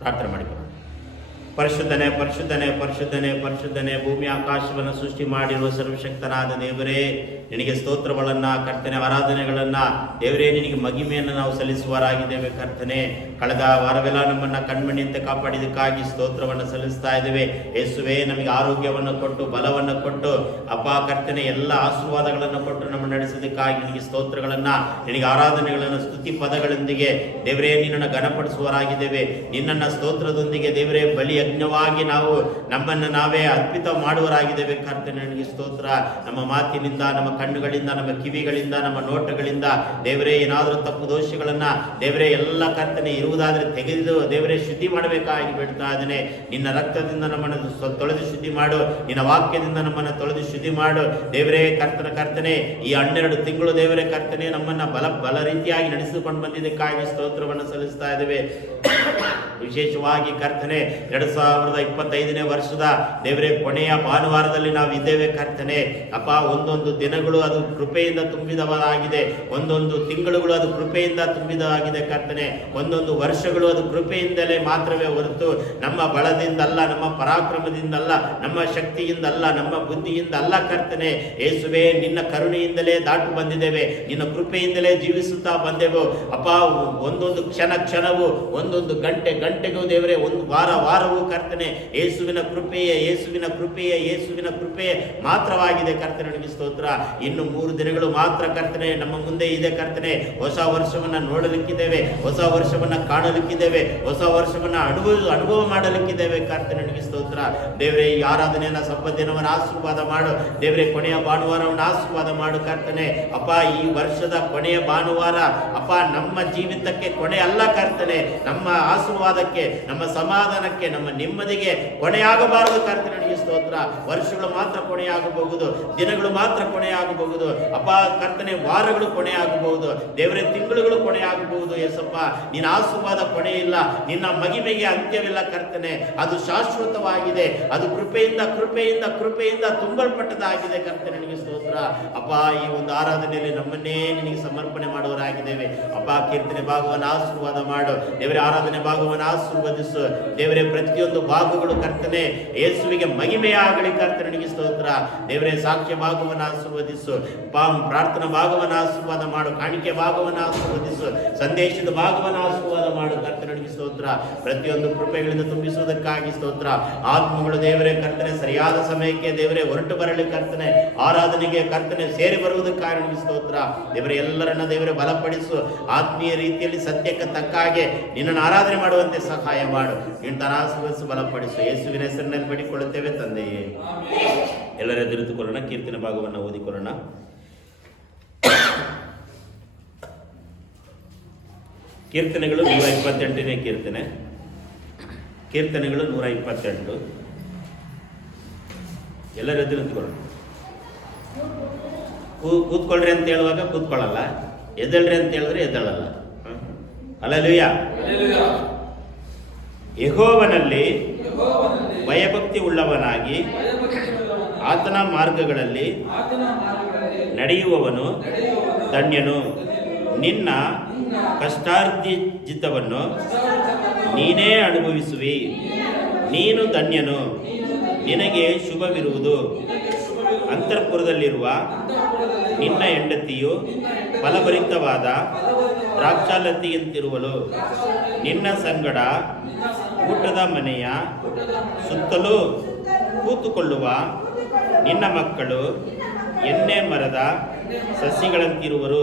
ಪ್ರಾರ್ಥನೆ ಮಾಡಿಕೊಳ್ಳೋಣ. ಪರಿಶುದ್ಧನೇ ಪರಿಶುದ್ಧನೇ ಪರಿಶುದ್ಧನೇ ಪರಿಶುದ್ಧನೇ, ಭೂಮಿ ಆಕಾಶವನ್ನು ಸೃಷ್ಟಿ ಮಾಡಿರುವ ಸರ್ವಶಕ್ತನಾದ ದೇವರೇ, ನಿನಗೆ ಸ್ತೋತ್ರಗಳನ್ನು ಕರ್ತನೆ, ಆರಾಧನೆಗಳನ್ನು ದೇವರೇ, ನಿನಗೆ ಮಹಿಮೆಯನ್ನು ನಾವು ಸಲ್ಲಿಸುವರಾಗಿದ್ದೇವೆ ಕರ್ತನೆ. ಕಳೆದ ವಾರವೆಲ್ಲ ನಮ್ಮನ್ನು ಕಣ್ಮಣಿಯಂತೆ ಕಾಪಾಡಿದಕ್ಕಾಗಿ ಸ್ತೋತ್ರವನ್ನು ಸಲ್ಲಿಸ್ತಾ ಇದ್ದೇವೆ. ಯೇಸುವೇ, ನಮಗೆ ಆರೋಗ್ಯವನ್ನು ಕೊಟ್ಟು ಬಲವನ್ನು ಕೊಟ್ಟು ಅಪ್ಪ ಕರ್ತನೆ ಎಲ್ಲ ಆಶೀರ್ವಾದಗಳನ್ನು ಕೊಟ್ಟು ನಮ್ಮನ್ನು ನಡೆಸೋದಕ್ಕಾಗಿ ನಿನಗೆ ಸ್ತೋತ್ರಗಳನ್ನು, ನಿನಗೆ ಆರಾಧನೆಗಳನ್ನು ಸ್ತುತಿ ಪದಗಳೊಂದಿಗೆ ದೇವರೇ ನಿನ್ನನ್ನು ಘನಪಡಿಸುವರಾಗಿದ್ದೇವೆ. ನಿನ್ನನ್ನು ಸ್ತೋತ್ರದೊಂದಿಗೆ ದೇವರೇ ಬಲಿ ಯಜ್ಞವಾಗಿ ನಾವು ನಮ್ಮನ್ನು ನಾವೇ ಅರ್ಪಿತ ಮಾಡುವರಾಗಿದ್ದೇವೆ ಕರ್ತನೆ. ನನಗೆ ಸ್ತೋತ್ರ. ನಮ್ಮ ಮಾತಿನಿಂದ, ನಮ್ಮ ಕಣ್ಣುಗಳಿಂದ, ನಮ್ಮ ಕಿವಿಗಳಿಂದ, ನಮ್ಮ ನೋಟಗಳಿಂದ ದೇವರೇ ಏನಾದರೂ ತಪ್ಪು ದೋಷಗಳನ್ನು ದೇವರೇ ಎಲ್ಲ ಕರ್ತನೆ ಇರುವುದಾದರೆ ತೆಗೆದು ದೇವರೇ ಶುದ್ಧಿ ಮಾಡಬೇಕಾಗಿ ಬಿಡ್ತಾ ಇದ್ದೇನೆ. ನಿನ್ನ ರಕ್ತದಿಂದ ನಮ್ಮನ್ನು ತೊಳೆದು ಶುದ್ಧಿ ಮಾಡು, ನಿನ್ನ ವಾಕ್ಯದಿಂದ ನಮ್ಮನ್ನು ತೊಳೆದು ಶುದ್ಧಿ ಮಾಡು ದೇವರೇ. ಕರ್ತನೆ ಈ 12 ತಿಂಗಳು ದೇವರೇ ಕರ್ತನೆ ನಮ್ಮನ್ನು ಬಲ ರೀತಿಯಾಗಿ ನಡೆಸಿಕೊಂಡು ಬಂದಿದ್ದಕ್ಕಾಗಿ ಸ್ತೋತ್ರವನ್ನು ಸಲ್ಲಿಸ್ತಾ ಇದ್ದೇವೆ. ವಿಶೇಷವಾಗಿ ಕರ್ತನೆ 2025ನೇ ವರ್ಷದ ದೇವರೇ ಕೊನೆಯ ಭಾನುವಾರದಲ್ಲಿ ನಾವು ಇದ್ದೇವೆ ಕರ್ತನೆ. ಅಪ್ಪ, ಒಂದೊಂದು ದಿನಗಳು ಅದು ಕೃಪೆಯಿಂದ ತುಂಬಿದವಾಗಿದೆ, ಒಂದೊಂದು ತಿಂಗಳುಗಳು ಅದು ಕೃಪೆಯಿಂದ ತುಂಬಿದವಾಗಿದೆ ಕರ್ತನೆ. ಒಂದೊಂದು ವರ್ಷಗಳು ಅದು ಕೃಪೆಯಿಂದಲೇ ಮಾತ್ರವೇ ಹೊರತು ನಮ್ಮ ಬಲದಿಂದಲ್ಲ, ನಮ್ಮ ಪರಾಕ್ರಮದಿಂದಲ್ಲ, ನಮ್ಮ ಶಕ್ತಿಯಿಂದಲ್ಲ, ನಮ್ಮ ಬುದ್ಧಿಯಿಂದಲ್ಲ ಕರ್ತನೆ. ಯೇಸುವೇ, ನಿನ್ನ ಕರುಣೆಯಿಂದಲೇ ದಾಟು ಬಂದಿದ್ದೇವೆ, ನಿನ್ನ ಕೃಪೆಯಿಂದಲೇ ಜೀವಿಸುತ್ತಾ ಬಂದೆವು ಅಪ್ಪ. ಒಂದೊಂದು ಕ್ಷಣವೂ, ಒಂದೊಂದು ಗಂಟೆಗೂ ದೇವರೇ, ಒಂದು ವಾರವೂ ಕರ್ತನೆ ಯೇಸುವಿನ ಕೃಪೆಯೇ ಮಾತ್ರವಾಗಿದೆ ಕರ್ತನೆ. ನನಗೆ ಸ್ತೋತ್ರ. ಇನ್ನು 3 ದಿನಗಳು ಮಾತ್ರ ಕರ್ತನೆ ನಮ್ಮ ಮುಂದೆ ಇದೆ ಕರ್ತನೆ. ಹೊಸ ವರ್ಷವನ್ನ ನೋಡಲಿಕ್ಕಿದ್ದೇವೆ, ಹೊಸ ವರ್ಷವನ್ನ ಕಾಣಲಿಕ್ಕಿದ್ದೇವೆ, ಹೊಸ ವರ್ಷವನ್ನ ಅನುಭವ ಮಾಡಲಿಕ್ಕಿದ್ದೇವೆ ಕರ್ತನೆ. ನನಗೆ ಸ್ತೋತ್ರ. ದೇವರೇ, ಈ ಆರಾಧನೆಯನ್ನ ಸಬ್ಬದಿನವನ್ನು ಆಶೀರ್ವಾದ ಮಾಡು ದೇವರೇ. ಕೊನೆಯ ಭಾನುವಾರವನ್ನು ಆಶೀರ್ವಾದ ಮಾಡು ಕರ್ತನೆ. ಅಪ್ಪ, ಈ ವರ್ಷದ ಕೊನೆಯ ಭಾನುವಾರ ಅಪ್ಪ ನಮ್ಮ ಜೀವಿತಕ್ಕೆ ಕೊನೆ ಅಲ್ಲ ಕರ್ತನೆ. ನಮ್ಮ ಆಶೀರ್ವಾದಕ್ಕೆ, ನಮ್ಮ ಸಮಾಧಾನಕ್ಕೆ, ನಮ್ಮ ನೆಮ್ಮದಿಗೆ ಕೊನೆಯಾಗಬಾರದು ಕರ್ತನೆ. ನನಗೆ ಸ್ತೋತ್ರ. ವರ್ಷಗಳು ಮಾತ್ರ ಕೊನೆಯಾಗಬಹುದು, ದಿನಗಳು ಮಾತ್ರ ಕೊನೆಯಾಗಬಹುದು ಅಪ್ಪ ಕರ್ತನೆ. ವಾರಗಳು ಕೊನೆಯಾಗಬಹುದು ದೇವರೇ, ತಿಂಗಳುಗಳು ಕೊನೆಯಾಗಬಹುದು. ಯೇಸಪ್ಪ, ನಿನ್ನ ಆಶೀರ್ವಾದ ಕೊನೆ ಇಲ್ಲ, ನಿನ್ನ ಮಹಿಮೆಗೆ ಅಂತ್ಯವಿಲ್ಲ ಕರ್ತನೆ. ಅದು ಶಾಶ್ವತವಾಗಿದೆ, ಅದು ಕೃಪೆಯಿಂದ ತುಂಬಲ್ಪಟ್ಟದಾಗಿದೆ ಕರ್ತನೆ. ನನಗೆ ಸ್ತೋತ್ರ. ಅಪ್ಪ, ಈ ಒಂದು ಆರಾಧನೆಯಲ್ಲಿ ನಮ್ಮನ್ನೇ ನಿನಗೆ ಸಮರ್ಪಣೆ ಮಾಡುವರಾಗಿದ್ದೇವೆ ಅಪ್ಪ. ಕೀರ್ತನೆ ಭಾಗವನ್ನು ಆಶೀರ್ವಾದ ಮಾಡು ದೇವರೇ, ಆರಾಧನೆ ಭಾಗವನ್ನು ಆಶೀರ್ವದಿಸು ದೇವರೇ. ಪ್ರತಿಯೊಂದು ಭಾಗಗಳು ಕರ್ತನೆ ಯೇಸುವಿಗೆ ಮಹಿಮೆಯಾಗಲಿ ಕರ್ತನೆ. ನನಗೆ ಸ್ತೋತ್ರ. ದೇವರೇ, ಸಾಕ್ಷ್ಯ ಭಾಗವನ್ನು ಆಶೀರ್ವದಿಸು, ಪ್ರಾರ್ಥನಾ ಭಾಗವನ್ನು ಆಶೀರ್ವಾದ ಮಾಡು, ಕಾಣಿಕೆ ಭಾಗವನ್ನು ಆಶೀರ್ವದಿಸು, ಸಂದೇಶದ ಭಾಗವನ್ನು ಆಶೀರ್ವಾದ ಮಾಡು ಕರ್ತನೆ. ನನಗೆ ಸ್ತೋತ್ರ. ಪ್ರತಿಯೊಂದು ಕೃಪೆಗಳಿಂದ ತುಂಬಿಸುವುದಕ್ಕಾಗಿ ಸ್ತೋತ್ರ. ಆತ್ಮಗಳು ದೇವರೇ ಕರ್ತನೆ ಸರಿಯಾದ ಸಮಯಕ್ಕೆ ದೇವರೇ ಹೊರಟು ಬರಲಿ ಕರ್ತನೆ. ಆರಾಧನೆಗೆ ಕರ್ತನೆ ಸೇರಿ ಬರುವುದಕ್ಕಾಗಿ ನನಗೆ ಸ್ತೋತ್ರ. ದೇವರೇ, ಎಲ್ಲರನ್ನ ದೇವರೇ ಬಲಪಡಿಸು, ಆತ್ಮೀಯ ರೀತಿಯಲ್ಲಿ ಸತ್ಯಕ್ಕೆ ತಕ್ಕ ಹಾಗೆ ನಿನ್ನನ್ನು ಆರಾಧನೆ ಮಾಡುವಂತೆ ಸಹಾಯ ಮಾಡು. ನಿನ್ನ ಆಶೀರ್ವದಿಸು, ಬಲಪಡಿಸು. ಯೇಸುವಿನ ಹೆಸರಿನಲ್ಲಿ ಬೇಡಿಕೊಳ್ಳುತ್ತೇವೆ ತಂದೆಯೇ. ಎಲ್ಲರ ಎದುರಿತುಕೊಳ್ಳೋಣ. ಕೀರ್ತನೆ ಭಾಗವನ್ನು ಓದಿಕೊಳ್ಳೋಣ. ಕೀರ್ತನೆಗಳು 128ನೇ ಕೀರ್ತನೆಗಳು 128. ಎಲ್ಲರ ಎದುರಿತುಕೊಳ್ಳೋಣ. ಕೂತ್ಕೊಳ್ರಿ ಅಂತ ಹೇಳುವಾಗ ಕೂತ್ಕೊಳ್ಳಲ್ಲ, ಎದ್ದೇಳ್ರಿ ಅಂತ ಹೇಳಿದ್ರೆ ಎದ್ದೇಳಲ್ಲ. ಹಲ್ಲೆಲೂಯ. ಯೆಹೋವನಲ್ಲಿ ಭಯಭಕ್ತಿ ಉಳ್ಳವನಾಗಿ ಆತನ ಮಾರ್ಗಗಳಲ್ಲಿ ನಡೆಯುವವನು ಧನ್ಯನು. ನಿನ್ನ ಕಷ್ಟಾರ್ಜಿತವನ್ನು ನೀನೇ ಅನುಭವಿಸುವಿ, ನೀನು ಧನ್ಯನು. ನಿನಗೆ ಶುಭವಿರುವುದು. ಅಂತಃಪುರದಲ್ಲಿರುವ ನಿನ್ನ ಹೆಂಡತಿಯು ಫಲಭರಿತವಾದ ದ್ರಾಕ್ಷಾಲತೆಯಂತಿರುವಳು. ನಿನ್ನ ಸಂಗಡ ಊಟದ ಮನೆಯ ಸುತ್ತಲೂ ಕೂತುಕೊಳ್ಳುವ ನಿನ್ನ ಮಕ್ಕಳು ಎಣ್ಣೆ ಮರದ ಸಸಿಗಳಂತಿರುವರು.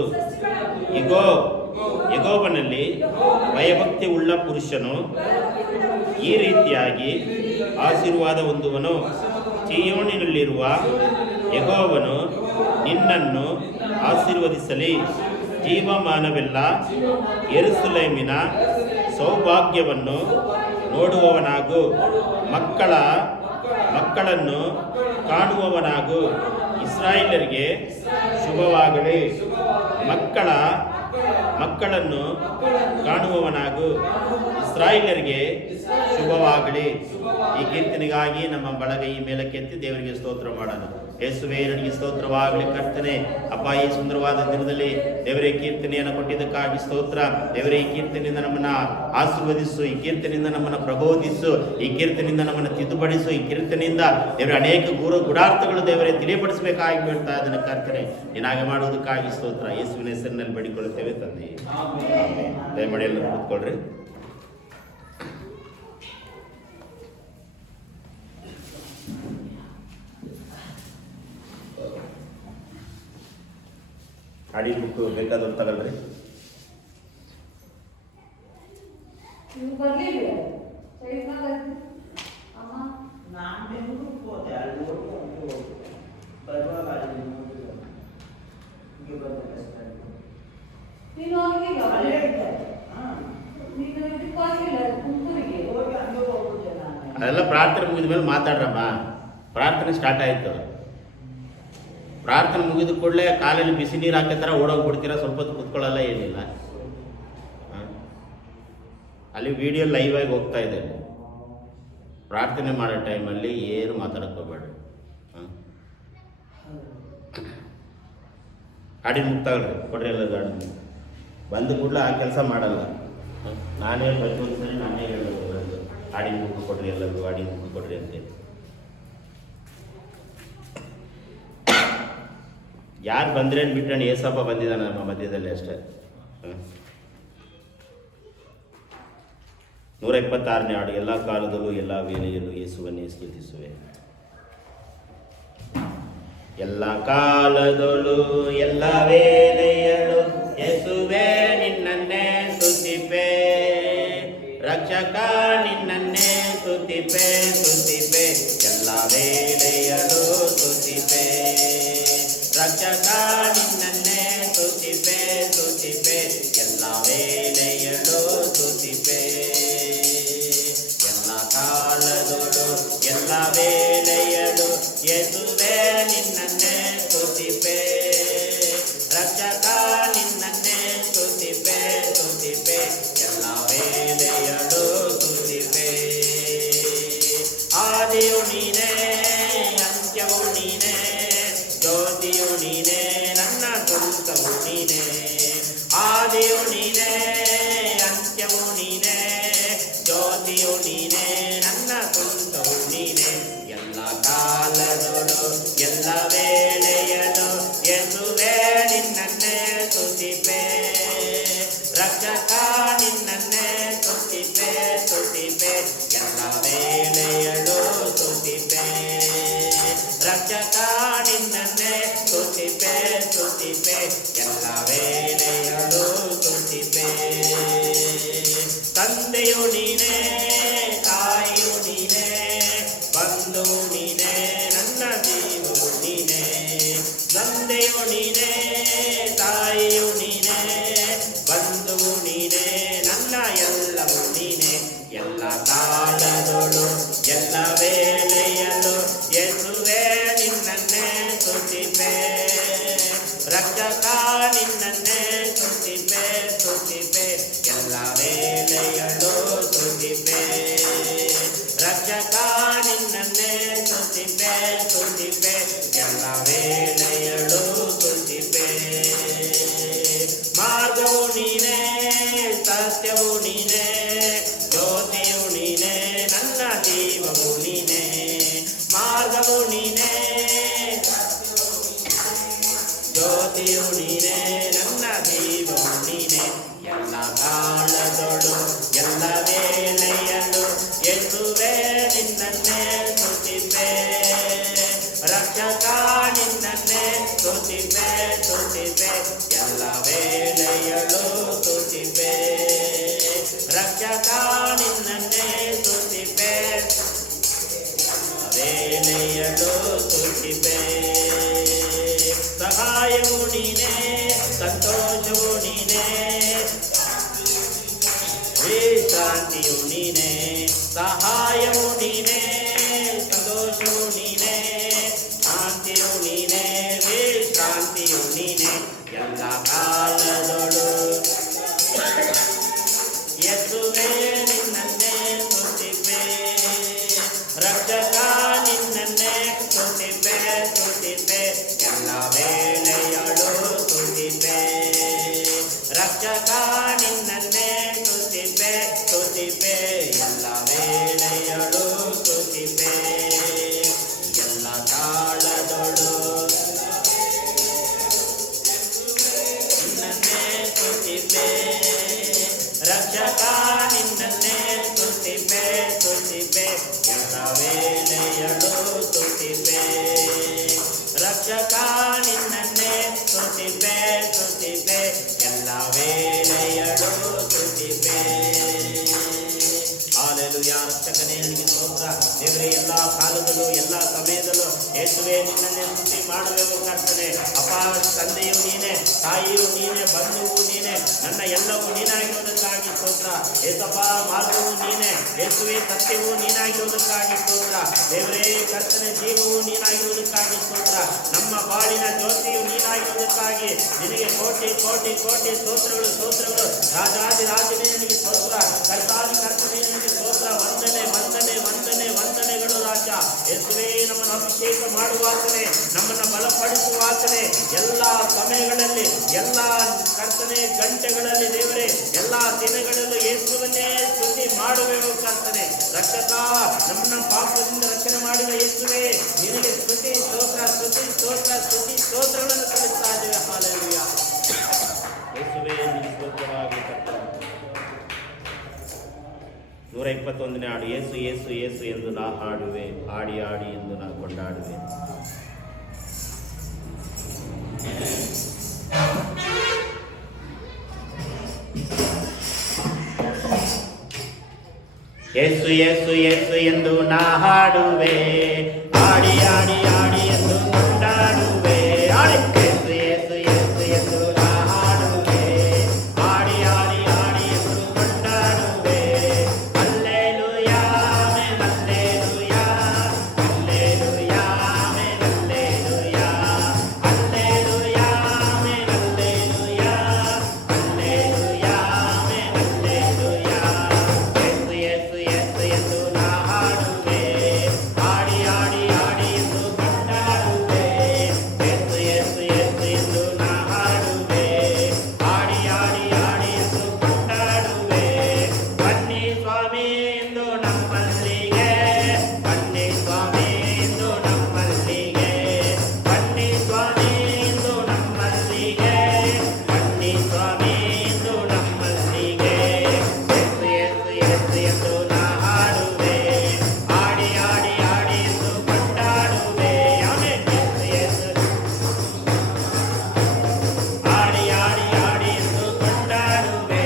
ಯೆಹೋವನಲ್ಲಿ ಭಯಭಕ್ತಿ ಉಳ್ಳ ಪುರುಷನು ಈ ರೀತಿಯಾಗಿ ಆಶೀರ್ವಾದ ಹೊಂದುವನು. ಚೀಯೋನಿನಲ್ಲಿರುವ ಯೆಹೋವನು ನಿನ್ನನ್ನು ಆಶೀರ್ವದಿಸಲಿ. ಜೀವಮಾನವೆಲ್ಲ ಯೆರೂಸಲೇಮಿನ ಸೌಭಾಗ್ಯವನ್ನು ನೋಡುವವನಾಗು. ಮಕ್ಕಳನ್ನು ಕಾಣುವವನಾಗು. ಇಸ್ರಾಯೇಲರಿಗೆ ಶುಭವಾಗಲಿ. ಮಕ್ಕಳನ್ನು ಕಾಣುವವನಾಗು. ಇಸ್ರಾಯೇಲರಿಗೆ ಶುಭವಾಗಲಿ. ಈ ಕೀರ್ತನೆಗಾಗಿ ನಮ್ಮ ಬಳಗ ಈ ಮೇಲಕ್ಕೆತ್ತಿ ದೇವರಿಗೆ ಸ್ತೋತ್ರ ಮಾಡೋಣ. ಯೇಸುವೇ ನನಗೆ ಸ್ತೋತ್ರವಾಗಲಿ ಕರ್ತನೆ. ಅಪ್ಪ, ಈ ಸುಂದರವಾದ ದಿನದಲ್ಲಿ ದೇವರೇ ಕೀರ್ತನೆಯನ್ನು ಕೊಟ್ಟಿದ್ದಕ್ಕಾಗಿ ಸ್ತೋತ್ರ. ದೇವರೇ ಈ ಕೀರ್ತನೆಯಿಂದ ನಮ್ಮನ್ನು ಆಶೀರ್ವದಿಸು, ಈ ಕೀರ್ತನೆಯಿಂದ ನಮ್ಮನ್ನು ಪ್ರಬೋಧಿಸು, ಈ ಕೀರ್ತನೆಯಿಂದ ನಮ್ಮನ್ನು ತಿದ್ದುಪಡಿಸು, ಈ ಕೀರ್ತನೆಯಿಂದ ದೇವರ ಅನೇಕ ಗುಡಾರ್ಥಗಳು ದೇವರೇ ತಿಳಿಯಪಡಿಸಬೇಕಾಗಿ ಬೀಳ್ತಾ ಇದನ್ನು ಕರ್ತನೆ. ನೀನಾಗೆ ಮಾಡುವುದಕ್ಕಾಗಿ ಸ್ತೋತ್ರ. ಯೇಸುವಿನ ಹೆಸರಿನಲ್ಲಿ ಬೇಡಿಕೊಳ್ಳುತ್ತೇವೆ ತಂದೆ, ಆಮೆನ್. ದಯಮಾಡಿ ಎಲ್ಲರೂ ಕೂತ್ಕೊಳ್ರಿ. ಹಾಡಿ ಬುಕ್ ಬೇಕಾದವ್ರು ತಗೊಳ್ರಿ. ಅದೆಲ್ಲ ಪ್ರಾರ್ಥನೆ ಮುಗಿದ ಮೇಲೆ ಮಾತಾಡ್ರಮ್ಮ. ಪ್ರಾರ್ಥನೆ ಸ್ಟಾರ್ಟ್ ಆಯಿತು. ಪ್ರಾರ್ಥನೆ ಮುಗಿದ ಕೂಡಲೇ ಕಾಲಲ್ಲಿ ಬಿಸಿ ನೀರು ಹಾಕೋ ಥರ ಓಡೋಗ್ಬಿಡ್ತೀರಾ, ಸ್ವಲ್ಪ ಹೊತ್ತು ಕುತ್ಕೊಳ್ಳಲ್ಲ, ಏನಿಲ್ಲ. ಅಲ್ಲಿ ವಿಡಿಯೋ ಲೈವ್ ಆಗಿ ಹೋಗ್ತಾ ಇದೆ. ಪ್ರಾರ್ಥನೆ ಮಾಡೋ ಟೈಮಲ್ಲಿ ಏನು ಮಾತಾಡಕ್ಕೆ ಹೋಗ್ಬೇಡ್ರಿ. ಹಾಡಿನ ಮುಕ್ತಾಗ್ರಿ ಕೊಡ್ರಿ, ಎಲ್ಲ ಗಾಡಿ ಬಂದ ಕೂಡಲೇ ಆ ಕೆಲಸ ಮಾಡಲ್ಲ. ನಾನೇ ಪ್ರತಿಯೊಂದು ಸರಿ ನಾನೇ ಹೇಳೋದು, ಹಾಡಿನ ಬುಕ್ ಕೊಡ್ರಿ, ಎಲ್ಲರಿಗೂ ಹಾಡಿನ ಬುಕ್ ಕೊಡ್ರಿ ಅಂತೇಳಿ. ಯಾರು ಬಂದ್ರೇನು ಬಿಟ್ಟಣ, ಏಸಪ್ಪ ಬಂದಿದ್ದಾನೆ ನಮ್ಮ ಮಧ್ಯದಲ್ಲಿ ಅಷ್ಟೇ. 126ನೇ ಹಾಡು. ಎಲ್ಲ ಕಾಲದಲ್ಲೂ ಎಲ್ಲ ವೇಳೆಯಲ್ಲೂ ಯೇಸುವನ್ನೇ ಸ್ತುತಿಸುವೆ. ಎಲ್ಲ ಕಾಲದಲ್ಲೂ ಎಲ್ಲ ವೇಳೆಯಲ್ಲೂ ಯೇಸುವೆ ನಿನ್ನನ್ನೇ ಸ್ತುತಿಪೆ, ರಕ್ಷಕ ನಿನ್ನನ್ನೇ ಸ್ತುತಿಪೆ ಸ್ತುತಿಪೆ, ಎಲ್ಲ ವೇಳೆಯಲ್ಲೂ ಸ್ತುತಿಪೆ, ರಕ್ಷಕ ನಿನ್ನನ್ನೇ ಸ್ತುತಿಪೆ ಸ್ತುತಿಪೆ, ಎಲ್ಲ ವೇಳೆಯಲ್ಲೂ ಸ್ತುತಿಪೆ. ಎಲ್ಲ ಕಾಲದಲ್ಲೂ ಎಲ್ಲ ವೇಳೆಯಲ್ಲೂ ಯೇಸುವೆ ನಿನ್ನನ್ನೇ ಸ್ತುತಿಪೆ, ರಕ್ಷಕ ನಿನ್ನನ್ನೇ ಸ್ತುತಿಪೆ ಸ್ತುತಿಪೆ, ಎಲ್ಲ ವೇಳೆಯಲ್ಲೂ ಸ್ತುತಿಪೆ. ಆದಿಯು ನೀನೇ, ಅಂತ್ಯವು ನೀನೇ, ಜ್ಯೋತಿಯು ನೀನೇ, ನನ್ನ ಸ್ವಂತವು ನೀನೇ. ಆದಿಯು ನೀನೇ, ಅಂತ್ಯವು ನೀನೇ, ಜ್ಯೋತಿಯು ನೀನೇ, ನನ್ನ ಸ್ವಂತವು ನೀನೇ. ಎಲ್ಲ ಕಾಲದೊಳು ಎಲ್ಲ ವೇಳೆಯಲು ಯೇಸುವೆ ನಿನ್ನನ್ನೇ ಸ್ತುತಿಪೆ, ರಕ್ಷಕ ನಿನ್ನನ್ನೇ ಸ್ತುತಿಪೆ ಸ್ತುತಿಪೆ, ಎಲ್ಲ ವೇಳೆಯಲು ಸ್ತುತಿಪೆ, ರಕ್ಷಕ ನಿನ್ನನ್ನೇ ಸ್ತುತಿಪೆ ಸ್ತುತಿಪೆ, ಎಲ್ಲ ವೇಳೆಯಲು ಸ್ತುತಿಪೆ. ತಂದೆಯು ನೀನೇ, ತಾಯಿಯು ನೀನೇ, ಬಂಧುವು ನೀನೇ, ನನ್ನ ಜೀವವು ನೀನೇ. ತಂದೆಯು ನೀನೇ, ತಾಯಿಯು ನೀನೇ, ಬಂಧುವು ನೀನೇ, ನನ್ನ ಎಲ್ಲವೂ ನೀನೇ. ಎಲ್ಲ ಕಾಲದೊಳು ಎಲ್ಲ ವೇಳೆಯಲು ಯೇಸುವೆ ನಿನ್ನನ್ನೇ ಸ್ತುತಿಪೆ, ರಕ್ಷಕ ನಿನ್ನನ್ನೇ ಸ್ತುತಿಪೆ ಸ್ತುತಿಪೆ, ಎಲ್ಲ ವೇಳೆಯಲು ಸ್ತುತಿಪೆ, ರಕ್ಷಕ ನಿನ್ನನ್ನೇ ಸ್ತುತಿಪೆ ಸ್ತುತಿಪೆ, ಎಲ್ಲ ವೇಳೆಯಲು ಸ್ತುತಿಪೆ. ಮಾರ್ಗವು ನೀನೇ, ಸತ್ಯವು ನೀನೇ, ಜ್ಯೋತಿಯು ನೀನೇ, ನನ್ನ ಜೀವವು ನೀನೇ. ಮಾರ್ಗವು ನೀನೇ, ಜ್ಯೋತಿಯು ನೀನೇ, ನನ್ನ ಜೀವವು ನೀನೇ. ಎಲ್ಲ ಕಾಲದೊಳು ಎಲ್ಲ ವೇಳೆಯಲು ಯೇಸುವೆ ನಿನ್ನನ್ನೇ ಸ್ತುತಿಪೆ, ರಕ್ಷಕ ನಿನ್ನನ್ನೇ ಸ್ತುತಿಪೆ ಸ್ತುತಿಪೆ, ಎಲ್ಲ ವೇಳೆಯಲು ಸ್ತುತಿಪೆ, ರಕ್ಷಕ ನಿನ್ನನ್ನೇ ಸ್ತುತಿಪೆ, ವೇಳೆಯಲು ಸ್ತುತಿಪೆ. ಸಹಾಯವು ನೀನೇ, ಸಂತೋಷವು ನೀನೇ, ಶಾಂತಿಯು ನೀನೇ. ಸಹಾಯವು ನೀನೇ, ಸಂತೋಷವು ನೀನೇ, ಶಾಂತಿಯು ನೀನೇ, ಶಾಂತಿಯು ನೀನೇ. ಎಲ್ಲ ಕಾಲದೊಳು ಯೇಸುವೆ ನಿನ್ನನ್ನೇ ಸ್ತುತಿಪೆ, ರಕ್ಷಕ ನಿನ್ನನ್ನೇ ಸ್ತುತಿಪೆ ಸ್ತುತಿಪೆ, ರಕ್ಷಕ ನಿನ್ನನ್ನೇ ಸ್ತುತಿಪೆ ಸ್ತುತಿಪೆ ಎಲ್ಲ ವೇಳೆಯಳು ಸ್ತುತಿಪೆ ರಕ್ಷಕ ನಿನ್ನನ್ನೇ ಸ್ತುತಿಪೆ ಸ್ತುತಿಪೆ ಎಲ್ಲ ವೇಳೆಯಳು ಸ್ತುತಿಪೆ ಹಾಲೆಲೂಯಾ ರಕ್ಷಕನೇ ನಿನಗೆ ಸ್ತೋತ್ರ ದೇವರೇ ಎಲ್ಲ ಕಾಲದಲ್ಲೂ ಎಲ್ಲ ಸಮಯದಲ್ಲೂ ಯೇಸುವೇ ನಿನ್ನನ್ನೇ ಸ್ತುತಿ ಮಾಡುವೆವು ಕರ್ತನೆ ಅಪ್ಪ ತಂದೆಯು ನೀನೇ ತಾಯಿಯು ನೀನೇ ಬಂಧುವು ನೀನೇ ನನ್ನ ಎಲ್ಲವೂ ನೀನಾಗಿರುವುದಕ್ಕಾಗಿ ಸ್ತೋತ್ರ ಏಸಪ್ಪ ಮಾರ್ಗವು ನೀನೇ ಯೇಸುವೆ ಸತ್ಯವೂ ನೀನಾಗಿರುವುದಕ್ಕಾಗಿ ಸ್ತೋತ್ರ ದೇವರೇ ಕರ್ತನೆ ಜೀವವು ನೀನಾಗಿರುವುದಕ್ಕಾಗಿ ಸ್ತೋತ್ರ ನಮ್ಮ ಬಾಳಿನ ಜ್ಯೋತಿಯು ನೀನಾಗಿರುವುದಕ್ಕಾಗಿ ನಿನಗೆ ಕೋಟಿ ಕೋಟಿ ಕೋಟಿ ಸ್ತೋತ್ರಗಳು ಸ್ತೋತ್ರಗಳು ರಾಜಾದಿ ರಾಜನೇ ನಿನಗೆ ಸ್ತೋತ್ರ ಕರ್ತಾದಿ ಕರ್ತನೇ ನಿನಗೆ ಸ್ತೋತ್ರ ವಂದನೆ ವಂದನೆ ವಂದನೆ ವಂದನೆಗಳು ರಾಜ ಯೇಸುವೇ ನಮ್ಮನ್ನು ಅಭಿಷೇಕ ಮಾಡುವಾತನೇ ನಮ್ಮನ್ನು ಬಲಪಡಿಸುವಾತನೇ ಎಲ್ಲ ಸಮಯಗಳಲ್ಲಿ ಎಲ್ಲ ಕರ್ತನೆ ಗಂಟೆಗಳಲ್ಲಿ ದೇವರೇ ಎಲ್ಲ ದಿನಗಳಲ್ಲೂ ಯೇಸುವನ್ನೇ ಸ್ತುತಿ ಮಾಡುವೆವು ಕರ್ತನೆ ರಕ್ಷಕ ನಮ್ಮನ್ನ ಪಾಪದಿಂದ ರಕ್ಷಣೆ ಮಾಡಿದ ಯೇಸುವೇ ನಿನಗೆ ಸ್ತುತಿ ಸ್ತೋತ್ರ ಸ್ತುತಿ ಸ್ತೋತ್ರ ಸ್ತುತಿ ಸ್ತೋತ್ರಗಳನ್ನು ಸಲ್ಲಿಸ್ತಾ ಇದ್ದೇವೆ ಹಾಲೆಲೂಯಾ ಯೇಸುವೇ ನಿನಗೆ ಸ್ತೋತ್ರವಾಗಿ ಕರ್ತನೆ 121ನೇ ಹಾಡು ಯೇಸು ಯೇಸು ಯೇಸು ಎಂದು ನಾ ಹಾಡುವೆ ಹಾಡಿ ಹಾಡಿ ಎಂದು ನಾ ಕೊಂಡಾಡುವೆ ಯೇಸು ಯೇಸು ಯೇಸು ಎಂದು ನಾ ಹಾಡುವೆ ಹಾಡಿ ಹಾಡಿ ಹಾಡಿ ಎಂದು ಕೊಂಡಾಡುವೆ ಯೇಸು ಯೇಸು ಯೇಸು ಎಂದು ನಾ ಹಾಡುವೆ ಹಾಡಿ ಹಾಡಿ ಹಾಡಿ ಎಂದು ಕೊಂಡಾಡುವೆ ಹಲ್ಲೆಲೂಯಾ ಆಮೆನ್ ಹಲ್ಲೆಲೂಯಾ ಹಲ್ಲೆಲೂಯಾ ಆಮೆನ್ ಹಲ್ಲೆಲೂಯಾ ಹಲ್ಲೆಲೂಯಾ ಆಮೆನ್ ಹಲ್ಲೆಲೂಯಾ ಹಲ್ಲೆಲೂಯಾ ಆಮೆನ್ ಹಲ್ಲೆಲೂಯಾ ಯೇಸು ಯೇಸು ಎಂದು ನಾ ಹಾಡುವೆ ಹಾಡಿ ಹಾಡಿ ಹಾಡಿ ಎಂದು ಕೊಂಡಾಡುವೆ ಯೇಸು ಯೇಸು ಯೇಸು ಎಂದು ನಾ ಹಾಡುವೆ ಹಾಡಿ ಹಾಡಿ ಹಾಡಿ ಎಂದು ಕೊಂಡಾಡುವೆ ಬನ್ನಿ ಸ್ವಾಮಿ ಎಂದು ನಮ್ಮಲ್ಲಿಗೆ ಬನ್ನಿ ಸ್ವಾಮಿ ಎಂದು ನಮ್ಮಲ್ಲಿಗೆ ಬನ್ನಿ ಸ್ವಾಮಿ ಎಂದು ನಮ್ಮಲ್ಲಿಗೆ ಬನ್ನಿ ಸ್ವಾಮಿ ಎಂದು ನಮ್ಮಲ್ಲಿಗೆ ಯೇಸು ಯೇಸು ಯೇಸು ಎಂದು ನಾ ಹಾಡುವೆ ಹಾಡಿ ಹಾಡಿ ಹಾಡಿ ಎಂದು ಕೊಂಡಾಡುವೆ ಆಮೆನ್ ಯೇಸು ಯೇಸು ಹಾಡಿ ಹಾಡಿ ಹಾಡಿ ಎಂದು ಕೊಂಡಾಡುವೆ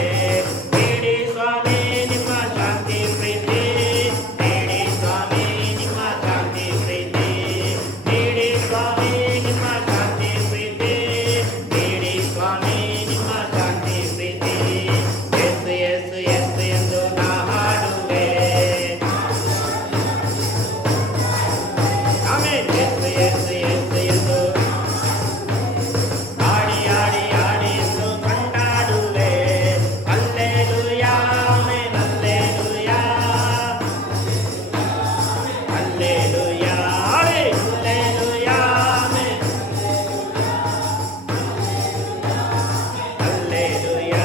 ನೀಡಿ ಸ್ವಾಮಿ ನಿಮ್ಮ ಶಾಂತಿ ಪ್ರೀತಿ ನೀಡಿ ಸ್ವಾಮಿ ನಿಮ್ಮ ಶಾಂತಿ ಪ್ರೀತಿ ನೀಡಿ ಸ್ವಾಮಿ ನಿಮ್ಮ ಶಾಂತಿ ಪ್ರೀತಿ ನೀಡಿ ಸ್ವಾಮಿ ನಿಮ್ಮ ಶಾಂತಿ ಪ್ರೀತಿ ಯೇಸು ಯೇಸು ಯೇಸು ಎಂದು ನಾ ಹಾಡುವೆ ಆಮೆನ್ ಯೇಸು ಯೇಸು ಯೇಸು ಎಂದು ಹಾಡಿ ಹಾಡಿ ಹಾಡಿ ಎಂದು ಕೊಂಡಾಡುವೆ ಹಲ್ಲೆಲೂಯಾ ಆಮೆನ್ ಹಲ್ಲೆಲೂಯಾ ಹಲ್ಲೆಲೂಯಾ ಹಲ್ಲೆಲೂಯಾ ಆಮೆನ್ ಹಲ್ಲೆಲೂಯಾ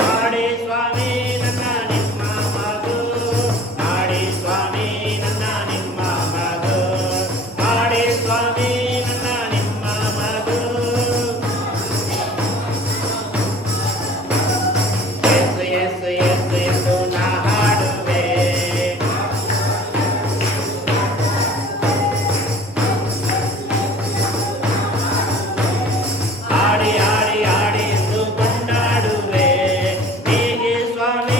ಮಾಡಿ ಸ್ವಾಮಿ ನನ್ನ ನಿಮ್ಮ ಮಗು ಮಾಡಿ ಸ್ವಾಮಿ ನನ್ನ ನಿಮ್ಮ ಮಗು ಮಾಡಿ ಸ್ವಾಮಿ ನನ್ನ ನಿಮ್ಮ ಮಗು ಯೇಸು ಯೇಸು ಯೇಸು ಎಂದು ನಾ ಹಾಡುವೆ ಹಾಡಿ ಹಾಡಿ ಹಾಡಿ ಎಂದು ಕೊಂಡಾಡುವೆ ಹೀಗೆ ಸ್ವಾಮಿ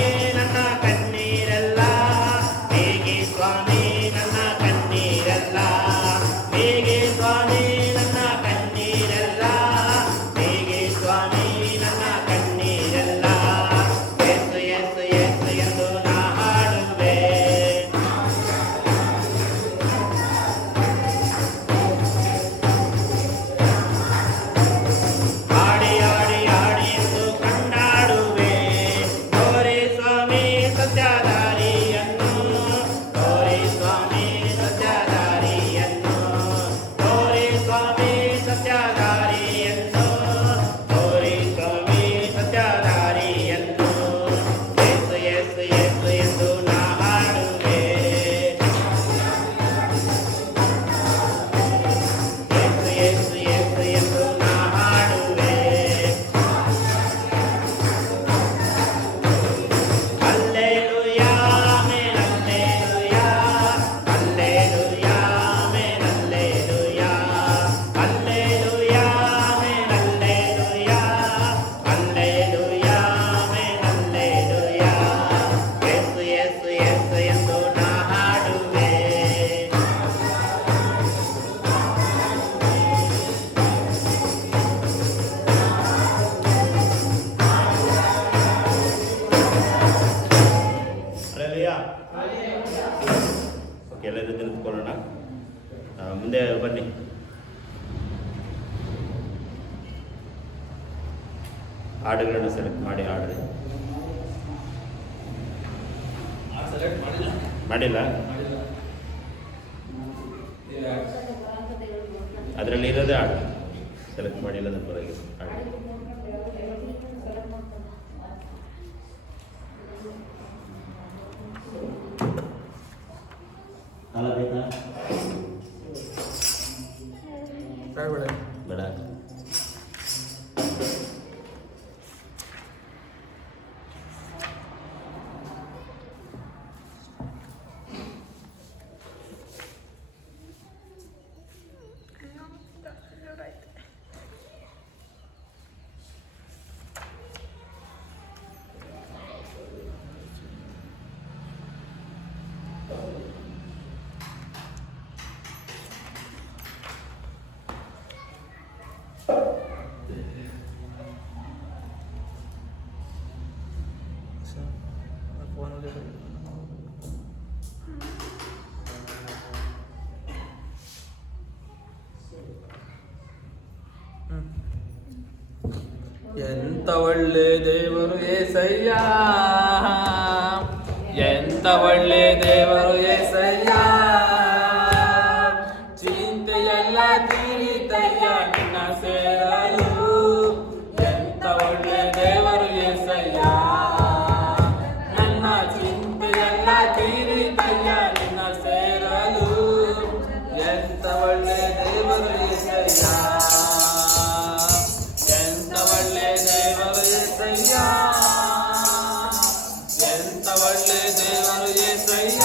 ಓಕೆ, ಎಲ್ಲರೂ ತಿಳಿದುಕೊಳ್ಳೋಣ. ಮುಂದೆ ಬನ್ನಿ. ಹಾಡುಗಳನ್ನು ಸೆಲೆಕ್ಟ್ ಮಾಡಿ ಹಾಡ್ರಿ. ಮಾಡಿಲ್ಲ? ಅದರಲ್ಲಿ ಇರೋದೇ ಹಾಡು ಸೆಲೆಕ್ಟ್ ಮಾಡಿಲ್ಲ, ನನ್ನ ಬರಗೆ ಹಾಡು. ಬೇಡ. ಎಂತ ಒಳ್ಳೆ ದೇವರು ಏಸಯ್ಯ, ಎಂತ ಒಳ್ಳೆ ದೇವರು ಏಸಯ್ಯ, ಚಿಂತೆಯೆಲ್ಲ ತೀರಿತಯ್ಯ ನಿನ್ನ ಸೇರಲು. ಎಂತ ಒಳ್ಳೆ ದೇವರು ಏಸಯ್ಯ, ನನ್ನ ಚಿಂತೆಯೆಲ್ಲ ತೀರಿತಯ್ಯ ನಿನ್ನ ಸೇರಲು. ಎಂತ ಒಳ್ಳೆ ದೇವರು ಏಸಯ್ಯ, ಎಂತ ಒಳ್ಳೆ ದೇವರು ಏಸಯ್ಯ, ಎಂತ ಒಳ್ಳೆ ದೇವರು ಏಸಯ್ಯ,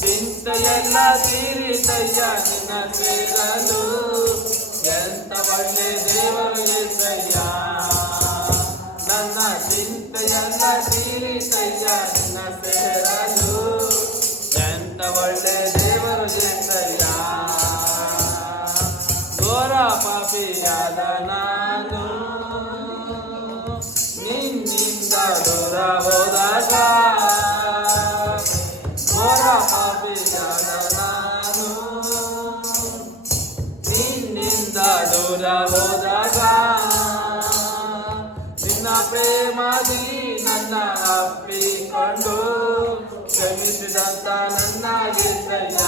ಚಿಂತೆಯೆಲ್ಲ ತೀರಿತಯ್ಯ ನಿನ್ನ ಸೇರಲು. ಎಂತ ಒಳ್ಳೆ ದೇವರು ಏಸಯ್ಯ, ನನ್ನ ಚಿಂತೆಯೆಲ್ಲ ತೀರಿತಯ್ಯ ನಿನ್ನ ಸೇರಲು. ಎಂತ ಒಳ್ಳೆ ದೇವರು ಏಸಯ್ಯ, ಘೋರ ಪಾಪಿಯಾದ ನಾನು ನಿನ್ನಿಂದ ದೂರ ಹೋದಾಗ, ಘೋರ ಪಾಪಿಯಾದ ನಾನು ನಿನ್ನಿಂದ ದೂರ ಹೋದಾಗ, ನಿನ್ನ ಪ್ರೇಮದಿ ನನ್ನ ಅಪ್ಪಿಕೊಂಡು ಕ್ಷಮಿಸಿದಂತ ನನ್ನ ಏಸಯ್ಯ,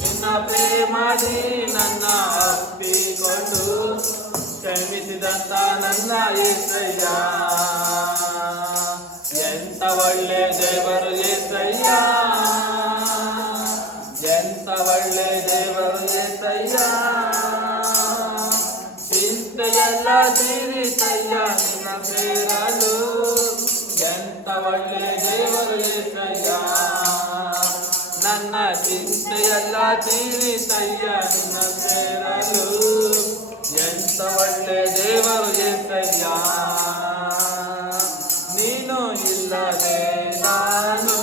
ನಿನ್ನ ಪ್ರೇಮದಿ ನನ್ನ ಅಪ್ಪಿಕೊಂಡು ಕ್ಷಮಿಸಿದಂತ ನನ್ನ ಏಸಯ್ಯ. ಎಂತ ಒಳ್ಳೆ ದೇವರು ಏಸಯ್ಯ, ಎಂತ ಒಳ್ಳೆ ದೇವರು ಏಸಯ್ಯ, ಚಿಂತೆಯೆಲ್ಲ ತೀರಿತಯ್ಯ ನಿನ್ನ ಸೇರಲು. ಎಂತ ಒಳ್ಳೆ ದೇವರು ಏಸಯ್ಯ, ನನ್ನ ಚಿಂತೆಯೆಲ್ಲ ತೀರಿತಯ್ಯ ನಿನ್ನ ಸೇರಲು. ಎಂತ ಒಳ್ಳೆ ದೇವರು ಏಸಯ್ಯ, ನೀನು ಇಲ್ಲದೆ ನಾನು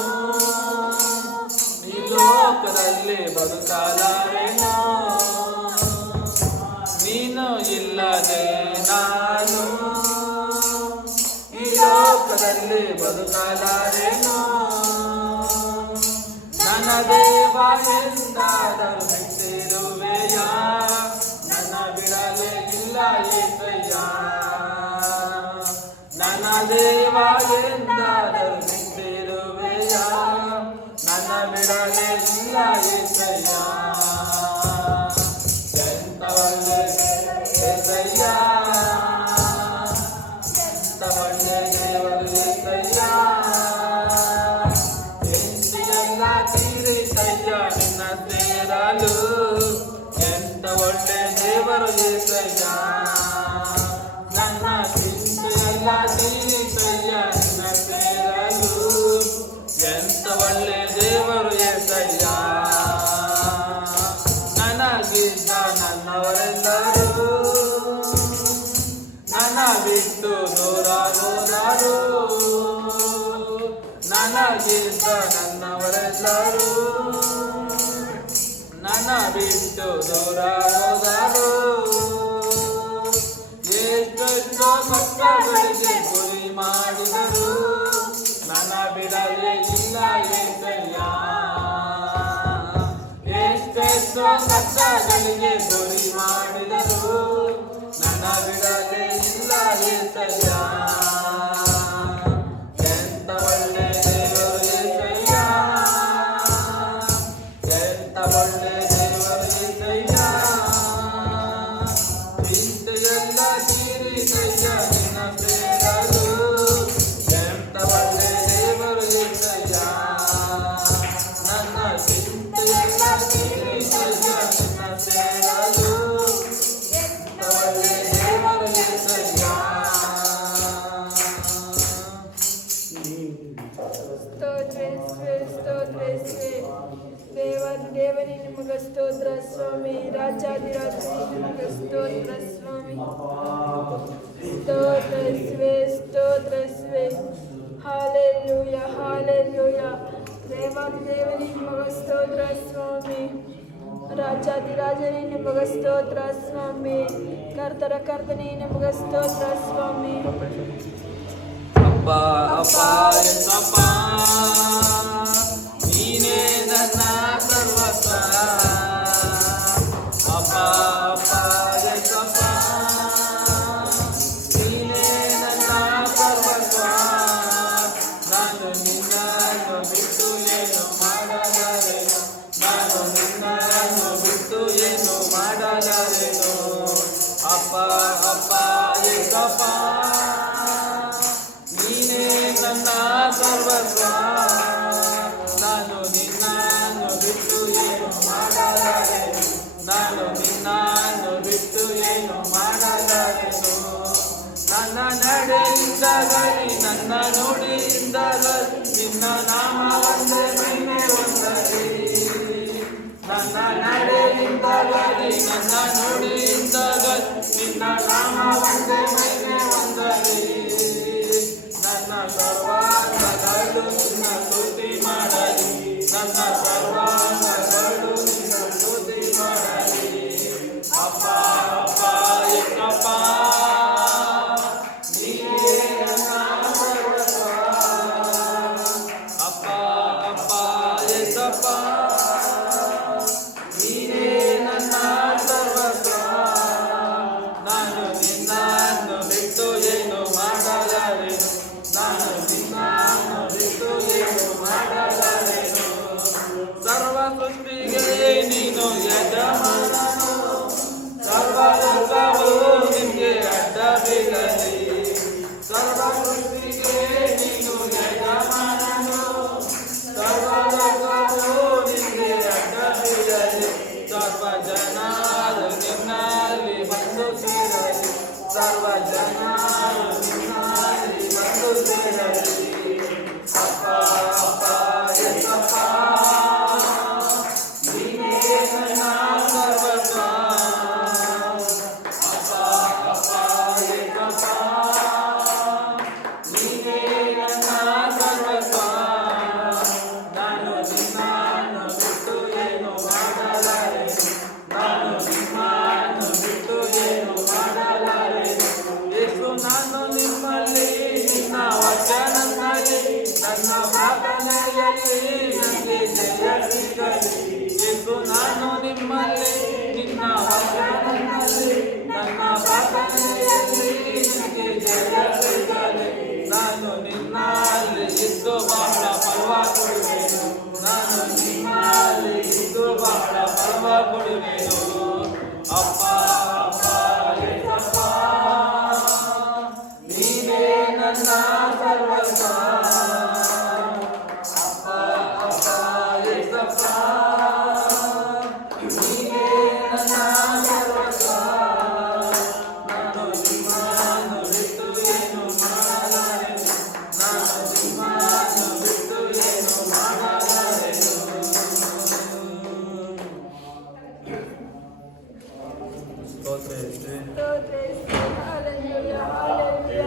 ಈ ಲೋಕದಲ್ಲಿ ಬದುಕಲಾರೆನೋ, ನೀನು ಇಲ್ಲದೆ ನಾನು ಈ ಲೋಕದಲ್ಲಿ ಬದುಕಲಾರೆನೋ. ನನ್ನ ದೇವ ಎಂದಾದರೂ ಬಿಟ್ಟಿರುವೆಯ, ನನ್ನ ಬಿಡಲೇ ಇಲ್ಲ ಏಸಯ್ಯ, ನನ್ನ ದೇವ ಎಂದಾದರೂ ಬಿಟ್ಟಿರುವೆಯ, ನನ್ನ ಬಿಡಲೇ ಇಲ್ಲ ಏಸಯ್ಯ. ಎಂತ ಒಳ್ಳೆ ಏಸಯ್ಯ, ಎಂತ ಒಳ್ಳೆ ದೇವರು ಏಸಯ್ಯ, ಚಿಂತೆಯೆಲ್ಲ ತೀರಿತಯ್ಯ ನಿನ್ನ ಸೇರಲು. ಎಂತ ಒಳ್ಳೆ ದೇವರು ಏಸಯ್ಯ, ನನ್ನ ಚಿಂತೆಯೆಲ್ಲ ತೀರಿತಯ್ಯ ನಿನ್ನ ಸೇರಲು. ಎಂತ ಒಳ್ಳೆ ದೇವರು ಏಸಯ್ಯ, ನನಗಿದ್ದ ನನ್ನವರೆಲ್ಲರೂ ನನ್ನ ಬಿಟ್ಟು ದೂರ ಹೋದರು, ನನಗಿದ್ದ ನನ್ನವರೆಲ್ಲರೂ ನನ್ನ ಬಿಟ್ಟು ದೂರ ಹೋದರು. ಎಷ್ಟೆಷ್ಟೋ ಕಷ್ಟಗಳಿಗೆ ಗುರಿ ಮಾಡಿದರು, ಗಳಿಗೆ ಗುರಿ ಮಾಡಿದರು ನನ್ನ ಬಿಡದೆ ಇಲ್ಲ ಏಸಯ್ಯ ಎಂತ ಒಳ್ಳೆ ದೇವರು ಏಸಯ್ಯ ಎಂತ ಒಳ್ಳೆ ದೇವರು ಏಸಯ್ಯ ಚಿಂತೆಯೆಲ್ಲ ತೀರಿಸಯ್ಯ ನಿನ್ನ ಸೇರಲು ಎಂತ ಒಳ್ಳೆ ದೇವರು ಏಸಯ್ಯ ನನ್ನ ಚಿಂತೆಯೆಲ್ಲ ತೀರಿಸಯ್ಯ ನಿನ್ನ ಸೇರಲು ಎಂತ ಒಳ್ಳೆ ದೇವರು ಏಸಯ್ಯ ದೇವನೇ ನಿಮಗೆ ಸ್ತೋತ್ರ ಸ್ವಾಮಿ, ರಾಜಾದಿರಾಜನೇ ನಿಮಗೆ ಸ್ತೋತ್ರ ಸ್ವಾಮಿ. ಸ್ತೋತ್ರಸ್ವೇ ಸ್ತೋತ್ರಸ್ವೇ, ಹಾಲೆಲೂಯ ಹಾಲೆಲೂಯ. ದೇವನೇ ನಿಮಗೆ ಸ್ತೋತ್ರ ಸ್ವಾಮಿ, ರಾಜಾದಿರಾಜನೇ ನಿಮಗೆ ಸ್ತೋತ್ರ ಸ್ವಾಮಿ, ಕರ್ತನೇ ನಿಮಗೆ ಸ್ತೋತ್ರ ಸ್ವಾಮಿ. ಅಪ್ಪ ಅಪ್ಪ ಎಸಪ್ಪ ನೀನೇ ನನ್ನ ಸರ್ವಸ್ವ ಅಪ್ಪ ಅಪ್ಪ ಎಸಪ್ಪ ನೀನೇ ನನ್ನ ಸರ್ವಸ್ವ ನಾನು ನಿನ್ನನ್ನು ಬಿಟ್ಟು ಏನು ಮಾಡಲಾರೆನು ನಾನು ನಿನ್ನನ್ನು ಬಿಟ್ಟು ಏನು ಮಾಡಲಾರೆನು ಅಪ್ಪ ಅಪ್ಪ ಎಸಪ್ಪ ನೀನೇ ನನ್ನ ಸರ್ವಸ್ವ ನಾನು ನಿನ್ನನ್ನು ಬಿಟ್ಟು ಏನು ಮಾಡಲಾರೆನು ನಾನು ನಿನ್ನನ್ನು ಬಿಟ್ಟು ಏನು ಮಾಡಲಾರೆನು ನನ್ನ ನಡೆಯಿಂದಾಗಲಿ ನನ್ನ ನುಡಿಯಿಂದಾಗಲಿ ನಿನ್ನ ನಾಮ ಒಂದೇ ಮಹಿಮೆ ಹೊಂದಲಿ ನನ್ನ ನಡೆಯಿಂದಾಗಲಿ ನನ್ನ ನುಡಿಯಿಂದಾಗಲಿ ನಿನ್ನ ನಾಮ ಒಂದೇ ಮಹಿಮೆ ಹೊಂದಲಿ ನನ್ನ ಸರ್ವಾಂಗಗಳು ನಿನ್ನ ಸ್ತುತಿ ಮಾಡಲಿ ನನ್ನ ಸರ್ವಾಂಗಗಳು ನಿನ್ನ ಸ್ತುತಿ ಮಾಡಲಿ ಅಪ್ಪ ಅಪ್ಪ ಎಕ್ಕಪ್ಪ ನೀನೇ ನನ್ನ ಸರ್ವಸ್ವ ಅಪ್ಪ ಅಪ್ಪ ಎಕ್ಕಪ್ಪ ನೀನೇ ನನ್ನ ಸರ್ವಸ್ವ ನಾನು ನಿನ್ನನ್ನು ಬಿಟ್ಟು ಏನು ಮಾಡಲಾರೆನು ನಾನು ನಿನ್ನನ್ನು ಬಿಟ್ಟು ಏನು ಮಾಡಲಾರೆನು ಸರ್ವ ಸೃಷ್ಟಿಗೆ ನೀನು ಯಜಮಾನನು ಸರ್ವ ಲೋಕವು ನಿನಗೆ ಅಡ್ಡ ಬೀಳಲಿ ಸರ್ವ ಸೃಷ್ಟಿಗೆ ನೀನು ಯಜಮಾನನು ಸರ್ವ ಲೋಕವು ನಿನಗೆ ಅಡ್ಡ ಬೀಳಲಿ ಸರ್ವ ಜನರು ನಿನ್ನಲ್ಲಿ ಬಂದು ಸೇರಲಿ ಸರ್ವ ಜನರು ನಿನ್ನಲ್ಲಿ ಬಂದು ಸೇರಲಿ ಅಪ್ಪ ಅಪ್ಪ ಎಸಪ್ಪ ನೀನೇ ನನ್ನ ಸರ್ವಸ್ವ ಅಪ್ಪ ಅಪ್ಪ ಎಸಪ್ಪ ನೀನೇ ನನ್ನ ಸರ್ವಸ್ವ ನಾನು ನಿನ್ನನ್ನು ಬಿಟ್ಟು ಏನು ಮಾಡಲಾರೆನು ನಾನು ನಿನ್ನನ್ನು ಬಿಟ್ಟು ಏನು ಮಾಡಲಾರೆನು ಯೇಸು ನಾನು ನಿಮ್ಮಲ್ಲಿ ನಿನ್ನ ವಚನದಲ್ಲಿ ನನ್ನ ಪ್ರಾರ್ಥನೆಯಲ್ಲಿ ನನಗೆ ಜಯ ಸಿಗಲಿ ಯೇಸು ನಾನು ನಿಮ್ಮಲ್ಲಿ ನಿನ್ನ ವಚನದಲ್ಲಿ ನನ್ನ ಪ್ರಾರ್ಥನೆಯಲ್ಲಿ ನನಗೆ ಜಯ ಸಿಗಲಿ ನಾನು ನಿನ್ನಲ್ಲಿ ಇದ್ದು ಬಹಳ ಫಲವ ಕೊಡುವೆನು ನಾನು ನಿನ್ನಲ್ಲಿ ಇದ್ದು ಬಹಳ ಫಲವ ಕೊಡುವೆನು ಅಪ್ಪ ಅಪ್ಪ ಎಸಪ್ಪ ನೀನೇ ನನ್ನ ಸರ್ವಸ್ವ ಅಪ್ಪ ಅಪ್ಪ ಎಸಪ್ಪ ನೀನೇ ನನ್ನ ಸರ್ವಸ್ವ ನಾನು ನಿಮ್ಮನ್ನು ಬಿಟ್ಟು ಏನು ಮಾಡಲಾರೆನು ನಾನು ನಿಮ್ಮನ್ನು ಬಿಟ್ಟು ಏನು ಮಾಡಲಾರೆನು ಸ್ತೋತ್ರ ಸ್ತೋತ್ರಸ್ವೇ, ಹಾಲೆಲೂಯ ಹಾಲೆಲೂಯ.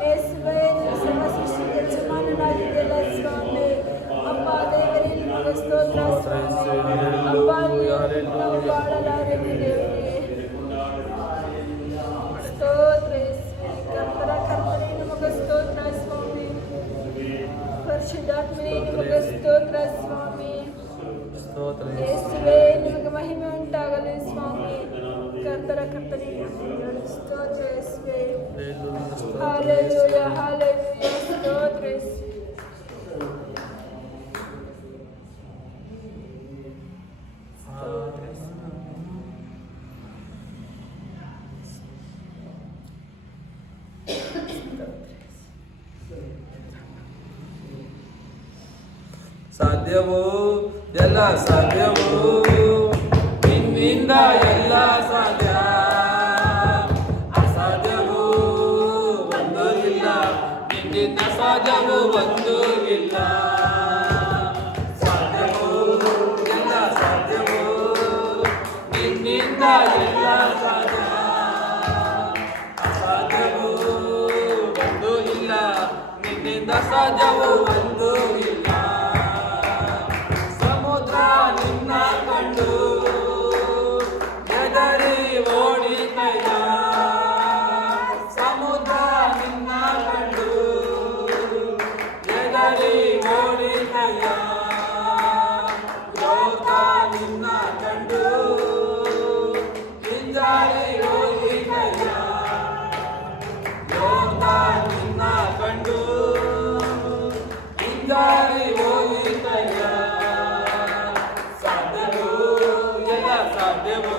ಯೇಸುವೇ ನೀನು ಸರ್ವ ಸೃಷ್ಟಿಗೆ ಯಜಮಾನನಾಗಿದ್ದೀಯಲ್ಲ ಸ್ವಾಮಿ. ಅಪ್ಪ ದೇವರೇ ನಿಮಗೆ ಸ್ತೋತ್ರ ಸ್ವಾಮಿ. ಅಪ್ಪ ನಾವು ಬಾಳಲಾರೆನು ದೇವರೇ. ಸ್ತೋತ್ರಸ್ವೇ, ಕರ್ತನೇ ನಿಮಗೆ ಸ್ತೋತ್ರ ಸ್ವಾಮಿ. ಪರಿಶುದ್ಧಾತ್ಮನೇ ನಿಮಗೆ ಸ್ತೋತ್ರ ಸ್ವಾಮಿ. ಯೇಸುವೇ ನಿಮಗೆ ಮಹಿಮೆ ಉಂಟಾಗಲಿ ಕರ್ತನೆ ಸ್ತೋತ್ರ ಯೇಸುವೆ. ಸ್ತೋತ್ರ ಹಾಲೆಲೂಯಾ ಹಾಲೆಲೂಯಾ ಸ್ತೋತ್ರ ಯೇಸುವೆ. ಸಾಧ್ಯವೋ ಎಲ್ಲ ಸಾಧ್ಯವೋ ನಿನ್ನಿಂದ ಎಲ್ಲ ಸಾಧ್ಯ ಅಸಾಧ್ಯವೋ ಒಂದು ಇಲ್ಲ ನಿನ್ನಿಂದ ಸಾಧ್ಯವೋ ಒಂದು ಇಲ್ಲ ಸಾಧ್ಯವೋ ಎಲ್ಲ ಸಾಧ್ಯವೋ ನಿನ್ನಿಂದ ಎಲ್ಲ ಸಾಧ್ಯ ಅಸಾಧ್ಯವೋ ಒಂದು ಇಲ್ಲ ನಿನ್ನಿಂದ ಸಾಧ್ಯವೋ ಒಂದು ಇಲ್ಲ ನಿನ್ನ ಕಂಡು ಎದರಿ ಓಡಿತಯ್ಯ ಸಮುದ್ರ ನಿನ್ನ ಕಂಡು ಎದರಿ ಓಡಿತಯ್ಯ ಲೋಕ ನಿನ್ನ ಕಂಡು ಹಿಂಜಾರಿ ಹೋಗಿತಯ್ಯ ಲೋಕ ನಿನ್ನ ಕಂಡು ಹಿಂಜಾರಿ ಹೋಗಿತಯ್ಯ ಸಾಧ್ಯವೋ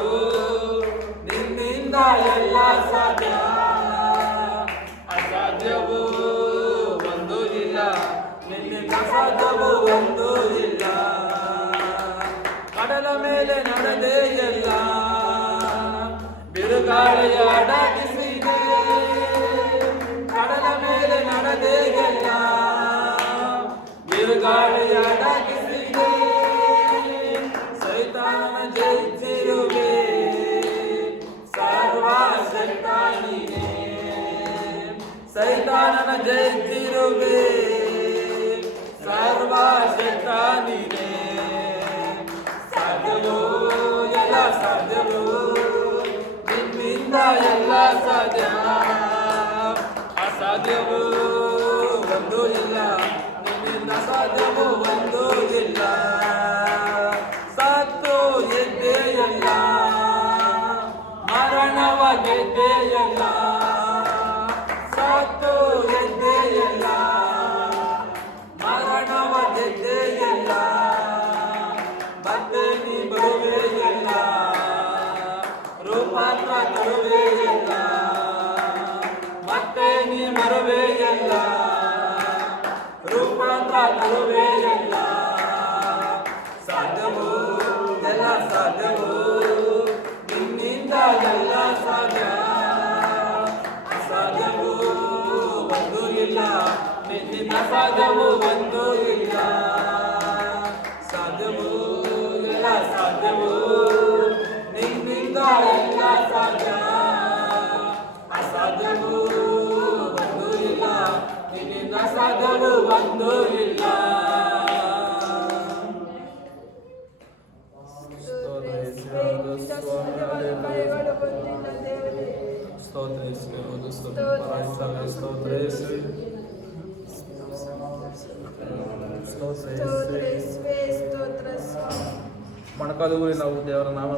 ನಿನ್ನಿಂದ ಎಲ್ಲ ಸಾಧ್ಯ ಅಸಾಧ್ಯವೋ ಒಂದು ಇಲ್ಲ ನಿನ್ನಿಂದ ಸಾಧ್ಯವೋ ಒಂದು ಇಲ್ಲ ಕಡಲ ಮೇಲೆ ನಡೆದೇ ಎಲ್ಲ ಬಿರುಗಾಳಿಯ ಅಡಗಿಸಿದೆ ಕಡಲ ಮೇಲೆ ನಡೆದೇ ಎಲ್ಲ ಬಿರುಗಾಳಿಯ ಅಡಗಿಸಿದೆ ಸೈತಾನನ ಜಯಿಸಿರುವೆ ಸರ್ವಶಕ್ತ ನೀನೇ ಸೈತಾನನ ಜಯಿಸಿರುವೆ ಸರ್ವಶಕ್ತ ನೀನೇ ಸಾಧ್ಯವೋ ಎಲ್ಲ ಸಾಧ್ಯವೋ ನಿನ್ನಿಂದ ಎಲ್ಲ ಸಾಧ್ಯ ಅಸಾಧ್ಯವೋ ಒಂದು ಇಲ್ಲ ನಿನ್ನಿಂದ ಸಾಧ್ಯವೋ ಒಂದು ಇಲ್ಲ ಗೆದ್ದೆಯಲ್ಲ ಮರಣವ ಗೆದ್ದೆಯಲ್ಲ ಸತ್ತು ಗೆದ್ದೆಯಲ್ಲ ಮರಣವ ಗೆದ್ದೆಯಲ್ಲ ಮತ್ತೆ ನೀ ಬರುವೆಯಲ್ಲ ರೂಪಾಂತರ ತರುವೆಯಲ್ಲ ಮತ್ತೆ ನೀ ಬರುವೆಯಲ್ಲ ರೂಪಾಂತರ ತರುವೆಯಲ್ಲ ಸಾಧ್ಯವೋ ಎಲ್ಲ ಸಾಧ್ಯವೋ ನಿನ್ನಿಂದ ಎಲ್ಲ ಸಾಧ್ಯ ಅಸಾಧ್ಯವೋ ಒಂದು ಇಲ್ಲ ನಿನ್ನಿಂದ ಸಾಧ್ಯವೋ ಒಂದು ಇಲ್ಲ ಸಾಧ್ಯವೋ ಎಲ್ಲ ಸಾಧ್ಯವೋ ನಿನ್ನಿಂದ ಎಲ್ಲ ಸಾಧ್ಯ ಅಸಾಧ್ಯವೋ ಒಂದು ಇಲ್ಲ ನಿನ್ನಿಂದ ಸಾಧ್ಯವೋ ಒಂದು ಇಲ್ಲ ಮೊಣಕಾಲು ಊರಿ ನಾವು ದೇವರ ನಾಮ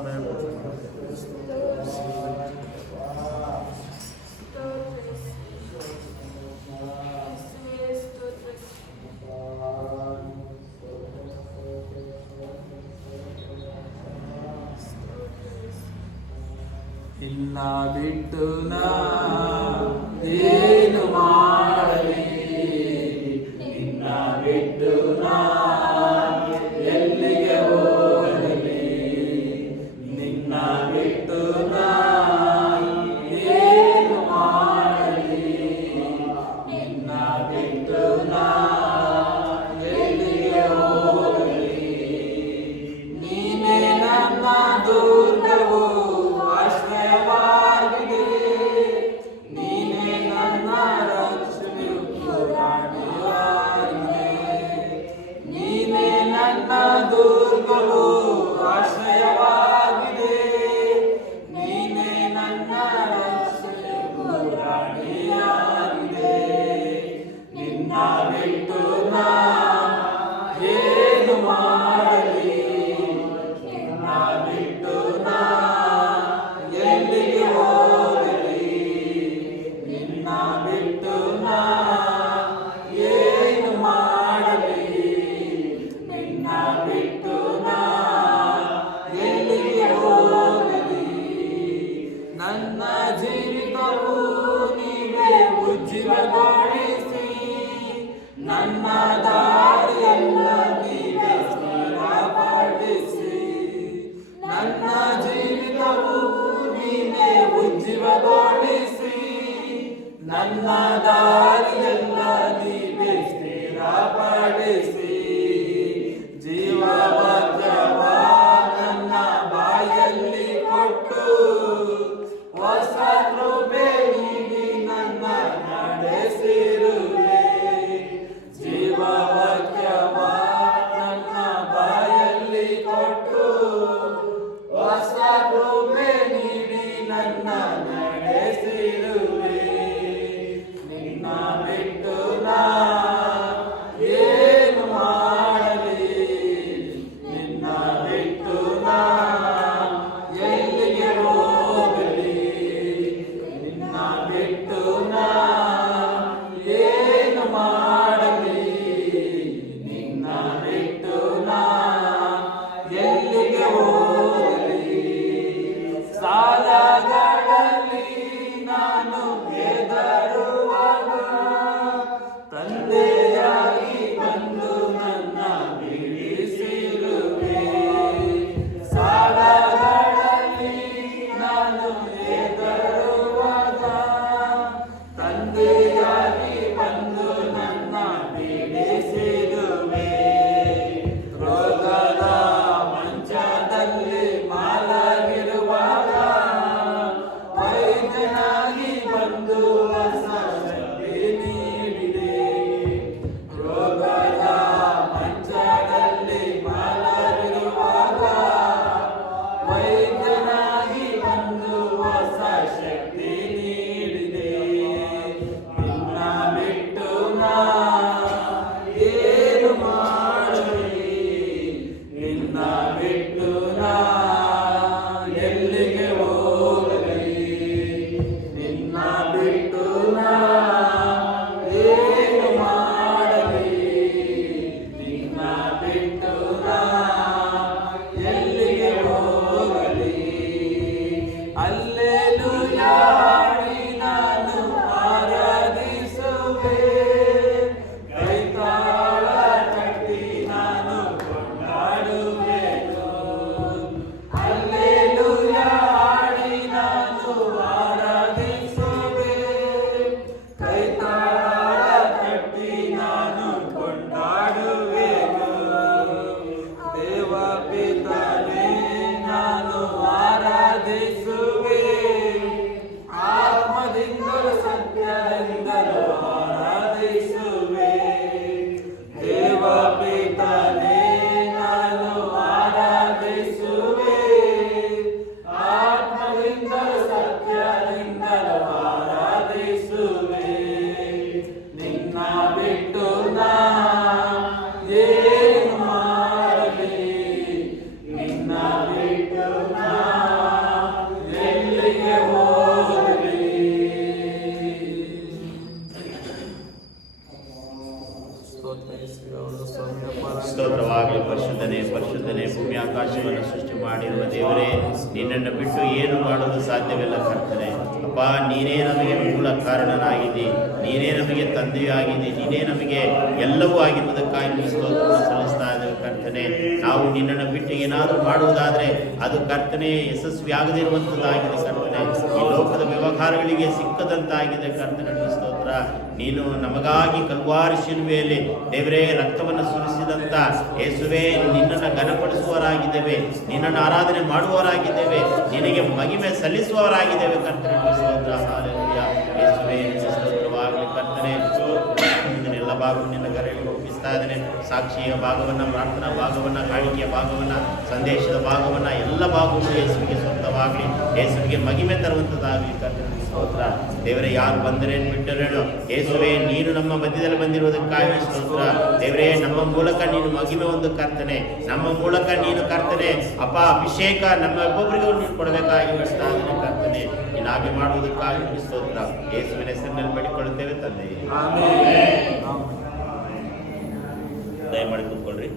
ಇಲ್ಲ ಬಿಟ್ಟು ನಾ ಏನು ಮಾಡಲಿ ನಿನ್ನ ಬಿಟ್ಟು ನಾ ಎಲ್ಲಿಗೆ ಹೋಗಲಿ ನಿನ್ನ ಬಿಟ್ಟು ನಾ ಏನು ಮಾಡಲಿ ನಿನ್ನ ಬಿಟ್ಟು ನಾ ಎಲ್ಲಿಗೆ ಹೋಗಲಿ ನೀನೇ ನನ್ನ ದುರ್ಗವು ಆಶ್ರಯವಾಗಿದೆ ಬಿಟ್ಟು ನಾ ಏನು ಮಾಡಲಿ, ನಿನ್ನ ಬಿಟ್ಟು ನಾ ಎಲ್ಲಿಗೆ ಹೋಗಲಿ. ನನ್ನ ಜೀವಿತವು ನೀವೇ ಉಜ್ಜೀವಗೊಳಿಸಿ, ನನ್ನ ದಾರಿಯೆಲ್ಲ ನೀವೇ ಸ್ಥಿರಪಡಿಸಿ. ನನ್ನ ಜೀವಿತವು ನೀವೇ ಉಜ್ಜೀವಗೊಳಿಸಿ, ನನ್ನ ದಾರಿಯೆಲ್ಲ ನೀವೇ ಸ್ಥಿರಪಡಿಸಿ. ಜೀವವಚವ ನನ್ನ ಬಾಯಲ್ಲಿ ಕೊಟ್ಟು, ಹೊಸ ಕೃಪೆ ನೀಡಿ ನನ್ನ ನಡೆಸಿರುವೆ. ಜೀವವಚವ ನನ್ನ ಬಾಯಲ್ಲಿ ಕೊಟ್ಟು, ಹೊಸ ಕೃಪೆ ನೀಡಿ ನನ್ನ ನಡೆಸಿರುವೆ. ನಿನ್ನ ಬಿಟ್ಟು ನಾ ಏನು ಮಾಡಲಿ, ನಿನ್ನ ಬಿಟ್ಟು ನಾ ಎಲ್ಲಿಗೆ ಹೋಗಲಿ. ನಿನ್ನ ಬಿಟ್ಟು ನಾ ಏನು ಮಾಡಲಿ, ನಿನ್ನ ಬಿಟ್ಟು ನಾ ಎಲ್ಲಿಗೆ ಹೋಗಲಿ. ಸಾಲಗಳಲ್ಲಿ ನಾನು ಹೆದರುವಾಗ, ತಂದೆಯಾಗಿ ಬಂದು ನನ್ನ ಬಿಡಿಸಿರುವೆ. ಸಾಲಗಳಲ್ಲಿ ನಾನು ಹೆದರುವಾಗ, ತಂದೆಯಾಗಿ ಬಂದು ನನ್ನ ಬಿಡಿಸಿರುವೆ. ರೋಗದ ಮಂಚದಲ್ಲಿ ಮಲಗಿರುವಾಗ, ವೈದ್ಯನಾಗಿ ಬಂದು ಹೊಸ ಶಕ್ತಿ ನೀಡಿದೆ. ರೋಗದ ಮಂಚದಲ್ಲಿ ಮಲಗಿರುವಾಗ, ವೈದ್ಯನಾಗಿ ಬಂದು ಹೊಸ ಶಕ್ತಿ ನೀಡಿದೆ. ನಿನ್ನ ಬಿಟ್ಟು ನಾ ಏನು ಮಾಡಲಿ, ನಿನ್ನ ಬಿಟ್ಟು ನಾ ಎಲ್ಲಿಗೆ ಹೋಗಲಿ. ನಿನ್ನ ಬಿಟ್ಟು ನಾ ಏನು ಮಾಡಲಿ, ನಿನ್ನ ಬಿಟ್ಟು ನಾ ಎಲ್ಲಿಗೆ ಹೋಗಲಿ. ಹಲ್ಲೆಲೂಯಾ ಹಾಡಿ ನಾನು ಆರಾಧಿಸುವೆ, ಕೈತಾಳ ತಟ್ಟಿ ನಾನು ಕೊಂಡಾಡುವೆನು. ಹಲ್ಲೆಲೂಯಾ ಹಾಡಿ ನಾನು ಆರಾಧಿಸುವೆ, ಕೈತಾಳ ತಟ್ಟಿ ನಾನು ಕೊಂಡಾಡುವೆನು. ದೇವ ಪಿತನೇ ನಾನು ಆರಾಧಿಸುವೆ, ಆತ್ಮದಿಂದಲೂ ಸತ್ಯದಿಂದಲೂ ಆರಾಧಿಸುವೆ. ದೇವ ಪಿತನೇ ನಾನು ಆರಾಧಿಸುವೆ, ಆತ್ಮದಿಂದಲೂ ಸತ್ಯದಿಂದಲೂ ಆರಾಧಿಸುವೆ. ನಿನ್ನ ಬಿಟ್ಟು ನಾ ಏನು ಮಾಡಲಿ, ನಿನ್ನ ಬಿಟ್ಟು ನಾ ಎಲ್ಲಿಗೆ ಹೋಗಲಿ. ಸ್ತೋತ್ರವಾಗಲಿ. ಪರಿಶುದ್ಧನೇ ಪರಿಶುದ್ಧನೇ, ಭೂಮಿ ಆಕಾಶವನ್ನು ಸೃಷ್ಟಿ ಮಾಡಿರುವ ದೇವರೇ, ನಿನ್ನನ್ನು ಬಿಟ್ಟು ಏನು ಮಾಡಲು ಸಾಧ್ಯವಿಲ್ಲ ಕರ್ತನೆ. ಅಪ್ಪ, ನೀನೇ ನಮಗೆ ಮೂಲ ಕಾರಣನಾಗಿದ್ದಿ, ನೀನೇ ನಮಗೆ ತಂದೆಯಾಗಿದ್ದಿ, ನೀನೇ ನಮಗೆ ಎಲ್ಲವೂ ಆಗಿರುವುದಕ್ಕಾಗಿ ಸ್ತೋತ್ರವನ್ನು ಸಲ್ಲಿಸ್ತಾ ಇದ್ದೇವೆ ಕರ್ತನೆ. ನಾವು ನಿನ್ನನ್ನು ಬಿಟ್ಟು ಏನಾದರೂ ಮಾಡುವುದಾದರೆ ಅದು ಕರ್ತನೆ ಯಶಸ್ವಿಯಾಗದಿರುವಂಥದ್ದಾಗಿದೆ ಕರ್ತನೆ. ಈ ಲೋಕದ ವ್ಯವಹಾರಗಳಿಗೆ ಸಿಕ್ಕದಂತಾಗಿದೆ ಕರ್ತನೆ. ಸ್ತೋತ್ರ. ನೀನು ನಮಗಾಗಿ ಕಲ್ವಾರಿ ಶಿಲುಬೆಯಲ್ಲಿ ದೇವರೇ ರಕ್ತವನ್ನು ಸುರಿಸಿದಂಥ ಯೇಸುವೇ, ನಿನ್ನನ್ನು ಘನಪಡಿಸುವವರಾಗಿದ್ದೇವೆ, ನಿನ್ನನ್ನು ಆರಾಧನೆ ಮಾಡುವವರಾಗಿದ್ದೇವೆ, ನಿನಗೆ ಮಹಿಮೆ ಸಲ್ಲಿಸುವವರಾಗಿದ್ದೇವೆ ಕರ್ತನೆ. ಸ್ತೋತ್ರ. ಹಾಲೆಲೂಯಾ. ಯೇಸುವೇ, ಸ್ತೋತ್ರವಾಗಲಿ ಕರ್ತನೆ. ಎಲ್ಲ ಭಾಗವನ್ನು ನಿನ್ನ ಕರೆಯಲ್ಲಿ ಒಪ್ಪಿಸ್ತಾ ಇದ್ದೇನೆ. ಸಾಕ್ಷಿಯ ಭಾಗವನ್ನು, ಪ್ರಾರ್ಥನಾ ಭಾಗವನ್ನು, ಕಾಣಿಕೆಯ ಭಾಗವನ್ನು, ಸಂದೇಶದ ಭಾಗವನ್ನು, ಎಲ್ಲ ಭಾಗವನ್ನು ಯೇಸುವಿಗೆ ಸ್ವಂತವಾಗಲಿ, ಯೇಸುವಿಗೆ ಮಹಿಮೆ ತರುವಂಥದ್ದಾಗಲಿ ಕರ್ತನೆ. ಸ್ತೋತ್ರ. ದೇವರೇ, ಯಾರು ಬಂದರೇನು ಬಿಟ್ಟರೇನು, ಯೇಸುವೇ ನೀನು ನಮ್ಮ ಮಧ್ಯದಲ್ಲಿ ಬಂದಿರುವುದಕ್ಕಾಗಿ ಸ್ತೋತ್ರ. ದೇವರೇ, ನಮ್ಮ ಮೂಲಕ ನೀನು ಮಹಿಮೆ ಒಂದು ಕರ್ತನೆ, ನಮ್ಮ ಮೂಲಕ ನೀನು ಕರ್ತನೆ ಅಪ್ಪ ಅಭಿಷೇಕ ನಮ್ಮ ಒಬ್ಬೊಬ್ಬರಿಗೂ ನೀನು ಕೊಡಬೇಕಾಗಿ ಕರ್ತನೆ. ಇನ್ನಾಗಿ ಮಾಡುವುದಕ್ಕಾಗಿ ನಿಮಗೆ ಸ್ತೋತ್ರ. ಯೇಸುವಿನ ಹೆಸರಿನಲ್ಲಿ ಬೇಡಿಕೊಳ್ಳುತ್ತೇವೆ ತಂದೆ. ದಯಮಾಡಿ ಕೂತ್ಕೊಳ್ರಿ.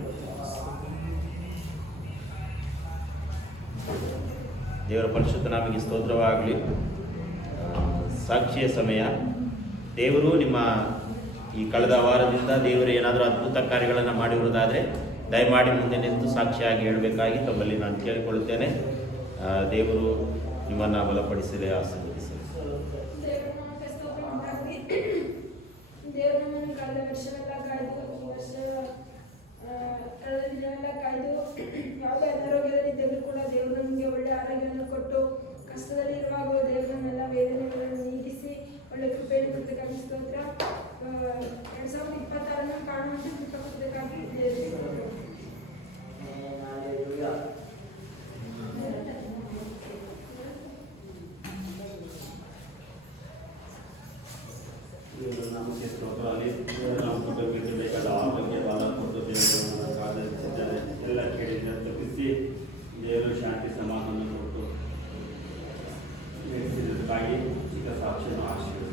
ದೇವರ ಪರಿಶುದ್ಧ ನಾಮಕ್ಕೆ ಸ್ತೋತ್ರವಾಗಲಿ. ಸಾಕ್ಷಿಯ ಸಮಯ. ದೇವರು ನಿಮ್ಮ ಈ ಕಳೆದ ವಾರದಿಂದ ದೇವರು ಏನಾದರೂ ಅದ್ಭುತ ಕಾರ್ಯಗಳನ್ನು ಮಾಡಿರುವುದಾದರೆ ದಯಮಾಡಿ ಮುಂದೆ ನಿಂತು ಸಾಕ್ಷಿಯಾಗಿ ಹೇಳಬೇಕಾಗಿ ತಮ್ಮಲ್ಲಿ ನಾನು ಕೇಳಿಕೊಳ್ಳುತ್ತೇನೆ. ದೇವರು ನಿಮ್ಮನ್ನು ಬಲಪಡಿಸಲಿ, ಆಶೀರ್ವದಿಸಲಿ. ದೇವರು ನಮ್ಮನ್ನು ಕಳೆದ ವರ್ಷವೆಲ್ಲ ಕಾಯ್ದು ಈ ವರ್ಷ ಕಳೆದ ದಿನವೆಲ್ಲ ಕಾಯ್ದು ಯಾವುದೇ ಅನಾರೋಗ್ಯದಲ್ಲಿದ್ದರೂ ಕೂಡ ದೇವರು ನಮಗೆ ಒಳ್ಳೆ ಆರೋಗ್ಯವನ್ನು ಕೊಟ್ಟು ಕಷ್ಟದಲ್ಲಿರುವಾಗ ದೇವರು ನಮ್ಮೆಲ್ಲ ವೇದನೆಗಳನ್ನು ನೀಗಿಸಿ ಒಳ್ಳೆ ಕೃಪೆಯನ್ನು ಕೊಡಬೇಕಾಗಿ ಸ್ತೋತ್ರ. 2026 ಕಾಣುವಂತೆ ಕೃಪೆ ಕೊಡಬೇಕಾಗಿ ನಮಗೆ ಸ್ತೋತ್ರವಾಗಲಿ. ನಾವು ಕುಟುಂಬಕ್ಕೆ ಬೇಕಾದ ಆರೋಗ್ಯ ಬಾಲ ಕೊಟ್ಟು ದೇವರು ಕಾದಿದ್ದಾರೆ. ಎಲ್ಲ ಕೇಳಿದ ತಪ್ಪಿಸಿ ದೇವರು ಶಾಂತಿ ಸಮಾಧಾನ ಕೊಟ್ಟು ನಡೆಸಿದ್ದಕ್ಕಾಗಿ ಚಿಕ್ಕ ಸಾಕ್ಷಿಯನ್ನು ಆಶೀರ್ವದಿಸಿ.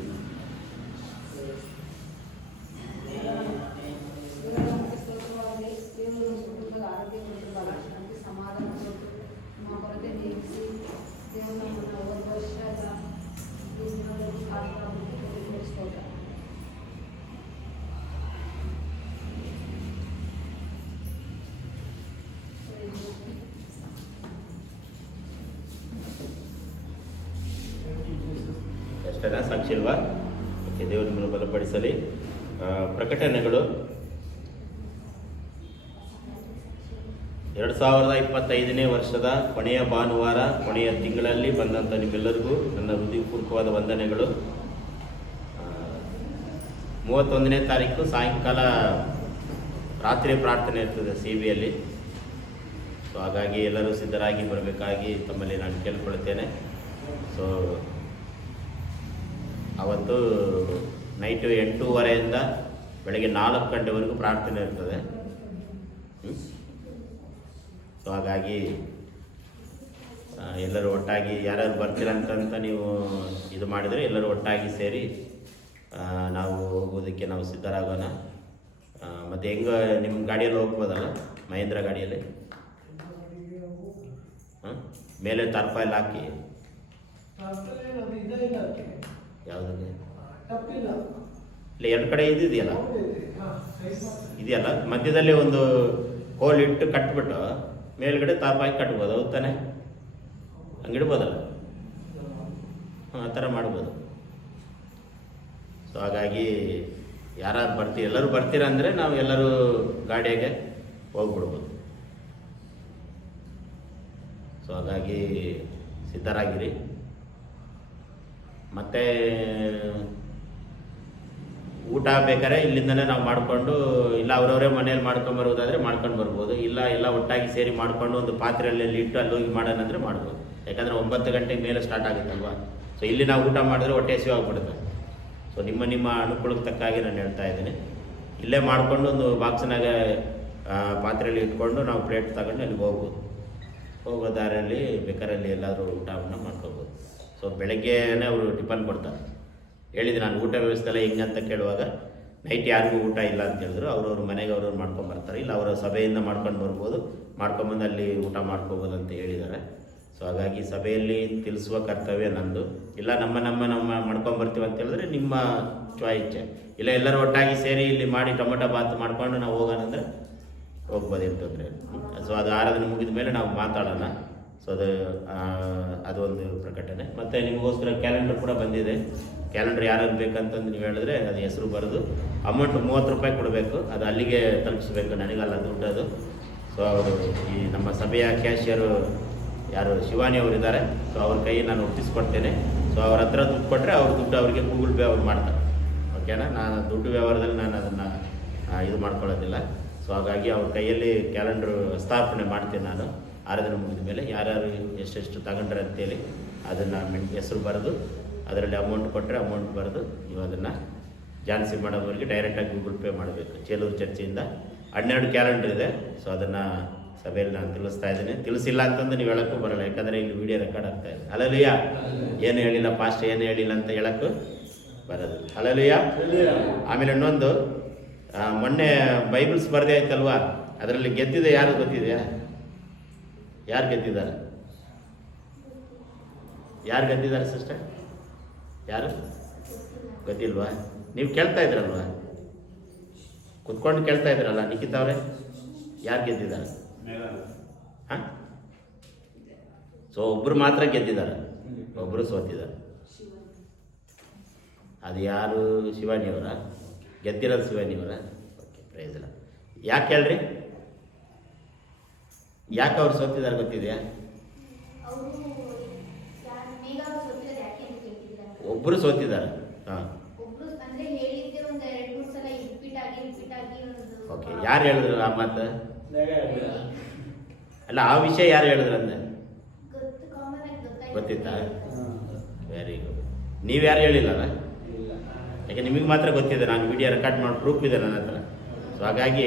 ಎಷ್ಟೆಲ್ಲ ಸಾಕ್ಷಿ ಇಲ್ವಾ? ಓಕೆ, ದೇವರು ನಿಮ್ಮನ್ನು ಬಲಪಡಿಸಲಿ. ಪ್ರಕಟಣೆಗಳು 2025ನೇ ವರ್ಷದ ಕೊನೆಯ ಭಾನುವಾರ, ಕೊನೆಯ ತಿಂಗಳಲ್ಲಿ ಬಂದಂಥ ನಿಮ್ಮೆಲ್ಲರಿಗೂ ನನ್ನ ಹೃದಯಪೂರ್ವಕವಾದ ವಂದನೆಗಳು. 31ನೇ ತಾರೀಕು ಸಾಯಂಕಾಲ ರಾತ್ರಿ ಪ್ರಾರ್ಥನೆ ಇರ್ತದೆ CBಯಲ್ಲಿ. ಸೊ ಹಾಗಾಗಿ ಎಲ್ಲರೂ ಸಿದ್ಧರಾಗಿ ಬರಬೇಕಾಗಿ ತಮ್ಮಲ್ಲಿ ನಾನು ಕೇಳ್ಕೊಳ್ತೇನೆ. ಸೊ ಅವತ್ತು ನೈಟು 8:30ಯಿಂದ ಬೆಳಗ್ಗೆ 4 ಗಂಟೆವರೆಗೂ ಪ್ರಾರ್ಥನೆ ಇರ್ತದೆ. ಸೊ ಹಾಗಾಗಿ ಎಲ್ಲರೂ ಒಟ್ಟಾಗಿ ಯಾರ್ಯಾರು ಬರ್ತೀರಂತ ನೀವು ಇದು ಮಾಡಿದರೆ ಎಲ್ಲರೂ ಒಟ್ಟಾಗಿ ಸೇರಿ ನಾವು ಹೋಗೋದಕ್ಕೆ ನಾವು ಸಿದ್ಧರಾಗೋಣ. ಮತ್ತು ಹೆಂಗೆ ನಿಮ್ಮ ಗಾಡಿಯಲ್ಲಿ ಹೋಗ್ಬೋದಲ್ಲ, ಮಹೇಂದ್ರ ಗಾಡಿಯಲ್ಲಿ ಮೇಲೆ ತಾರ್ಪಾಲ್ ಹಾಕಿ ಯಾವುದಕ್ಕೆ ಇಲ್ಲ 2 ಕಡೆ ಇದೆಯಲ್ಲ ಮಧ್ಯದಲ್ಲಿ ಒಂದು ಕೋಲ್ ಇಟ್ಟು ಕಟ್ಬಿಟ್ಟು ಮೇಲ್ಗಡೆ ತಾರ್ಪಾಯಿ ಕಟ್ಬೋದು. ಹೌದು ತಾನೆ? ಹಂಗಿಡ್ಬೋದಲ್ಲ, ಆ ಥರ ಮಾಡ್ಬೋದು. ಸೊ ಹಾಗಾಗಿ ಯಾರು ಎಲ್ಲರೂ ಬರ್ತೀರ ಅಂದರೆ ನಾವು ಎಲ್ಲರೂ ಗಾಡಿಯಾಗೆ ಹೋಗ್ಬಿಡ್ಬೋದು. ಸೊ ಹಾಗಾಗಿ ಸಿದ್ಧರಾಗಿರಿ. ಮತ್ತು ಊಟ ಬೇಕಾದ್ರೆ ಇಲ್ಲಿಂದಲೇ ನಾವು ಮಾಡಿಕೊಂಡು, ಇಲ್ಲ ಅವರವರೇ ಮನೇಲಿ ಮಾಡ್ಕೊಂಬರೋದಾದರೆ ಮಾಡ್ಕೊಂಡು ಬರ್ಬೋದು. ಇಲ್ಲ ಎಲ್ಲ ಒಟ್ಟಾಗಿ ಸೇರಿ ಮಾಡಿಕೊಂಡು ಒಂದು ಪಾತ್ರೆಯಲ್ಲಿ ಇಟ್ಟು ಅಲ್ಲಿ ಹೋಗಿ ಮಾಡೋಣ ಅಂದರೆ ಮಾಡ್ಬೋದು. ಯಾಕಂದರೆ 9 ಗಂಟೆಗೆ ಮೇಲೆ ಸ್ಟಾರ್ಟ್ ಆಗುತ್ತಲ್ವ. ಸೊ ಇಲ್ಲಿ ನಾವು ಊಟ ಮಾಡಿದ್ರೆ ಹೊಟ್ಟೆ ಹಸಿವು ಆಗ್ಬಿಡುತ್ತೆ. ಸೊ ನಿಮ್ಮ ಅನುಕೂಲಕ್ಕೆ ತಕ್ಕಾಗಿ ನಾನು ಹೇಳ್ತಾ ಇದ್ದೀನಿ. ಇಲ್ಲೇ ಮಾಡಿಕೊಂಡು ಒಂದು ಬಾಕ್ಸ್ನಾಗ ಪಾತ್ರೆಯಲ್ಲಿ ಇಟ್ಕೊಂಡು ನಾವು ಪ್ಲೇಟ್ ತಗೊಂಡು ಅಲ್ಲಿಗೆ ಹೋಗ್ಬೋದು. ಹೋಗೋ ದಾರಿಯಲ್ಲಿ ಬೇಕಾರಲ್ಲಿ ಎಲ್ಲಾದರೂ ಊಟವನ್ನು ಮಾಡ್ಕೋಬೋದು. ಸೊ ಬೆಳಗ್ಗೆನೇ ಅವರು ಟಿಫನ್ ಕೊಡ್ತಾರೆ. ಹೇಳಿದೆ ನಾನು ಊಟ ವ್ಯವಸ್ಥೆ ಎಲ್ಲ ಹೆಂಗಂತ ಕೇಳುವಾಗ ನೈಟ್ ಯಾರಿಗೂ ಊಟ ಇಲ್ಲ ಅಂತ ಹೇಳಿದ್ರು. ಅವ್ರವ್ರ ಮನೆಗೆ ಅವ್ರವ್ರು ಮಾಡ್ಕೊಂಬರ್ತಾರೆ, ಇಲ್ಲ ಅವರ ಸಭೆಯಿಂದ ಮಾಡ್ಕೊಂಡು ಬರ್ಬೋದು, ಮಾಡ್ಕೊಂಬಂದು ಅಲ್ಲಿ ಊಟ ಮಾಡ್ಕೋಬೋದು ಅಂತ ಹೇಳಿದ್ದಾರೆ. ಸೊ ಹಾಗಾಗಿ ಸಭೆಯಲ್ಲಿ ತಿಳಿಸುವ ಕರ್ತವ್ಯ ನಂದು. ಇಲ್ಲ ನಮ್ಮ ಮಾಡ್ಕೊಂಬರ್ತೀವಿ ಅಂತ ಹೇಳಿದ್ರೆ ನಿಮ್ಮ ಚಾಯ್ಸ್. ಇಲ್ಲ ಎಲ್ಲರೂ ಒಟ್ಟಾಗಿ ಸೇರಿ ಇಲ್ಲಿ ಮಾಡಿ ಟೊಮೊಟೊ ಬಾತ್ ಮಾಡ್ಕೊಂಡು ನಾವು ಹೋಗೋಣ ಅಂದರೆ ಹೋಗ್ಬೋದು, ಅಂತಂದರೆ. ಸೊ ಅದು ಆರಾಧನೆ ಮುಗಿದ ಮೇಲೆ ನಾವು ಮಾತಾಡೋಣ. ಸೊ ಅದೊಂದು ಪ್ರಕಟಣೆ. ಮತ್ತು ನಿಮಗೋಸ್ಕರ ಕ್ಯಾಲೆಂಡರ್ ಕೂಡ ಬಂದಿದೆ. ಕ್ಯಾಲೆಂಡರ್ ಯಾರು ಬೇಕಂತಂದು ನೀವು ಹೇಳಿದ್ರೆ ಅದು ಹೆಸರು ಬರೆದು ಅಮೌಂಟ್ 30 ರೂಪಾಯಿ ಕೊಡಬೇಕು. ಅದು ಅಲ್ಲಿಗೆ ತಲುಪಿಸ್ಬೇಕು, ನನಗಲ್ಲ ದುಡ್ಡದು. ಸೊ ಅವರು ಈ ನಮ್ಮ ಸಭೆಯ ಕ್ಯಾಶಿಯರು ಯಾರು ಶಿವಾನಿ ಅವರಿದ್ದಾರೆ. ಸೊ ಅವ್ರ ಕೈ ನಾನು ಒಪ್ಪಿಸ್ಕೊಡ್ತೇನೆ. ಸೊ ಅವ್ರ ಹತ್ರ ದುಡ್ಡು ಕೊಟ್ಟರೆ ಅವ್ರ ದುಡ್ಡು ಅವರಿಗೆ ಗೂಗಲ್ ಪೇ ಅವ್ರು ಮಾಡ್ತಾರೆ. ಓಕೆನಾ? ನಾನು ದುಡ್ಡು ವ್ಯವಹಾರದಲ್ಲಿ ನಾನು ಅದನ್ನು ಇದು ಮಾಡ್ಕೊಳ್ಳೋದಿಲ್ಲ. ಸೊ ಹಾಗಾಗಿ ಅವ್ರ ಕೈಯಲ್ಲಿ ಕ್ಯಾಲೆಂಡ್ರು ಸ್ಥಾಪನೆ ಮಾಡ್ತೀನಿ ನಾನು. ಆರಾಧನೆ ಮುಗಿದ ಮೇಲೆ ಯಾರ್ಯಾರು ಎಷ್ಟೆಷ್ಟು ತಗೊಂಡ್ರೆ ಅಂತೇಳಿ ಅದನ್ನು ಹೆಸರು ಬರೆದು ಅದರಲ್ಲಿ ಅಮೌಂಟ್ ಕೊಟ್ಟರೆ ಅಮೌಂಟ್ ಬರೆದು ನೀವು ಅದನ್ನು ಜಾನ್ಸಿ ಮಾಡೋವರಿಗೆ ಡೈರೆಕ್ಟಾಗಿ ಗೂಗಲ್ ಪೇ ಮಾಡಬೇಕು. ಚೇಲೂರು ಚರ್ಚಿಯಿಂದ 12 ಕ್ಯಾಲೆಂಡರ್ ಇದೆ. ಸೊ ಅದನ್ನು ಸಭೆಯಲ್ಲಿ ನಾನು ತಿಳಿಸ್ತಾ ಇದ್ದೀನಿ. ತಿಳಿಸಿಲ್ಲ ಅಂತಂದು ನೀವು ಹೇಳೋಕ್ಕೂ ಬರಲ್ಲ, ಯಾಕಂದರೆ ಇಲ್ಲಿ ವಿಡಿಯೋ ರೆಕಾರ್ಡ್ ಆಗ್ತಾ ಇದೆ. ಅಲ್ಲಲಿಯ ಏನು ಹೇಳಿಲ್ಲ ಪಾಸ್ಟ್ ಏನು ಹೇಳಿಲ್ಲ ಅಂತ ಹೇಳೋಕ್ಕೂ ಬರೋದು. ಅಲ್ಲಲಿಯ. ಆಮೇಲೆ ಇನ್ನೊಂದು ಮೊನ್ನೆ ಬೈಬಲ್ ಸ್ಪರ್ಧೆ ಆಯ್ತಲ್ವಾ, ಅದರಲ್ಲಿ ಗೆದ್ದಿದೆ ಯಾರು ಗೊತ್ತಿದೆಯಾ? ಯಾರು ಗೆದ್ದಿದ್ದಾರೆ? ಯಾರು ಗೆದ್ದಿದ್ದಾರೆ ಸಿಸ್ಟರ್? ಯಾರು ಗೊತ್ತಿಲ್ವಾ? ನೀವು ಕೇಳ್ತಾ ಇದ್ರಲ್ವಾ, ಕುತ್ಕೊಂಡು ಕೇಳ್ತಾ ಇದ್ರಲ್ಲ ನಿಖಿತ್ ಅವರೇ, ಯಾರು ಗೆದ್ದಿದ್ದಾರೆ? ಹಾಂ, ಸೊ ಒಬ್ಬರು ಮಾತ್ರ ಗೆದ್ದಿದ್ದಾರೆ, ಒಬ್ಬರು ಸೋತಿದ್ದಾರೆ. ಅದು ಯಾರು? ಶಿವಾನಿಯವರ ಗೆದ್ದಿರೋದು? ಶಿವಾನಿಯವರ? ಓಕೆ, ಪ್ರೈಸ್ ಇಲ್ಲ. ಯಾಕೆ ಹೇಳ್ರಿ, ಯಾಕೆ ಅವ್ರು ಸೋತಿದ್ದಾರೆ ಗೊತ್ತಿದೆಯಾ? ಒಬ್ಬರು ಸೋತಿದ್ದಾರೆ. ಹಾಂ, ಓಕೆ. ಯಾರು ಹೇಳಿದ್ರು ಆ ಮಾತು? ಅಲ್ಲ, ಆ ವಿಷಯ ಯಾರು ಹೇಳಿದ್ರು ಅಂದೆ? ಗೊತ್ತಿತ್ತಾ? Very good. ನೀವು ಯಾರು ಹೇಳಿಲ್ಲಲ್ಲ, ಯಾಕೆ ನಿಮಗೆ ಮಾತ್ರ ಗೊತ್ತಿದೆ. ನಾನು ವಿಡಿಯೋ ರೆಕಾರ್ಡ್ ಮಾಡಿ ಪ್ರೂಫ್ ಇದೆ ನನ್ನ ಹತ್ರ. ಸೊ ಹಾಗಾಗಿ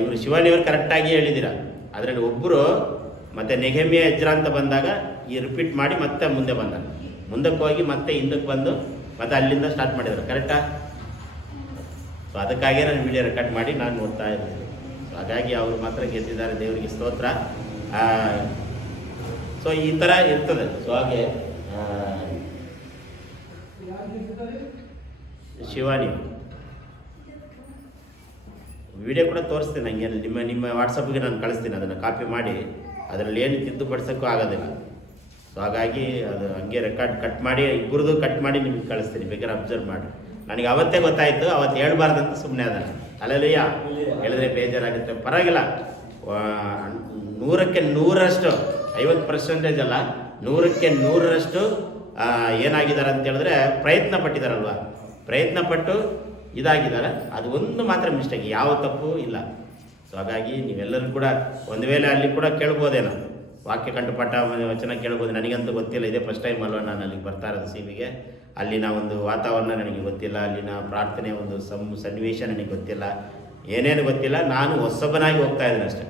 ಇವರು ಶಿವಾನಿಯವರು ಕರೆಕ್ಟಾಗಿ ಹೇಳಿದ್ದೀರ. ಅದರಲ್ಲಿ ಒಬ್ಬರು ಮತ್ತು ನೆಗೆಮಿಯ ಎಜ್ರ ಅಂತ ಬಂದಾಗ ಈ ರಿಪೀಟ್ ಮಾಡಿ ಮತ್ತೆ ಮುಂದೆ ಬಂದಾಗ, ಮುಂದಕ್ಕೆ ಹೋಗಿ ಮತ್ತೆ ಹಿಂದಕ್ಕೆ ಬಂದು ಮತ್ತೆ ಅಲ್ಲಿಂದ ಸ್ಟಾರ್ಟ್ ಮಾಡಿದ್ರು. ಕರೆಕ್ಟಾ? ಸೊ ಅದಕ್ಕಾಗಿಯೇ ನಾನು ವಿಡಿಯೋ ರೆಕಾರ್ಡ್ ಮಾಡಿ ನಾನು ನೋಡ್ತಾ ಇದ್ದೀನಿ. ಸೊ ಹಾಗಾಗಿ ಅವರು ಮಾತ್ರ ಗೆದ್ದಿದ್ದಾರೆ, ದೇವರಿಗೆ ಸ್ತೋತ್ರ. ಸೊ ಈ ಥರ ಇರ್ತದೆ. ಸೊ ಹಾಗೆ ಶಿವಾನಿ ವಿಡಿಯೋ ಕೂಡ ತೋರಿಸ್ತೀನಿ, ನನಗೆ ನಿಮ್ಮ ವಾಟ್ಸಪ್ಗೆ ನಾನು ಕಳಿಸ್ತೀನಿ. ಅದನ್ನು ಕಾಪಿ ಮಾಡಿ ಅದರಲ್ಲಿ ಏನು ತಿದ್ದುಪಡಿಸೋಕ್ಕೂ ಆಗೋದಿಲ್ಲ. ಸೊ ಹಾಗಾಗಿ ಅದು ಹಂಗೆ ರೆಕಾರ್ಡ್ ಕಟ್ ಮಾಡಿ, ಇಬ್ಬರದು ಕಟ್ ಮಾಡಿ ನಿಮಗೆ ಕಳಿಸ್ತೀನಿ, ಬೇಕಾದ್ರೆ ಅಬ್ಸರ್ವ್ ಮಾಡಿ. ನನಗೆ ಅವತ್ತೇ ಗೊತ್ತಾಯಿತು, ಅವತ್ತು ಹೇಳ್ಬಾರ್ದಂತ ಸುಮ್ಮನೆ ಅದ. ಅಲ್ಲಲ್ಲಿಯ ಹೇಳಿದ್ರೆ ಬೇಜಾರಾಗುತ್ತೆ, ಪರವಾಗಿಲ್ಲ. 100ಕ್ಕೆ 100ರಷ್ಟು, 50% ಅಲ್ಲ, 100ಕ್ಕೆ 100ರಷ್ಟು ಏನಾಗಿದ್ದಾರೆ ಅಂತ ಹೇಳಿದ್ರೆ ಪ್ರಯತ್ನ ಪಟ್ಟಿದ್ದಾರಲ್ವ, ಪ್ರಯತ್ನ ಪಟ್ಟು ಇದಾಗಿದ್ದಾರೆ. ಅದು ಒಂದು ಮಾತ್ರ ಮಿಸ್ಟೇಕ್, ಯಾವ ತಪ್ಪು ಇಲ್ಲ. ಸೊ ಹಾಗಾಗಿ ನೀವೆಲ್ಲರೂ ಕೂಡ ಒಂದು ವೇಳೆ ಅಲ್ಲಿ ಕೂಡ ಕೇಳ್ಬೋದೇನೋ, ವಾಕ್ಯ ಕಂಠಪಾಠ ವಚನ ಕೇಳ್ಬೋದು. ನನಗಂತೂ ಗೊತ್ತಿಲ್ಲ, ಇದೇ ಫಸ್ಟ್ ಟೈಮ್ ಅಲ್ವ ನಾನು ಅಲ್ಲಿಗೆ ಬರ್ತಾ ಇರೋದು ಸಿಬಿಗೆ. ಅಲ್ಲಿನ ಒಂದು ವಾತಾವರಣ ನನಗೆ ಗೊತ್ತಿಲ್ಲ, ಅಲ್ಲಿನ ಪ್ರಾರ್ಥನೆ ಒಂದು ಸನ್ನಿವೇಶ ನನಗೆ ಗೊತ್ತಿಲ್ಲ, ಏನೇನು ಗೊತ್ತಿಲ್ಲ. ನಾನು ಹೊಸಬನಾಗಿ ಹೋಗ್ತಾ ಇದ್ದೀನಿ ಅಷ್ಟೇ.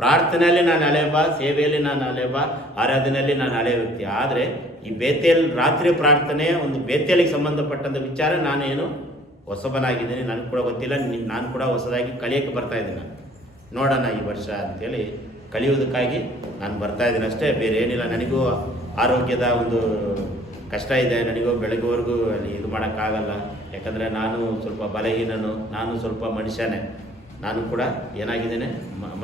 ಪ್ರಾರ್ಥನೆಯಲ್ಲಿ ನಾನು ಹಳೆಬ, ಸೇವೆಯಲ್ಲಿ ನಾನು ಹಳೆಬ, ಆರಾಧನೆಯಲ್ಲಿ ನಾನು ಹಳೆ ವ್ಯಕ್ತಿ. ಆದರೆ ಈ ಬೇತೇಲ್ ರಾತ್ರಿ ಪ್ರಾರ್ಥನೆ ಒಂದು ಬೇತೇಲಿಗೆ ಸಂಬಂಧಪಟ್ಟಂಥ ವಿಚಾರ ನಾನೇನು ಹೊಸಬನಾಗಿದ್ದೀನಿ, ನನಗೆ ಕೂಡ ಗೊತ್ತಿಲ್ಲ. ನಾನು ಕೂಡ ಹೊಸದಾಗಿ ಕಲಿಯೋಕ್ಕೆ ಬರ್ತಾ ಇದ್ದೀನಿ. ನೋಡೋಣ ಈ ವರ್ಷ ಅಂತೇಳಿ ಕಲಿಯೋದಕ್ಕಾಗಿ ನಾನು ಬರ್ತಾ ಇದ್ದೀನಿ ಅಷ್ಟೇ, ಬೇರೆ ಏನಿಲ್ಲ. ನನಗೂ ಆರೋಗ್ಯದ ಒಂದು ಕಷ್ಟ ಇದೆ, ನನಗೂ ಬೆಳಗ್ಗೆವರೆಗೂ ಅಲ್ಲಿ ಇದು ಮಾಡೋಕ್ಕಾಗಲ್ಲ. ಯಾಕಂದರೆ ನಾನು ಸ್ವಲ್ಪ ಬಲಹೀನನು, ನಾನು ಸ್ವಲ್ಪ ಮನುಷ್ಯನೇ, ನಾನು ಕೂಡ ಏನಾಗಿದ್ದೇನೆ,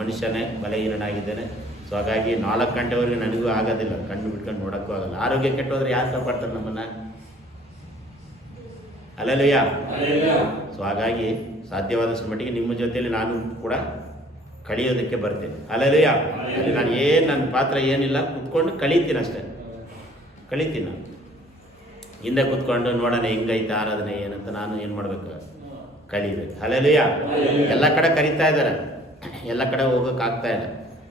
ಮನುಷ್ಯನೇ, ಬಲಹೀನನಾಗಿದ್ದೇನೆ. ಸೊ ಹಾಗಾಗಿ 4 ಗಂಟೆವರೆಗೆ ನನಗೂ ಆಗೋದಿಲ್ಲ, ಕಣ್ಣು ಬಿಟ್ಕೊಂಡು ನೋಡೋಕ್ಕೂ ಆಗಲ್ಲ. ಆರೋಗ್ಯ ಕೆಟ್ಟೋದ್ರೆ ಯಾರು ಕಾಪಾಡ್ತಾರೆ ನಮ್ಮನ್ನು? ಅಲ್ಲಲ್ಲಯ್ಯ. ಸೊ ಹಾಗಾಗಿ ಸಾಧ್ಯವಾದಷ್ಟು ಮಟ್ಟಿಗೆ ನಿಮ್ಮ ಜೊತೆಯಲ್ಲಿ ನಾನು ಕೂಡ ಕಲಿಯೋದಕ್ಕೆ ಬರ್ತೇನೆ. ಅಲ್ಲಲ್ಲಯ್ಯ. ಅಲ್ಲಿ ನಾನು ನನ್ನ ಪಾತ್ರ ಏನಿಲ್ಲ, ಕೂತ್ಕೊಂಡು ಕಲಿತೀನಿ ಅಷ್ಟೇ, ಕಲಿತೀನಿ ನಾನು. ಹಿಂದೆ ಕೂತ್ಕೊಂಡು ನೋಡೋಣ ಹೆಂಗೈತೆ ಆರಾಧನೆ ಏನಂತ ನಾನು ಏನು ಮಾಡಬೇಕು, ಕಲಿಬೇಕು. ಅಲ್ಲಲ್ಲಯ್ಯ. ಎಲ್ಲ ಕಡೆ ಕರೀತಾ ಇದ್ದಾರೆ, ಎಲ್ಲ ಕಡೆ ಹೋಗೋಕ್ಕಾಗ್ತಾ ಇಲ್ಲ.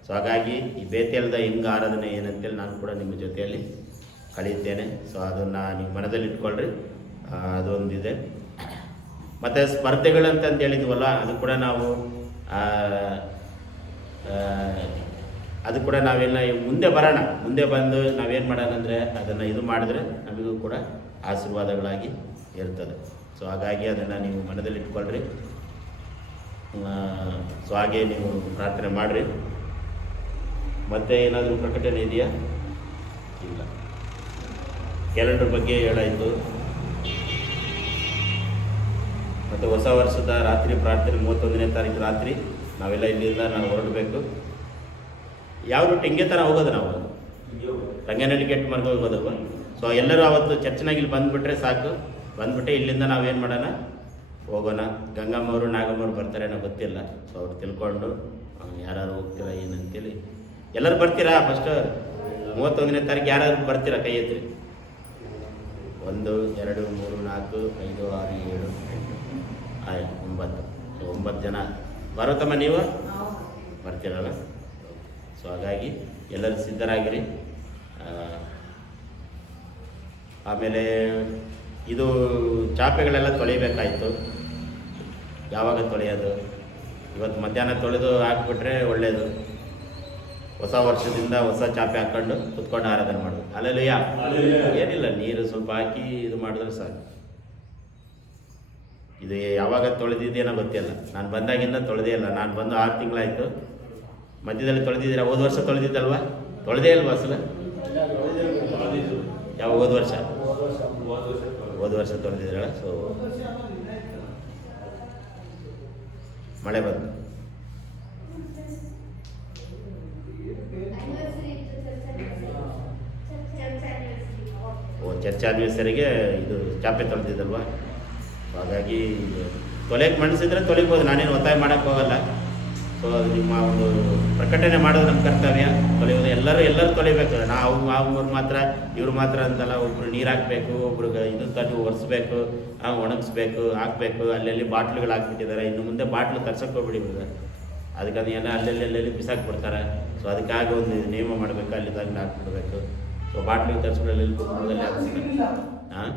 ಸೊ ಹಾಗಾಗಿ ಈ ಬೇತೇಲ್ದ ಹೆಂಗೆ ಆರಾಧನೆ ಏನಂತೇಳಿ ನಾನು ಕೂಡ ನಿಮ್ಮ ಜೊತೆಯಲ್ಲಿ ಕಲಿತೇನೆ. ಸೊ ಅದನ್ನು ನೀವು ಮನದಲ್ಲಿ ಇಟ್ಕೊಳ್ರಿ, ಅದೊಂದಿದೆ. ಮತ್ತು ಸ್ಪರ್ಧೆಗಳಂತ ಹೇಳಿದ್ವಲ್ಲ, ಅದು ಕೂಡ ನಾವು ಅದು ಕೂಡ ನಾವೆಲ್ಲ ಮುಂದೆ ಬರೋಣ. ಮುಂದೆ ಬಂದು ನಾವೇನು ಮಾಡೋಣ ಅಂದರೆ ಅದನ್ನು ಇದು ಮಾಡಿದ್ರೆ ನಮಗೂ ಕೂಡ ಆಶೀರ್ವಾದಗಳಾಗಿ ಇರ್ತದೆ. ಸೊ ಹಾಗಾಗಿ ಅದನ್ನು ನೀವು ಮನದಲ್ಲಿ ಇಟ್ಕೊಳ್ರಿ. ಸೊ ಹಾಗೆ ನೀವು ಪ್ರಾರ್ಥನೆ ಮಾಡಿರಿ. ಮತ್ತೆ ಏನಾದರೂ ಪ್ರಕಟಣೆ ಇದೆಯಾ? ಇಲ್ಲ. ಕ್ಯಾಲೆಂಡರ್ ಬಗ್ಗೆ ಹೇಳಾಯಿತು. ಮತ್ತು ಹೊಸ ವರ್ಷದ ರಾತ್ರಿ ಪ್ರಾರ್ಥನೆ 31ನೇ ತಾರೀಕು ರಾತ್ರಿ ನಾವೆಲ್ಲ ಇಲ್ಲಿಂದ ನಾವು ಹೊರಡಬೇಕು. ಯಾವ ರೂಟ್ ಹಿಂಗೆ ಥರ ಹೋಗೋದು, ನಾವು ರಂಗನಹಳ್ಳಿ ಗೇಟ್ ಮಾರ್ಗ ಹೋಗೋದಲ್ವ. ಸೊ ಎಲ್ಲರೂ ಅವತ್ತು ಚರ್ಚ್ನಾಗ ಇಲ್ಲಿ ಬಂದುಬಿಟ್ರೆ ಸಾಕು, ಬಂದುಬಿಟ್ಟೆ ಇಲ್ಲಿಂದ ನಾವೇನು ಮಾಡೋಣ, ಹೋಗೋಣ. ಗಂಗಮ್ಮವರು ನಾಗಮ್ಮವ್ರು ಬರ್ತಾರೆ, ನಾವು ಗೊತ್ತಿಲ್ಲ. ಸೊ ಅವ್ರು ತಿಳ್ಕೊಂಡು ಯಾರು ಹೋಗ್ತೀರಾ ಏನಂತೇಳಿ. ಎಲ್ಲರೂ ಬರ್ತೀರಾ? ಫಸ್ಟು 31ನೇ ತಾರೀಕು ಯಾರಾದ್ರು ಬರ್ತೀರಾ? ಕೈ ಎತ್ತಿರಿ. 1 2 3 4 5 6 7 8 9. 9 ಜನ ಬರುತ್ತಮ್ಮ. ನೀವು ಬರ್ತೀರಲ್ಲ? ಸೊ ಹಾಗಾಗಿ ಎಲ್ಲರೂ ಸಿದ್ಧರಾಗಿರಿ. ಆಮೇಲೆ ಇದು ಚಾಪೆಗಳೆಲ್ಲ ತೊಳಿಬೇಕಾಯಿತು. ಯಾವಾಗ ತೊಳೆಯೋದು? ಇವತ್ತು ಮಧ್ಯಾಹ್ನ ತೊಳೆದು ಹಾಕ್ಬಿಟ್ರೆ ಒಳ್ಳೆಯದು. ಹೊಸ ವರ್ಷದಿಂದ ಹೊಸ ಚಾಪೆ ಹಾಕ್ಕೊಂಡು ಕುತ್ಕೊಂಡು ಆರಾಧನೆ ಮಾಡೋದು. ಅಲ್ಲೆಲ್ಲೂಯ್ಯ. ಏನಿಲ್ಲ, ನೀರು ಸ್ವಲ್ಪ ಹಾಕಿ ಇದು ಮಾಡಿದ್ರೆ ಸಾಕು. ಇದು ಯಾವಾಗ ತೊಳೆದಿದ್ದೇನೋ ಗೊತ್ತಿಲ್ಲ. ನಾನು ಬಂದಾಗಿಂದ ತೊಳೆದೇ ಇಲ್ಲ. ನಾನು ಬಂದು 6 ತಿಂಗಳಾಯಿತು. ಮಧ್ಯದಲ್ಲಿ ತೊಳೆದಿದ್ದೀರಾ? ಹೋದ ವರ್ಷ ತೊಳೆದಿದ್ದಲ್ವಾ? ತೊಳೆದೇ ಇಲ್ವಾ ಅಸಲು? ಯಾವ ಹೋದ ವರ್ಷ ತೊಳೆದಿದ್ದೀರ? ಸೊ ಮಳೆ ಬಂತು. ಚರ್ಚ್ ಆನಿವರ್ಸರಿಗೆ ಇದು ಚಾಪೆ ತೊಳೆದಿದ್ದಲ್ವಾ? ಹಾಗಾಗಿ ತೊಲೆಗೆ ಮನಸ್ಸಿದ್ರೆ ತೊಳಿಬೋದು, ನಾನೇನು ಒತ್ತಾಯ ಮಾಡೋಕ್ಕೆ ಹೋಗಲ್ಲ. ಸೊ ಅದು ನಿಮ್ಮ ಒಂದು ಪ್ರಕಟಣೆ ಮಾಡೋದು ನಮ್ಮ ಕರ್ತವ್ಯ. ತೊಳೆಯೋದು ಎಲ್ಲರೂ ತೊಳಿಬೇಕು. ಅವ್ರು ಮಾತ್ರ ಇವ್ರು ಮಾತ್ರ ಅಂತಲ್ಲ. ಒಬ್ಬರು ನೀರು ಹಾಕಬೇಕು, ಒಬ್ರು ಇದು ತಂದು ಒರೆಸ್ಬೇಕು, ಒಣಗಿಸ್ಬೇಕು, ಹಾಕಬೇಕು. ಅಲ್ಲೆಲ್ಲಿ ಬಾಟ್ಲುಗಳು ಹಾಕ್ಬಿಟ್ಟಿದ್ದಾರೆ. ಇನ್ನು ಮುಂದೆ ಬಾಟ್ಲು ತರ್ಸಕ್ಕೆ ಹೋಗ್ಬಿಟ್ಟಿದ್ದಾರೆ. ಅದಕ್ಕೆ ಅದನ್ನೆಲ್ಲ ಅಲ್ಲೆಲ್ಲಿ ಬಿಸಾಕ್ಬಿಡ್ತಾರೆ. ಸೊ ಅದಕ್ಕಾಗಿ ಒಂದು ನಿಯಮ ಮಾಡಬೇಕು, ಅಲ್ಲಿ ತಂದು ಹಾಕ್ಬಿಡ್ಬೇಕು. ಸೊ ಬಾಟ್ಲಿಗೆ ತರಿಸ್ಬಿಟ್ಟು ಅಲ್ಲಿ ಕುತ್ಕೊಳ್ಳೋದಲ್ಲಿ ಹಾಂ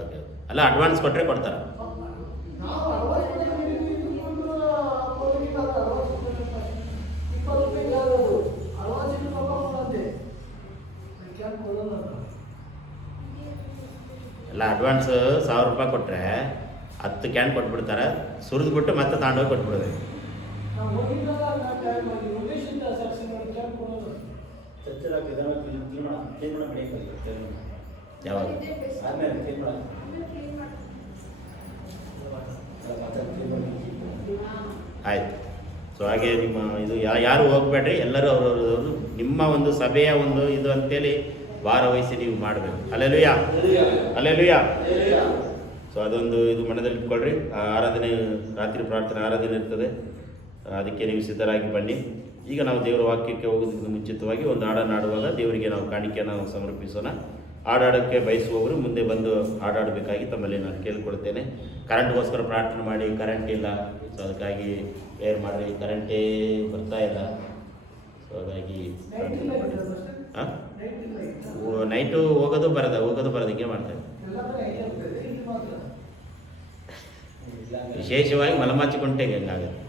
ಓಕೆ. ಅಲ್ಲ, ಅಡ್ವಾನ್ಸ್ ಕೊಟ್ಟರೆ ಕೊಡ್ತಾರೆ. ಎಲ್ಲ ಅಡ್ವಾನ್ಸ್ 1000 ರೂಪಾಯಿ ಕೊಟ್ಟರೆ 10 ಕ್ಯಾನ್ ಕೊಟ್ಬಿಡ್ತಾರೆ. ಸುರಿದ್ಬಿಟ್ಟು ಮತ್ತೆ ತಗೊಂಡೋಗಿ ಕೊಟ್ಬಿಡ್ಬೇಕು. ಯಾವಾಗ? ಆಯ್ತು. ಸೊ ಹಾಗೆ ನಿಮ್ಮ ಇದು ಯಾರು ಹೋಗ್ಬೇಡ್ರಿ, ಎಲ್ಲರೂ ಅವ್ರವ್ರವರು ನಿಮ್ಮ ಒಂದು ಸಭೆಯ ಒಂದು ಇದು ಅಂತೇಳಿ ಭಾರವಹಿಸಿ ನೀವು ಮಾಡಬೇಕು. Alleluia, alleluia. ಸೊ ಅದೊಂದು ಇದು ಮನದಲ್ಲಿ ಇಟ್ಕೊಳ್ರಿ. ಆರಾಧನೆ, ರಾತ್ರಿ ಪ್ರಾರ್ಥನೆ ಆರಾಧನೆ ಇರ್ತದೆ. ಅದಕ್ಕೆ ನೀವು ಸಿದ್ಧರಾಗಿ ಬನ್ನಿ. ಈಗ ನಾವು ದೇವರ ವಾಕ್ಯಕ್ಕೆ ಹೋಗೋದಕ್ಕೆ ಮುಂಚಿತವಾಗಿ ಒಂದು ಹಾಡನ್ನು ಆಡುವಾಗ ದೇವರಿಗೆ ನಾವು ಕಾಣಿಕೆಯನ್ನು ನಾವು ಸಮರ್ಪಿಸೋಣ. ಹಾಡಾಡೋಕ್ಕೆ ಬಯಸುವವರು ಮುಂದೆ ಬಂದು ಹಾಡಾಡಬೇಕಾಗಿ ತಮ್ಮಲ್ಲಿ ನಾನು ಕೇಳ್ಕೊಳ್ತೇನೆ. ಕರೆಂಟ್ಗೋಸ್ಕರ ಪ್ರಾರ್ಥನೆ ಮಾಡಿ. ಕರೆಂಟ್ ಇಲ್ಲ, ಸೊ ಅದಕ್ಕಾಗಿ ಪ್ರೇಯರ್ ಮಾಡಿರಿ. ಕರೆಂಟೇ ಬರ್ತಾ ಇಲ್ಲ. ಸೊ ಹಾಗಾಗಿ ಹಾಂ, ನೈಟು ಹೋಗೋದು ಬರೋದು ಹಿಂಗೆ ಮಾಡ್ತಾರೆ. ವಿಶೇಷವಾಗಿ ಮಲಮಾಚಿಕೊಂಟೆಗೆ ಹಂಗಾಗುತ್ತೆ.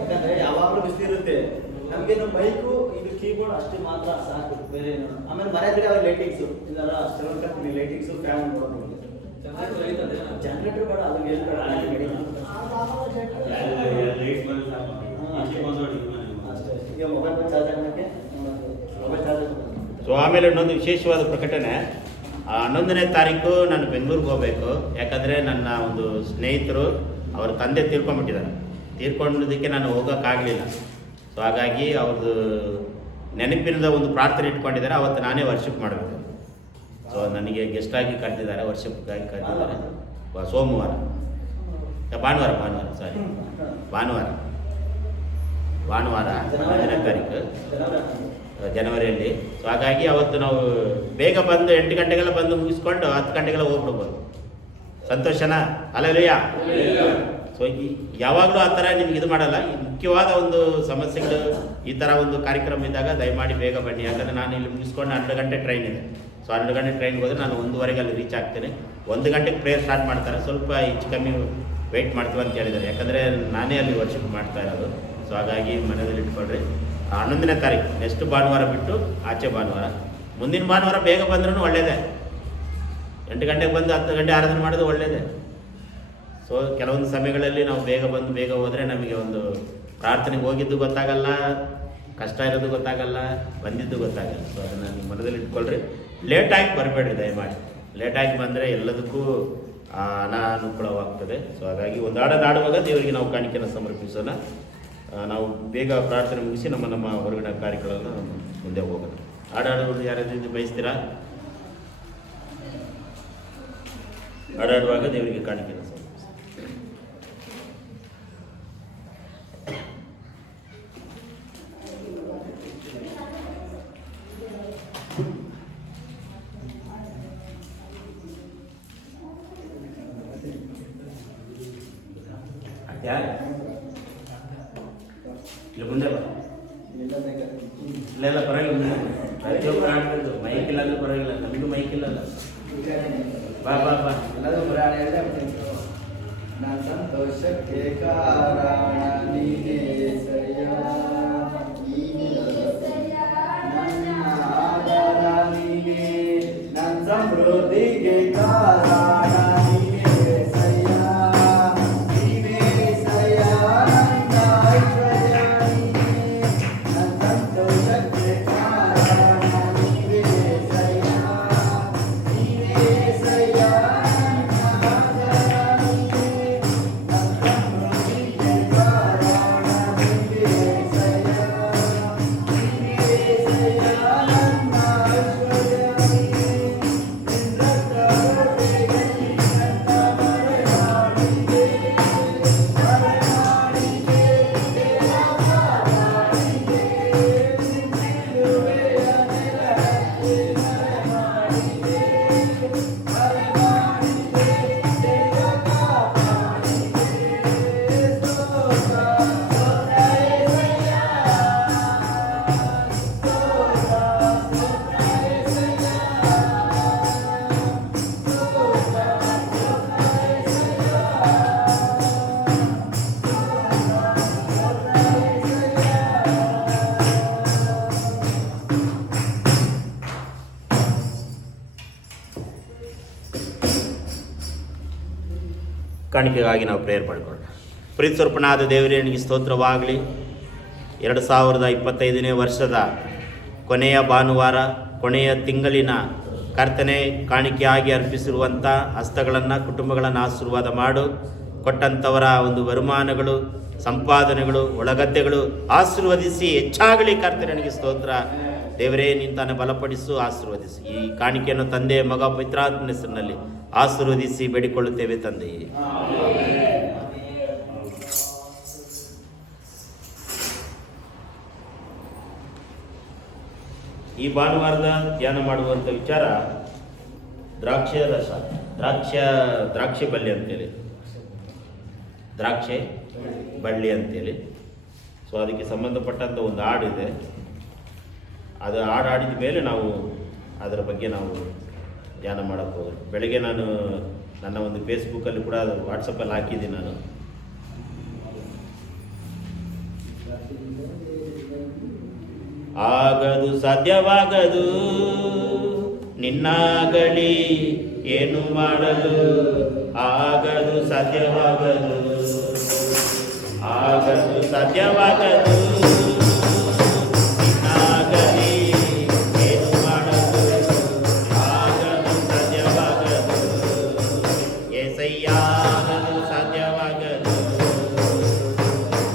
ಯಾಕಂದ್ರೆ ಯಾವಾಗಲೂ ಬಿಸಿಲಿರುತ್ತೆ. ನಮ್ಗೆ ನಮ್ಮ ಬೈಕು ಇದು ಕೀಬೋರ್ಡ್ ಅಷ್ಟೇ ಮಾತ್ರ ಸಾಕು, ಬೇರೆ ಏನು. ಆಮೇಲೆ ಮನೆ ಕಡೆ ಅವ್ರ ಲೈಟಿಂಗ್ಸು ಇಲ್ಲ ಅಷ್ಟೇ ಲೈಟಿಂಗ್ಸು ಫ್ಯಾನ್ ನೋಡೋದು. ಜನರೇಟರ್ ಬೇಡ, ಅದು ಏನು ಬೇಡ. ಈಗ ಮೊಬೈಲ್ ಚಾರ್ಜ್ ಆಗಕ್ಕೆ ಮೊಬೈಲ್ ಚಾರ್ಜ್. ಸೊ ಆಮೇಲೆ ಇನ್ನೊಂದು ವಿಶೇಷವಾದ ಪ್ರಕಟಣೆ. 11ನೇ ತಾರೀಕು ನಾನು ಬೆಂಗಳೂರಿಗೆ ಹೋಗಬೇಕು. ಯಾಕಂದರೆ ನನ್ನ ಒಂದು ಸ್ನೇಹಿತರು ಅವ್ರ ತಂದೆ ತೀರ್ಕೊಂಡಿದ್ದಕ್ಕೆ ನಾನು ಹೋಗೋಕ್ಕಾಗಲಿಲ್ಲ. ಸೊ ಹಾಗಾಗಿ ಅವ್ರದ್ದು ನೆನಪಿನ ಒಂದು ಪ್ರಾರ್ಥನೆ ಇಟ್ಕೊಂಡಿದ್ದಾರೆ. ಅವತ್ತು ನಾನೇ ವರ್ಷಿಪ್ ಮಾಡಬೇಕು. ಸೊ ನನಗೆ ಗೆಸ್ಟಾಗಿ ಕರೆದಿದ್ದಾರೆ, ವರ್ಷಿಪ್ಗಾಗಿ ಕರೆದಿದ್ದಾರೆ. ಭಾನುವಾರ 11ನೇ ತಾರೀಕು ಜನವರಿಯಲ್ಲಿ. ಸೊ ಹಾಗಾಗಿ ಅವತ್ತು ನಾವು ಬೇಗ ಬಂದು 8 ಗಂಟೆಗೆಲ್ಲ ಬಂದು ಮುಗಿಸ್ಕೊಂಡು 10 ಗಂಟೆಗೆಲ್ಲ ಹೋಗ್ಬಿಡ್ಬೋದು. ಸಂತೋಷನಾ? ಅಲ್ಲೆಲ್ಲೂಯ್ಯ. ಸೊ ಯಾವಾಗಲೂ ಆ ಥರ ನಿಮ್ಗೆ ಇದು ಮಾಡಲ್ಲ. ಮುಖ್ಯವಾದ ಒಂದು ಸಮಸ್ಯೆಗಳು ಈ ಥರ ಒಂದು ಕಾರ್ಯಕ್ರಮ ಇದ್ದಾಗ ದಯಮಾಡಿ ಬೇಗ ಬನ್ನಿ. ಯಾಕಂದರೆ ನಾನು ಇಲ್ಲಿ ಮುಗಿಸ್ಕೊಂಡು 12 ಗಂಟೆ ಟ್ರೈನ್ ಇದೆ. ಸೊ 12 ಗಂಟೆ ಟ್ರೈನ್ಗೆ ಹೋದರೆ ನಾನು 1:15 ಅಲ್ಲಿ ರೀಚ್ ಆಗ್ತೇನೆ. 1 ಗಂಟೆಗೆ ಪ್ರೇಯರ್ ಸ್ಟಾರ್ಟ್ ಮಾಡ್ತಾರೆ. ಸ್ವಲ್ಪ ಹೆಚ್ಚು ಕಮ್ಮಿ ವೆಯ್ಟ್ ಮಾಡ್ತೀವಿ ಅಂತ ಹೇಳಿದ್ದಾರೆ. ಯಾಕಂದರೆ ನಾನೇ ಅಲ್ಲಿ ವರ್ಷಿಪ್ ಮಾಡ್ತಾ ಇರೋದು. ಸೊ ಹಾಗಾಗಿ ಮನದಲ್ಲಿ ಇಟ್ಕೊಳ್ರಿ. 11ನೇ ತಾರೀಕು ನೆಕ್ಸ್ಟ್ ಭಾನುವಾರ ಬಿಟ್ಟು ಆಚೆ ಭಾನುವಾರ. ಮುಂದಿನ ಭಾನುವಾರ ಬೇಗ ಬಂದ್ರೂ ಒಳ್ಳೆಯದೇ. 8 ಗಂಟೆಗೆ ಬಂದು 10 ಗಂಟೆ ಆರಾಧನೆ ಮಾಡೋದು ಒಳ್ಳೆಯದೇ. ಸೊ ಕೆಲವೊಂದು ಸಮಯಗಳಲ್ಲಿ ನಾವು ಬೇಗ ಹೋದರೆ ನಮಗೆ ಒಂದು ಪ್ರಾರ್ಥನೆಗೆ ಹೋಗಿದ್ದು ಗೊತ್ತಾಗಲ್ಲ, ಕಷ್ಟ ಇರೋದು ಗೊತ್ತಾಗಲ್ಲ, ಬಂದಿದ್ದು ಗೊತ್ತಾಗಲ್ಲ. ಸೊ ಅದನ್ನು ನಿಮ್ಮ ಮನದಲ್ಲಿ ಇಟ್ಕೊಳ್ರಿ. ಲೇಟಾಗಿ ಬರಬೇಡ್ರಿ ದಯಮಾಡಿ. ಲೇಟಾಗಿ ಬಂದರೆ ಎಲ್ಲದಕ್ಕೂ ಅನಾನುಕೂಲವಾಗ್ತದೆ. ಸೊ ಹಾಗಾಗಿ ಒಂದು ಹಾಡನ್ನು ಆಡುವಾಗ ದೇವರಿಗೆ ನಾವು ಕಾಣಿಕೆಯನ್ನು ಸಮರ್ಪಿಸೋಣ. ನಾವು ಬೇಗ ಪ್ರಾರ್ಥನೆ ಮುಗಿಸಿ ನಮ್ಮ ಹೊರಗಡೆ ಕಾರ್ಯಗಳನ್ನು ಮುಂದೆ ಹೋಗೋಣ. ಹಾಡಾಡೋರು ಯಾರಾದ್ರೂ ಬಯಸ್ತೀರಾ? ಹಾಡಾಡುವಾಗ ದೇವರಿಗೆ ಕಾಣಿಕೆಯನ್ನು ಸಮರ್ಪಿಸಿ. ಯಾರು ಇಲ್ಲ ಮುಂದೆ ಬಾ ಇಲ್ಲ ಪರವಾಗಿಲ್ಲ ಪ್ರತಿಯೊಬ್ಬರು ಆಡ್ಬೋದು ಮೈಕ್ ಇಲ್ಲ ಅಂದ್ರೆ ಪರವಾಗಿಲ್ಲ ನಮಗೂ ಮೈಕ್ ಇಲ್ಲಲ್ಲ ಬಾ ಬಾ ಬಾ ನನ್ನ ಸಂತೋಷಕ್ಕೆ ಕಾರಣ ನೀನೇ ಸಯ್ಯ, ನೀನೇ ಸಯ್ಯ, ನನ್ನ ಆಧಾರ ನೀನೇ, ನನ್ನ ಸಮೃದ್ಧಿಗೆ ಕಾರಣ ನೀನೇ ಸಯ್ಯ, ನೀನೇ ಸಯ್ಯ, ನನ್ನ ಐಶ್ವರ್ಯ ನೀನೇ, ನನ್ನ ಸಂತೋಷಕ್ಕೆ ಕಾರಣ ನೀನೇ ಸಯ್ಯ, ನೀನೇ ಸಯ್ಯ, ನನ್ನ ಆಧಾರ ನೀನೇ, ನನ್ನ ಸಮೃದ್ಧಿಗೆ ಕಾರಣ ನೀನೇ ಸಯ್ಯ, ನೀನೇ ಸಯ್ಯ, ನನ್ನ ಐಶ್ವರ್ಯ ನೀನೇ, ನಿನ್ನ ಕರುಣೆಗೆ ನನ್ನ ಮರೆಮಾಡಿದೆ, ಮರೆಮಾಡಿದೆ, ದೇವ ಮಾಡಿದೆ, ನಿನ್ನಿರುವೆಯ ನೆಲಕ್ಕೆ ಮರೆಮಾಡಿದೆ, ಮರೆಮಾಡಿದೆ, ದೇವ ಕಾಪಾಡಿದೆ, ಸ್ತೋತ್ರ, ಸ್ತೋತ್ರ ಯೆಹೋವಯ್ಯ, ಸ್ತೋತ್ರ, ಸ್ತೋತ್ರ ಯೆಹೋವಯ್ಯ, ಕಾಣಿಕೆಗಾಗಿ ನಾವು ಪ್ರೇಯರ್ ಮಾಡ್ಕೊಳ್ಳೋಣ. ಪ್ರೀತಿಸ್ವರೂಪನಾದ ದೇವರೇ ನಿನಗೆ ಸ್ತೋತ್ರವಾಗಲಿ. 2025ನೇ ವರ್ಷದ ಕೊನೆಯ ಭಾನುವಾರ, ಕೊನೆಯ ತಿಂಗಳಿನ ಕರ್ತನೆ ಕಾಣಿಕೆಯಾಗಿ ಅರ್ಪಿಸಿರುವಂಥ ಹಸ್ತಗಳನ್ನು, ಕುಟುಂಬಗಳನ್ನು ಆಶೀರ್ವಾದ ಮಾಡು. ಕೊಟ್ಟಂಥವರ ಒಂದು ವರಮಾನಗಳು, ಸಂಪಾದನೆಗಳು, ಒಳಗದ್ದೆಗಳು ಆಶೀರ್ವದಿಸಿ ಹೆಚ್ಚಾಗಲಿ. ಕರ್ತನೆ ನನಗೆ ಸ್ತೋತ್ರ. ದೇವರೇ ನಿಂತಾನೆ ಬಲಪಡಿಸು, ಆಶೀರ್ವದಿಸು. ಈ ಕಾಣಿಕೆಯನ್ನು ತಂದೆ, ಮಗ, ಪವಿತ್ರಾತ್ಮನ ಹೆಸರಿನಲ್ಲಿ ಆಶೀರ್ವದಿಸಿ ಬೇಡಿಕೊಳ್ಳುತ್ತೇವೆ ತಂದೆಯೇ. ಈ ಭಾನುವಾರದ ಧ್ಯಾನ ಮಾಡುವಂಥ ವಿಚಾರ ದ್ರಾಕ್ಷಿ ರಸ, ದ್ರಾಕ್ಷಿ ಬಳ್ಳಿ ಅಂತೇಳಿ, ದ್ರಾಕ್ಷಿ ಬಳ್ಳಿ ಅಂತೇಳಿ. ಸೊ ಅದಕ್ಕೆ ಸಂಬಂಧಪಟ್ಟಂಥ ಒಂದು ಹಾಡಿದೆ. ಅದು ಹಾಡಿದ ಮೇಲೆ ನಾವು ಅದರ ಬಗ್ಗೆ ನಾವು ಧ್ಯಾನ ಮಾಡೋಕ್ಕೆ ಹೋಗೋದು. ಬೆಳಗ್ಗೆ ನಾನು ನನ್ನ ಒಂದು ಫೇಸ್ಬುಕ್ಕಲ್ಲಿ ಕೂಡ ಅದು ವಾಟ್ಸಪ್ಪಲ್ಲಿ ಹಾಕಿದ್ದೀನಿ ನಾನು. ಆಗದು ಸಾಧ್ಯವಾಗದು ನಿನ್ನಾಗಲಿ ಏನು ಮಾಡಲು, ಆಗದು ಸಾಧ್ಯವಾಗದು, ಆಗದು ಸಾಧ್ಯವಾಗದು ನಿನ್ನಾಗಲಿ ಏನು ಮಾಡಲು, ಆಗದು ಸಾಧ್ಯವಾಗದು ಏಸಯ್ಯ, ಆಗದು ಸಾಧ್ಯವಾಗದು.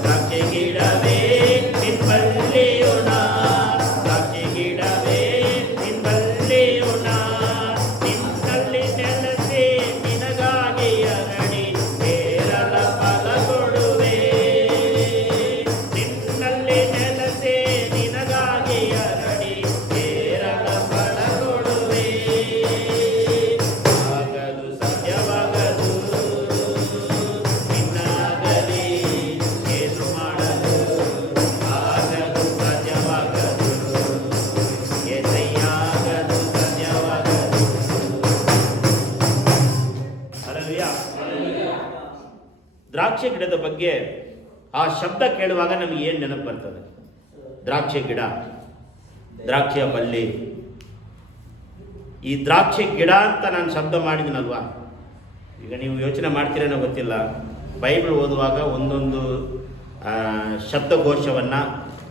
ದ್ರಾಕ್ಷಿ ಗಿಡವೇ ನಿನ್ಬಲ್ಲಿಯೋಣ, ದ್ರಾಕ್ಷಿ ಗಿಡವೇ ನಿನ್ಬಲ್ಲಿಯೋಣ, ನಿನ್ನಲ್ಲಿ ನೆಲೆಸಿ ನಿನಗಾಗಿ ಅರಳಿ ಹೇರಳ ಫಲ ಕೊಡುವೆ, ನಿನ್ನಲ್ಲಿ ನೆಲೆಸಿ ನಿನಗಾಗಿ ಅರಳಿ ಹೇರಳ ಫಲ ಕೊಡುವೆ. ಆಗದು ಸತ್ಯವಾಗದು ನಿನ್ನಾಗಲಿ ಏನು ಮಾಡಲು, ಆಗದು ಸಾಧ್ಯವಾಗದು ಏಸಯ್ಯ, ಆಗದು ಸಾಧ್ಯವಾಗದು. ಹಲ್ಲೆಲೂಯಾ. ದ್ರಾಕ್ಷಿ ಗಿಡದ ಬಗ್ಗೆ ಆ ಶಬ್ದ ಕೇಳುವಾಗ ನಮಗೆ ಏನು ನೆನಪು ಬರ್ತದೆ? ದ್ರಾಕ್ಷಿ ಗಿಡ, ದ್ರಾಕ್ಷಿಯ ಬಳ್ಳಿ. ಈ ದ್ರಾಕ್ಷಿ ಗಿಡ ಅಂತ ನಾನು ಶಬ್ದ ಮಾಡಿದ್ದೀನಲ್ವಾ, ಈಗ ನೀವು ಯೋಚನೆ ಮಾಡ್ತೀರೇನೋ ಗೊತ್ತಿಲ್ಲ. ಬೈಬಲ್ ಓದುವಾಗ ಒಂದೊಂದು ಶಬ್ದಕೋಶವನ್ನು,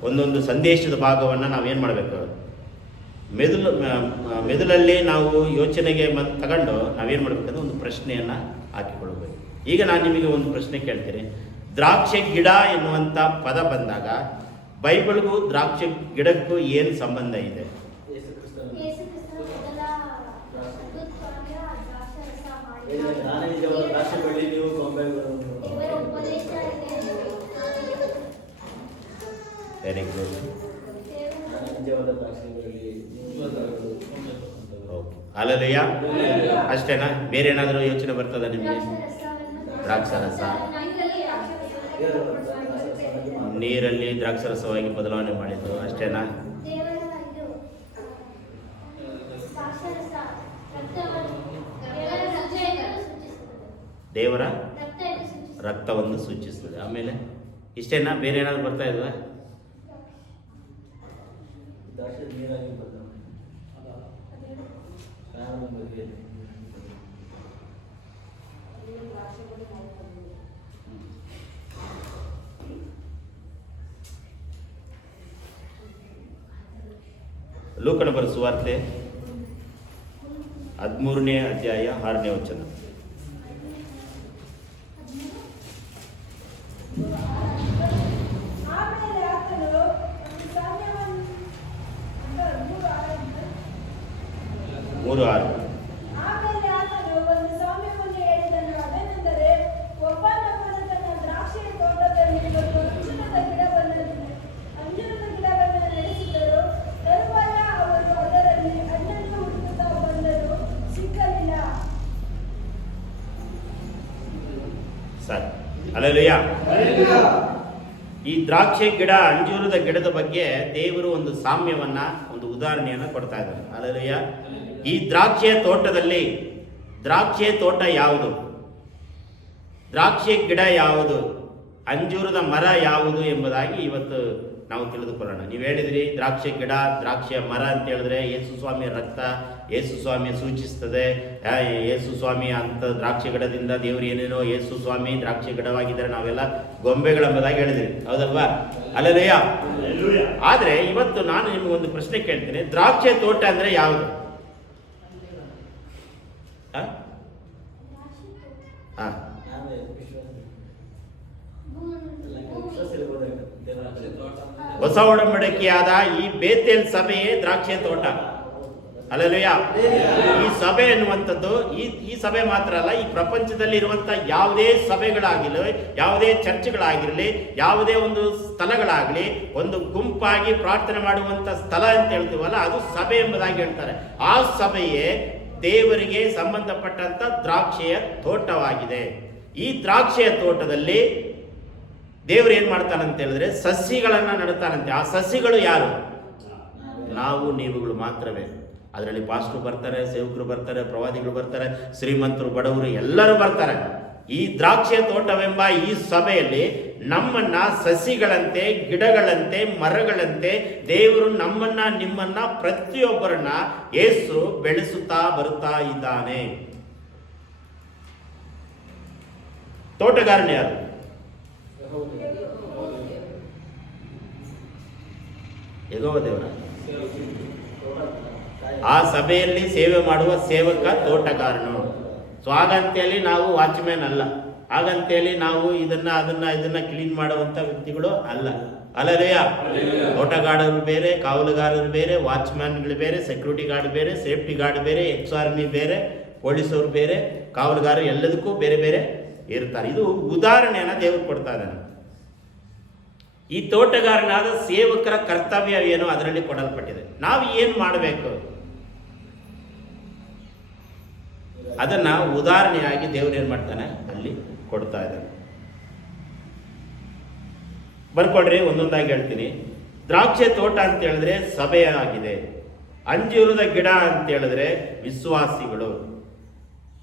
ಒಂದೊಂದು ಸಂದೇಶದ ಭಾಗವನ್ನು ನಾವೇನು ಮಾಡಬೇಕು? ಮೆದುಳಲ್ಲಿ ನಾವು ಯೋಚನೆಗೆ ತಗೊಂಡು ನಾವೇನು ಮಾಡಬೇಕಂದ್ರೆ ಒಂದು ಪ್ರಶ್ನೆಯನ್ನು ಹಾಕಿಕೊಳ್ಬೇಕು. ಈಗ ನಾನು ನಿಮಗೆ ಒಂದು ಪ್ರಶ್ನೆ ಕೇಳ್ತೀನಿ. ದ್ರಾಕ್ಷಿ ಗಿಡ ಎನ್ನುವಂಥ ಪದ ಬಂದಾಗ ಬೈಬಲ್ಗೂ ದ್ರಾಕ್ಷಿ ಗಿಡಕ್ಕೂ ಏನು ಸಂಬಂಧ ಇದೆ? ಯೇಸು ಕ್ರಿಸ್ತನ ಯೇಸು ಕ್ರಿಸ್ತನು ಮೊದಲ ಅದ್ಭುತವಾಗಿ ಆ ದ್ರಾಕ್ಷಾರಸ ಮಾಡಿದ್ದಾನೆ. ನಾನೇ ನಿಜವಾದ ದ್ರಾಕ್ಷಿ ಬಳ್ಳಿ, ನೀವು ಕೊಂಬೆಗಳು. ಇವರ ಉಪದೇಶಕ್ಕೆ ವೆರಿ ಗುಡ್. ನಾನೇ ನಿಜವಾದ ದ್ರಾಕ್ಷಿ ಬಳ್ಳಿ, ನೀವು ಕೊಂಬೆಗಳು. Okay, hallelujah. ಅಷ್ಟೇನಾ? ಬೇರೆ ಏನಾದರೂ ಯೋಚನೆ ಬರ್ತದ ನಿಮಗೆ? ದ್ರಾಕ್ಷಾರಸವನ್ನು ದ್ರಾಕ್ಷಾರಸ. ನೈವೇದ್ಯ ದ್ರಾಕ್ಷಾರಸ ನೀರಲ್ಲಿ ದ್ರಾಕ್ಷರಸವಾಗಿ ಬದಲಾವಣೆ ಮಾಡಿದ್ದು ಅಷ್ಟೇನಾ? ದೇವರ ಇದು ದ್ರಾಕ್ಷಾರಸ ದೇವರ ರಕ್ತವನ್ನು ಸೂಚಿಸುತ್ತದೆ. ರಕ್ತವನ್ನು ಸೂಚಿಸ್ತದೆ. ಆಮೇಲೆ ಇಷ್ಟೇನಾ? ಬೇರೆ ಏನಾದ್ರು ಬರ್ತಾ ಇಲ್ವಾ? ದ್ರಾಕ್ಷಿ ನೀರಾಗಿ ಬದಲಾವಣೆ. ಲೂಕನ ಬರೆದ ಸುವಾರ್ತೆ 13ನೇ ಅಧ್ಯಾಯ 6ನೇ ವಚನ. ಆಮೇಲೆ ಆತನು ಒಂದು ಸಾಮ್ಯವನ್ನು 3:6. ಆಮೇಲೆ ಆತನು ಒಂದು ಸಾಮ್ಯವನ್ನು ಹೇಳಿದನು. ಅದೇನೆಂದರೆ, ಒಬ್ಬನೊಬ್ಬನು ತನ್ನ ದ್ರಾಕ್ಷಿಯ ತೋಟದಲ್ಲಿ ಒಂದು ಅಂಜೂರದ ಗಿಡವನ್ನು ನಡೆಸಿದರು. ತರುವಾಯ ಅವರು ಅದರಲ್ಲಿ ಹಣ್ಣನ್ನು ಹುಡುಕುತ್ತಾ ಬಂದರು, ಸಿಕ್ಕಲಿಲ್ಲ. Sir, hallelujah. ಈ ದ್ರಾಕ್ಷಿ ಗಿಡ, ಅಂಜೂರದ ಗಿಡದ ಬಗ್ಗೆ ದೇವರು ಒಂದು ಸಾಮ್ಯವನ್ನ, ಒಂದು ಉದಾಹರಣೆಯನ್ನ ಕೊಡ್ತಾ ಇದ್ದಾರೆ. ಹಲ್ಲೆಲೂಯಾ. ಈ ದ್ರಾಕ್ಷಿಯ ತೋಟದಲ್ಲಿ, ದ್ರಾಕ್ಷಿಯ ತೋಟ ಯಾವುದು, ದ್ರಾಕ್ಷಿ ಗಿಡ ಯಾವುದು, ಅಂಜೂರದ ಮರ ಯಾವುದು ಎಂಬುದಾಗಿ ಇವತ್ತು ನಾವು ತಿಳಿದುಕೊಳ್ಳೋಣ. ನೀವು ಹೇಳಿದ್ರಿ ದ್ರಾಕ್ಷಿ ಗಿಡ, ದ್ರಾಕ್ಷಿಯ ಮರ ಅಂತ ಹೇಳಿದ್ರೆ ಯೇಸು ಸ್ವಾಮಿಯ ರಕ್ತ, ಯೇಸು ಸ್ವಾಮಿ ಸೂಚಿಸ್ತದೆ. ಯೇಸು ಸ್ವಾಮಿ ಅಂತ ದ್ರಾಕ್ಷಿ ಗಿಡದಿಂದ ದೇವರು ಏನೇನೋ, ಯೇಸು ಸ್ವಾಮಿ ದ್ರಾಕ್ಷಿ ಗಿಡವಾಗಿದ್ದರೆ ನಾವೆಲ್ಲ ಗೊಂಬೆಗಳೆಂಬುದಾಗಿ ಹೇಳಿದ್ರಿ, ಹೌದಲ್ವಾ? ಹಲ್ಲೆಲೂಯಾ. ಆದ್ರೆ ಇವತ್ತು ನಾನು ನಿಮ್ಗೆ ಒಂದು ಪ್ರಶ್ನೆ ಕೇಳ್ತೀನಿ. ದ್ರಾಕ್ಷಿ ತೋಟ ಅಂದ್ರೆ ಯಾವುದು? ಹೊಸ ಒಡಂಬಡಿಕೆಯಾದ ಈ ಬೇತೇಲ್ ಸಭೆಯೇ ದ್ರಾಕ್ಷಿಯ ತೋಟ. ಹಲ್ಲೆಲೂಯಾ. ಈ ಸಭೆ ಎನ್ನುವಂಥದ್ದು ಈ ಸಭೆ ಮಾತ್ರ ಅಲ್ಲ, ಈ ಪ್ರಪಂಚದಲ್ಲಿ ಇರುವಂತ ಯಾವುದೇ ಸಭೆಗಳಾಗಿರಲಿ, ಯಾವುದೇ ಚರ್ಚ್ಗಳಾಗಿರಲಿ, ಯಾವುದೇ ಒಂದು ಸ್ಥಳಗಳಾಗಲಿ, ಒಂದು ಗುಂಪಾಗಿ ಪ್ರಾರ್ಥನೆ ಮಾಡುವಂತ ಸ್ಥಳ ಅಂತ ಹೇಳ್ತೀವಲ್ಲ, ಅದು ಸಭೆ ಎಂಬುದಾಗಿ ಹೇಳ್ತಾರೆ. ಆ ಸಭೆಯೇ ದೇವರಿಗೆ ಸಂಬಂಧಪಟ್ಟಂತ ದ್ರಾಕ್ಷಿಯ ತೋಟವಾಗಿದೆ. ಈ ದ್ರಾಕ್ಷಿಯ ತೋಟದಲ್ಲಿ ದೇವರು ಏನ್ ಮಾಡ್ತಾನಂತ ಹೇಳಿದ್ರೆ ಸಸಿಗಳನ್ನ ನಡ್ತಾನಂತೆ. ಆ ಸಸಿಗಳು ಯಾರು? ನಾವು ನೀವುಗಳು ಮಾತ್ರವೇ. ಅದರಲ್ಲಿ ಪಾಸ್ಟರ್ ಬರ್ತಾರೆ, ಸೇವಕರು ಬರ್ತಾರೆ, ಪ್ರವಾದಿಗಳು ಬರ್ತಾರೆ, ಶ್ರೀಮಂತರು, ಬಡವರು ಎಲ್ಲರೂ ಬರ್ತಾರೆ. ಈ ದ್ರಾಕ್ಷಿಯ ತೋಟವೆಂಬ ಈ ಸಭೆಯಲ್ಲಿ ನಮ್ಮನ್ನ ಸಸಿಗಳಂತೆ, ಗಿಡಗಳಂತೆ, ಮರಗಳಂತೆ ದೇವರು ನಮ್ಮನ್ನ, ನಿಮ್ಮನ್ನ, ಪ್ರತಿಯೊಬ್ಬರನ್ನ ಯೇಸು ಬೆಳೆಸುತ್ತಾ ಬರುತ್ತಾ ಇದ್ದಾನೆ. ತೋಟಗಾರನೇ ಯಾರು? ಯೆಹೋವ ದೇವರ. ಆ ಸಭೆಯಲ್ಲಿ ಸೇವೆ ಮಾಡುವ ಸೇವಕ ತೋಟಗಾರನು. ಸೊ ಹಾಗಂತೇಳಿ ನಾವು ವಾಚ್ಮ್ಯಾನ್ ಅಲ್ಲ, ಹಾಗಂತೇಳಿ ನಾವು ಇದನ್ನ ಕ್ಲೀನ್ ಮಾಡುವಂತ ವ್ಯಕ್ತಿಗಳು ಅಲ್ಲ. ಹಲ್ಲೆಲೂಯಾ. ತೋಟಗಾರರು ಬೇರೆ, ಕಾವಲುಗಾರರು ಬೇರೆ, ವಾಚ್ಮ್ಯಾನ್ಗಳು ಬೇರೆ, ಸೆಕ್ಯೂರಿಟಿ ಗಾರ್ಡ್ ಬೇರೆ, ಸೇಫ್ಟಿ ಗಾರ್ಡ್ ಬೇರೆ, ಎಕ್ಸ್ ಆರ್ಮಿ ಬೇರೆ, ಪೊಲೀಸರು ಬೇರೆ, ಕಾವಲುಗಾರರು ಎಲ್ಲದಕ್ಕೂ ಬೇರೆ ಬೇರೆ ಇರ್ತಾರೆ. ಇದು ಉದಾಹರಣೆಯನ್ನ ದೇವರು ಕೊಡ್ತಾ ಇದ್ದಾನೆ. ಈ ತೋಟಗಾರನಾದ ಸೇವಕರ ಕರ್ತವ್ಯ ಏನು ಅದರಲ್ಲಿ ಕೊಡಲ್ಪಟ್ಟಿದೆ. ನಾವು ಏನು ಮಾಡಬೇಕು ಅದನ್ನ ಉದಾಹರಣೆಯಾಗಿ ದೇವರು ಏನ್ ಮಾಡ್ತಾನೆ ಅಲ್ಲಿ ಕೊಡ್ತಾ ಇದ್ದಾನೆ. ಬರ್ಕೊಳ್ರಿ, ಒಂದೊಂದಾಗಿ ಹೇಳ್ತೀನಿ. ದ್ರಾಕ್ಷಿ ತೋಟ ಅಂತ ಹೇಳಿದ್ರೆ ಸಭೆಯಾಗಿದೆ. ಅಂಜೂರದ ಗಿಡ ಅಂತ ಹೇಳಿದ್ರೆ ವಿಶ್ವಾಸಿಗಳು.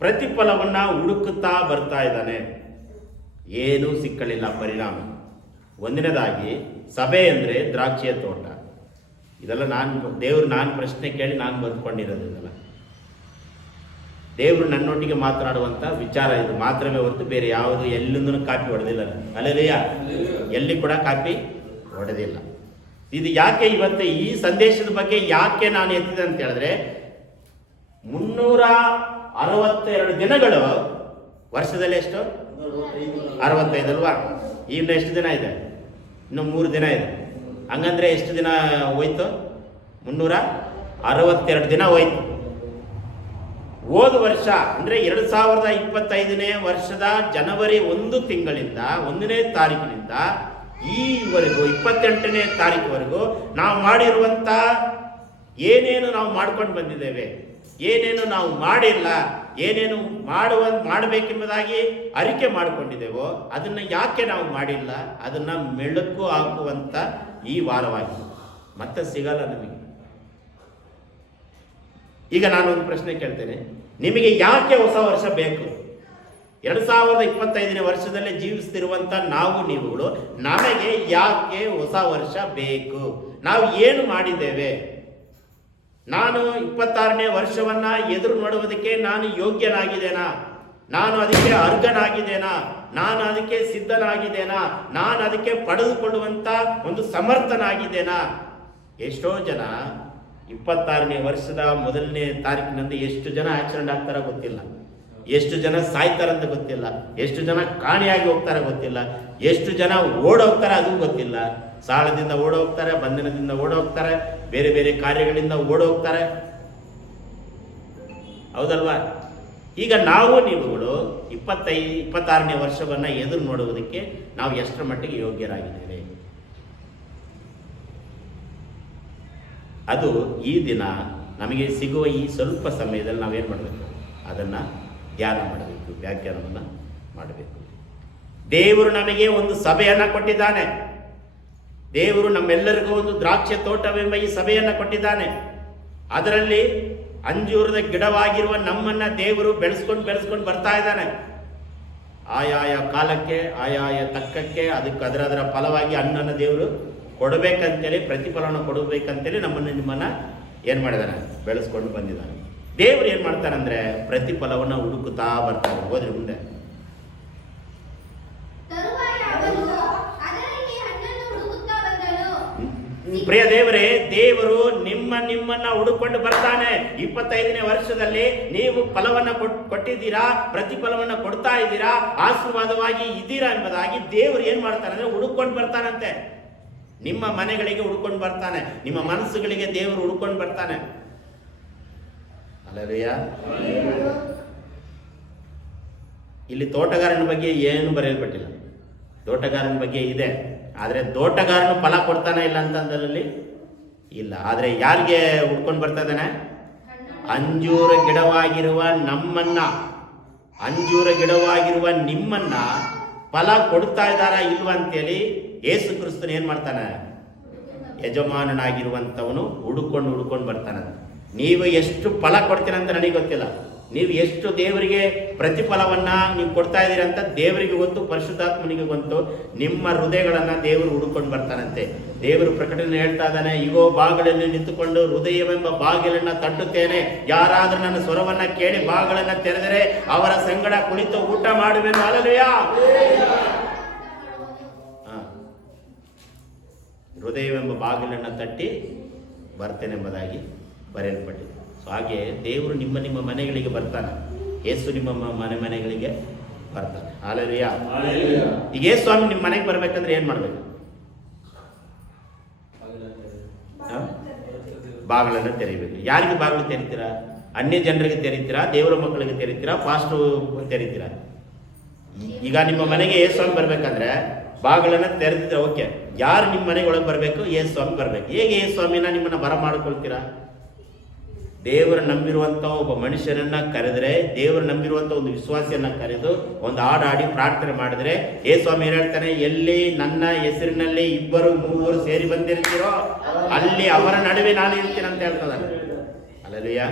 ಪ್ರತಿಫಲವನ್ನ ಹುಡುಕುತ್ತಾ ಬರ್ತಾ ಇದ್ದಾನೆ, ಏನೂ ಸಿಕ್ಕಲಿಲ್ಲ ಪರಿಣಾಮ. ಒಂದನೇದಾಗಿ ಸಭೆ ಅಂದರೆ ದ್ರಾಕ್ಷಿಯ ತೋಟ. ಇದೆಲ್ಲ ನಾನು ಪ್ರಶ್ನೆ ಕೇಳಿ ನಾನು ಬದುಕೊಂಡಿರೋದು. ಇದೆಲ್ಲ ದೇವರು ನನ್ನೊಟ್ಟಿಗೆ ಮಾತನಾಡುವಂಥ ವಿಚಾರ. ಇದು ಮಾತ್ರವೇ ಹೊರತು ಬೇರೆ ಯಾವುದು ಎಲ್ಲಿಂದೂ ಕಾಪಿ ಹೊಡೆದಿಲ್ಲ. ಹಲ್ಲೆಲೂಯಾ. ಎಲ್ಲಿ ಕೂಡ ಕಾಪಿ ಹೊಡೆದಿಲ್ಲ. ಇದು ಯಾಕೆ ಇವತ್ತು ಈ ಸಂದೇಶದ ಬಗ್ಗೆ ಯಾಕೆ ನಾನು ಎತ್ತಿದೆ ಅಂತ ಹೇಳಿದ್ರೆ, 362 ದಿನಗಳು ವರ್ಷದಲ್ಲಿ ಎಷ್ಟು? 65 ಅಲ್ವಾ? ಇನ್ನು ಎಷ್ಟು ದಿನ ಇದೆ? ಇನ್ನು 3 ದಿನ ಇದೆ. ಹಂಗಂದ್ರೆ ಎಷ್ಟು ದಿನ ಹೋಯ್ತು? 362 ದಿನ ಹೋಯ್ತು. ಹೋದ ವರ್ಷ ಅಂದ್ರೆ 2025ನೇ ವರ್ಷದ ಜನವರಿ 1 ತಿಂಗಳಿಂದ 1ನೇ ತಾರೀಕಿನಿಂದ ಈವರೆಗೂ 28ನೇ ತಾರೀಕುವರೆಗೂ ನಾವು ಮಾಡಿರುವಂತ ಏನೇನು ನಾವು ಮಾಡ್ಕೊಂಡು ಬಂದಿದ್ದೇವೆ, ಏನೇನು ನಾವು ಮಾಡಿಲ್ಲ, ಏನೇನು ಮಾಡಬೇಕೆಂಬುದಾಗಿ ಅರಿಕೆ ಮಾಡಿಕೊಂಡಿದ್ದೇವೋ ಅದನ್ನು ಯಾಕೆ ನಾವು ಮಾಡಿಲ್ಲ, ಅದನ್ನು ಮೆಲುಕು ಹಾಕುವಂಥ ಈ ವಾರವಾಗಿ ಮತ್ತೆ ಸಿಗಲ್ಲ ನಮಗೆ. ಈಗ ನಾನೊಂದು ಪ್ರಶ್ನೆ ಕೇಳ್ತೇನೆ, ನಿಮಗೆ ಯಾಕೆ ಹೊಸ ವರ್ಷ ಬೇಕು? 2025ನೇ ವರ್ಷದಲ್ಲಿ ಜೀವಿಸ್ತಿರುವಂಥ ನಾವು ನೀವುಗಳು ನಮಗೆ ಯಾಕೆ ಹೊಸ ವರ್ಷ ಬೇಕು? ನಾವು ಏನು ಮಾಡಿದ್ದೇವೆ? ನಾನು 26ನೇ ವರ್ಷವನ್ನ ಎದುರು ನೋಡುವುದಕ್ಕೆ ನಾನು ಯೋಗ್ಯನಾಗಿದ್ದೇನಾ? ನಾನು ಅದಕ್ಕೆ ಅರ್ಹನಾಗಿದ್ದೇನಾ? ನಾನು ಅದಕ್ಕೆ ಸಿದ್ಧನಾಗಿದ್ದೇನಾ? ನಾನು ಅದಕ್ಕೆ ಪಡೆದುಕೊಳ್ಳುವಂಥ ಒಂದು ಸಮರ್ಥನಾಗಿದ್ದೇನಾ? ಎಷ್ಟೋ ಜನ 26ನೇ ವರ್ಷದ 1ನೇ ತಾರೀಕಿನಂದು ಎಷ್ಟು ಜನ ಆಕ್ಸಿಡೆಂಟ್ ಆಗ್ತಾರ ಗೊತ್ತಿಲ್ಲ, ಎಷ್ಟು ಜನ ಸಾಯ್ತಾರಂತ ಗೊತ್ತಿಲ್ಲ, ಎಷ್ಟು ಜನ ಕಾಣೆಯಾಗಿ ಹೋಗ್ತಾರ ಗೊತ್ತಿಲ್ಲ, ಎಷ್ಟು ಜನ ಓಡೋಗ್ತಾರೆ ಅದು ಗೊತ್ತಿಲ್ಲ. ಸಾಲದಿಂದ ಓಡೋಗ್ತಾರೆ, ಬಂಧನದಿಂದ ಓಡೋಗ್ತಾರೆ, ಬೇರೆ ಬೇರೆ ಕಾರ್ಯಗಳಿಂದ ಓಡೋಗ್ತಾರೆ, ಹೌದಲ್ವಾ? ಈಗ ನಾವು ನೀವುಗಳು 26ನೇ ವರ್ಷವನ್ನ ಎದುರು ನೋಡುವುದಕ್ಕೆ ನಾವು ಎಷ್ಟರ ಮಟ್ಟಿಗೆ ಯೋಗ್ಯರಾಗಿದ್ದೇವೆ? ಅದು ಈ ದಿನ ನಮಗೆ ಸಿಗುವ ಈ ಸ್ವಲ್ಪ ಸಮಯದಲ್ಲಿ ನಾವೇನು ಮಾಡಬೇಕು? ಅದನ್ನು ಧ್ಯಾನ ಮಾಡಬೇಕು, ವ್ಯಾಖ್ಯಾನವನ್ನು ಮಾಡಬೇಕು. ದೇವರು ನಮಗೆ ಒಂದು ಸಭೆಯನ್ನು ಕೊಟ್ಟಿದ್ದಾನೆ. ದೇವರು ನಮ್ಮೆಲ್ಲರಿಗೂ ಒಂದು ದ್ರಾಕ್ಷಿ ತೋಟವೆಂಬ ಈ ಸಭೆಯನ್ನು ಕೊಟ್ಟಿದ್ದಾನೆ. ಅದರಲ್ಲಿ ಅಂಜೂರದ ಗಿಡವಾಗಿರುವ ನಮ್ಮನ್ನು ದೇವರು ಬೆಳೆಸ್ಕೊಂಡು ಬರ್ತಾ ಇದ್ದಾನೆ. ಆಯಾಯ ಕಾಲಕ್ಕೆ ಆಯಾಯ ತಕ್ಕಕ್ಕೆ ಅದರ ಫಲವಾಗಿ ಹಣ್ಣನ್ನು ದೇವರು ಕೊಡಬೇಕಂತೇಳಿ, ಪ್ರತಿಫಲವನ್ನು ಕೊಡಬೇಕಂತೇಳಿ ನಿಮ್ಮನ್ನು ಏನು ಮಾಡಿದಾನೆ? ಬೆಳೆಸ್ಕೊಂಡು ಬಂದಿದ್ದಾನೆ. ದೇವರು ಏನು ಮಾಡ್ತಾನಂದ್ರೆ ಪ್ರತಿಫಲವನ್ನು ಹುಡುಕುತ್ತಾ ಬರ್ತಾನೆ. ಹೋದ್ರೆ ಮುಂದೆ ಪ್ರಿಯ ದೇವರೇ, ದೇವರು ನಿಮ್ಮನ್ನ ಹುಡುಕೊಂಡು ಬರ್ತಾನೆ. 25ನೇ ವರ್ಷದಲ್ಲಿ ನೀವು ಫಲವನ್ನ ಕೊಟ್ಟಿದ್ದೀರಾ, ಪ್ರತಿಫಲವನ್ನ ಕೊಡ್ತಾ ಇದ್ದೀರಾ, ಆಶೀರ್ವಾದವಾಗಿ ಇದ್ದೀರಾ ಎಂಬುದಾಗಿ ದೇವರು ಏನ್ ಮಾಡ್ತಾನೆ ಅಂದ್ರೆ ಹುಡುಕೊಂಡು ಬರ್ತಾನಂತೆ. ನಿಮ್ಮ ಮನೆಗಳಿಗೆ ಹುಡುಕೊಂಡು ಬರ್ತಾನೆ, ನಿಮ್ಮ ಮನಸ್ಸುಗಳಿಗೆ ದೇವರು ಹುಡುಕೊಂಡು ಬರ್ತಾನೆ. ಅಲ್ಲಯ್ಯ, ಇಲ್ಲಿ ತೋಟಗಾರನ ಬಗ್ಗೆ ಏನು ಬರೆಯಲ್ಪಟ್ಟಿಲ್ಲ. ತೋಟಗಾರನ ಬಗ್ಗೆ ಇದೆ, ಆದರೆ ತೋಟಗಾರನು ಫಲ ಕೊಡ್ತಾನೆ ಇಲ್ಲ ಅಂತಂದಲ್ಲಿ ಇಲ್ಲ. ಆದರೆ ಯಾರಿಗೆ ಹುಡ್ಕೊಂಡು ಬರ್ತಾ ಇದ್ದಾನೆ? ಅಂಜೂರ ಗಿಡವಾಗಿರುವ ನಮ್ಮನ್ನ, ಅಂಜೂರ ಗಿಡವಾಗಿರುವ ನಿಮ್ಮನ್ನ ಫಲ ಕೊಡ್ತಾ ಇದ್ದಾರಾ ಇಲ್ವಾ ಅಂತೇಳಿ ಯೇಸು ಕ್ರಿಸ್ತನು ಏನು ಮಾಡ್ತಾನೆ? ಯಜಮಾನನಾಗಿರುವಂಥವನು ಹುಡುಕೊಂಡು ಬರ್ತಾನೆ. ನೀವು ಎಷ್ಟು ಫಲ ಕೊಡ್ತೀರಂತ ನನಗೆ ಗೊತ್ತಿಲ್ಲ, ನೀವು ಎಷ್ಟು ದೇವರಿಗೆ ಪ್ರತಿಫಲವನ್ನ ನೀವು ಕೊಡ್ತಾ ಇದ್ದೀರಿ ಅಂತ ದೇವರಿಗೆ ಗೊತ್ತು, ಪರಿಶುದ್ಧಾತ್ಮನಿಗೆ ಗೊತ್ತು. ನಿಮ್ಮ ಹೃದಯಗಳನ್ನು ದೇವರು ಹುಡುಕೊಂಡು ಬರ್ತಾನಂತೆ. ದೇವರು ಪ್ರಕಟಣೆ ಹೇಳ್ತಾ ಇದ್ದಾನೆ, ಇಗೋ ಬಾಗಿಲಲ್ಲಿ ನಿಂತುಕೊಂಡು ಹೃದಯವೆಂಬ ಬಾಗಿಲನ್ನ ತಟ್ಟುತ್ತೇನೆ, ಯಾರಾದ್ರೂ ನನ್ನ ಸ್ವರವನ್ನ ಕೇಳಿ ಬಾಗಿಲನ್ನ ತೆರೆದರೆ ಅವರ ಸಂಗಡ ಕುಳಿತು ಊಟ ಮಾಡುವೆನು. ಹಲ್ಲೆಲೂಯಾ. ಹೃದಯವೆಂಬ ಬಾಗಿಲನ್ನು ತಟ್ಟಿ ಬರ್ತೇನೆಂಬುದಾಗಿ ಬರೆಯಲ್ಪಟ್ಟಿದೆ. ಸೊ ಹಾಗೆ ದೇವರು ನಿಮ್ಮ ಮನೆಗಳಿಗೆ ಬರ್ತಾನೆ. ಯೇಸು ನಿಮ್ಮ ಮನೆಗಳಿಗೆ ಬರ್ತಾನೆ. ಹಲ್ಲೆಲೂಯಾ. ಈಗ ಯೇಸು ಸ್ವಾಮಿ ನಿಮ್ಮ ಮನೆಗೆ ಬರ್ಬೇಕಂದ್ರೆ ಏನ್ ಮಾಡ್ಬೇಕು? ಬಾಗಿಲನ್ನು ತೆರೀಬೇಕು. ಯಾರಿಗೆ ಬಾಗಿಲು ತೆರಿತೀರಾ? ಅನ್ಯ ಜನರಿಗೆ ತೆರಿತೀರಾ? ದೇವರ ಮಕ್ಕಳಿಗೆ ತೆರಿತೀರಾ? ಪಾಸ್ಟರ್ ತೆರಿತೀರಾ? ಈಗ ನಿಮ್ಮ ಮನೆಗೆ ಯೇಸು ಸ್ವಾಮಿ ಬರ್ಬೇಕಂದ್ರೆ ಬಾಗಿಲನ್ನು ತೆರೆದಿದ್ರೆ ಓಕೆ. ಯಾರು ನಿಮ್ಮ ಮನೆಗೆ ಒಳಗೆ ಬರಬೇಕು? ಯೇಸು ಸ್ವಾಮಿ ಬರಬೇಕು. ಹೇಗೆ ಯೇಸು ಸ್ವಾಮಿನ ನಿಮ್ಮನ್ನ ಬರ ಮಾಡ್ಕೊಳ್ತೀರಾ? ದೇವರು ನಂಬಿರುವಂಥ ಒಬ್ಬ ಮನುಷ್ಯನನ್ನ ಕರೆದ್ರೆ, ದೇವರು ನಂಬಿರುವಂಥ ಒಂದು ವಿಶ್ವಾಸಿಯನ್ನ ಕರೆದು ಒಂದು ಹಾಡಾಡಿ ಪ್ರಾರ್ಥನೆ ಮಾಡಿದ್ರೆ ಯೇಸು ಸ್ವಾಮಿ ಏನು ಹೇಳ್ತಾನೆ? ಎಲ್ಲಿ ನನ್ನ ಹೆಸರಿನಲ್ಲಿ 2-3 ಸೇರಿ ಬಂದಿರ್ತೀರೋ ಅಲ್ಲಿ ಅವರ ನಡುವೆ ನಾನು ಇರ್ತೀನಿ ಅಂತ ಹೇಳ್ತದಾನೆ. ಹಲ್ಲೆಲೂಯಾ.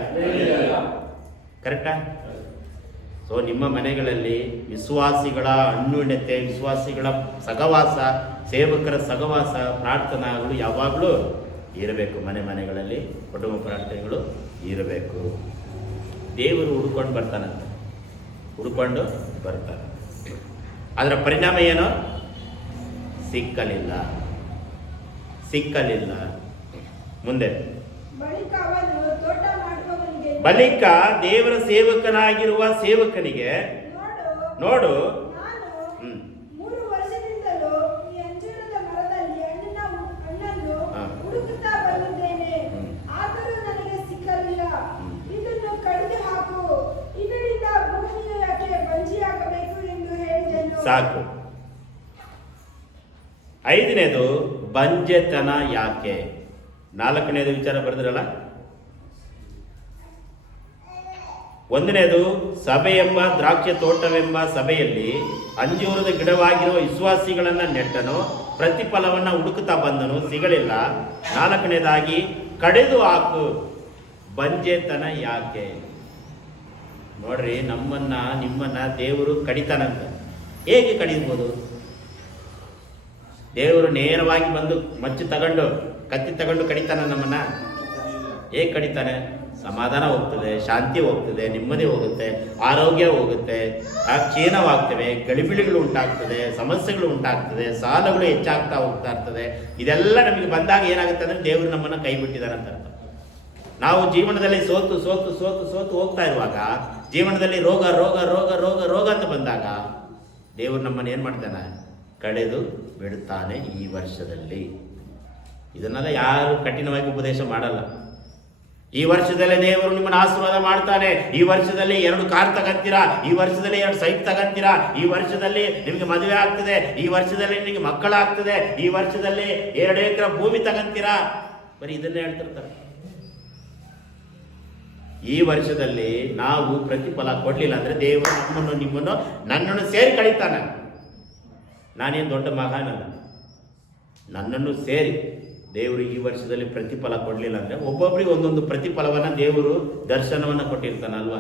ಕರೆಕ್ಟಾ? ಸೊ ನಿಮ್ಮ ಮನೆಗಳಲ್ಲಿ ವಿಶ್ವಾಸಿಗಳ ಅನ್ಯೋನ್ಯತೆ, ವಿಶ್ವಾಸಿಗಳ ಸಹವಾಸ, ಸೇವಕರ ಸಹವಾಸ, ಪ್ರಾರ್ಥನಾಗಳು ಯಾವಾಗಲೂ ಇರಬೇಕು. ಮನೆಗಳಲ್ಲಿ ಕುಟುಂಬ ಪ್ರಾರ್ಥನೆಗಳು ಇರಬೇಕು. ದೇವರು ಹುಡುಕೊಂಡು ಬರ್ತಾನಂತೆ, ಹುಡುಕೊಂಡು ಬರ್ತಾನೆ. ಅದರ ಪರಿಣಾಮ ಏನು? ಸಿಕ್ಕಲಿಲ್ಲ. ಮುಂದೆ ಬಳಿಕ ದೇವರ ಸೇವಕನಾಗಿರುವ ಸೇವಕನಿಗೆ ನೋಡು, ಸಾಕು. 5ನೇದು ಬಂಜೆತನ ಯಾಕೆ? 4ನೇದು ವಿಚಾರ ಬರೆದ್ರಲ್ಲ, ಒಂದನೇದು, ಸಭೆ ಎಂಬ ದ್ರಾಕ್ಷಿ ತೋಟವೆಂಬ ಸಭೆಯಲ್ಲಿ ಅಂಜೂರದ ಗಿಡವಾಗಿರುವ ವಿಶ್ವಾಸಿಗಳನ್ನ ನೆಟ್ಟನು, ಪ್ರತಿಫಲವನ್ನ ಹುಡುಕುತ್ತಾ ಬಂದನು, ಸಿಗಲಿಲ್ಲ. 4ನೇದಾಗಿ, ಕಡೆದು ಹಾಕು, ಬಂಜೆತನ ಯಾಕೆ? ನೋಡ್ರಿ, ನಿಮ್ಮನ್ನ ದೇವರು ಕಡಿತಾನಂತ. ಹೇಗೆ ಕಡಿಬೋದು? ದೇವರು ನೇರವಾಗಿ ಬಂದು ಕತ್ತಿ ತಗೊಂಡು ಕಡಿತಾನ ನಮ್ಮನ್ನ? ಹೇಗೆ ಕಡಿತಾನೆ? ಸಮಾಧಾನ ಹೋಗ್ತದೆ, ಶಾಂತಿ ಹೋಗ್ತದೆ, ನೆಮ್ಮದಿ ಹೋಗುತ್ತೆ, ಆರೋಗ್ಯ ಹೋಗುತ್ತೆ, ಕ್ಷೀಣವಾಗ್ತವೆ, ಗಡಿಬಿಡಿಗಳು ಉಂಟಾಗ್ತದೆ, ಸಮಸ್ಯೆಗಳು ಉಂಟಾಗ್ತದೆ, ಸಾಲಗಳು ಹೆಚ್ಚಾಗ್ತಾ ಹೋಗ್ತಾ ಇರ್ತದೆ. ಇದೆಲ್ಲ ನಮಗೆ ಬಂದಾಗ ಏನಾಗುತ್ತೆ ಅಂದರೆ ದೇವರು ನಮ್ಮನ್ನು ಕೈ ಬಿಟ್ಟಿದ್ದಾನಂತ ಅರ್ಥ. ನಾವು ಜೀವನದಲ್ಲಿ ಸೋತು ಸೋತು ಸೋತು ಸೋತು ಹೋಗ್ತಾ ಇರುವಾಗ, ಜೀವನದಲ್ಲಿ ರೋಗ ರೋಗ ರೋಗ ರೋಗ ರೋಗ ಅಂತ ಬಂದಾಗ ದೇವರು ನಮ್ಮನ್ನು ಏನು ಮಾಡ್ತಾನೆ? ಕಡೆದು ಬಿಡುತ್ತಾನೆ ಈ ವರ್ಷದಲ್ಲಿ. ಇದನ್ನೆಲ್ಲ ಯಾರು ಕಠಿಣವಾಗಿ ಉಪದೇಶ ಮಾಡಲ್ಲ. ಈ ವರ್ಷದಲ್ಲಿ ದೇವರು ನಿಮ್ಮನ್ನು ಆಶೀರ್ವಾದ ಮಾಡ್ತಾನೆ. ಈ ವರ್ಷದಲ್ಲಿ 2 ಕಾರ್ ತಗಂತೀರಾ, ಈ ವರ್ಷದಲ್ಲಿ 2 ಸೈಟ್ ತಗಂತೀರಾ, ಈ ವರ್ಷದಲ್ಲಿ ನಿಮಗೆ ಮದುವೆ ಆಗ್ತದೆ, ಈ ವರ್ಷದಲ್ಲಿ ನಿಮಗೆ ಮಕ್ಕಳಾಗ್ತದೆ, ಈ ವರ್ಷದಲ್ಲಿ 2 ಎಕರೆ ಭೂಮಿ ತಗಂತೀರಾ. ಬರೀ ಇದನ್ನೇ ಹೇಳ್ತಿರ್ತಾರೆ. ಈ ವರ್ಷದಲ್ಲಿ ನಾವು ಪ್ರತಿಫಲ ಕೊಡ್ಲಿಲ್ಲ ಅಂದ್ರೆ ದೇವರು ನಿಮ್ಮನ್ನು ನನ್ನನ್ನು ಸೇರಿ ಕಳೀತಾನೆ. ನಾನೇನು ದೊಡ್ಡ ಮಹಾನಲ್ಲ, ನನ್ನನ್ನು ಸೇರಿ ದೇವರು ಈ ವರ್ಷದಲ್ಲಿ ಪ್ರತಿಫಲ ಕೊಡಲಿಲ್ಲ ಅಂದರೆ ಒಬ್ಬೊಬ್ಬರಿಗೆ ಒಂದೊಂದು ಪ್ರತಿಫಲವನ್ನು ದೇವರು ದರ್ಶನವನ್ನು ಕೊಟ್ಟಿರ್ತಾನಲ್ವ,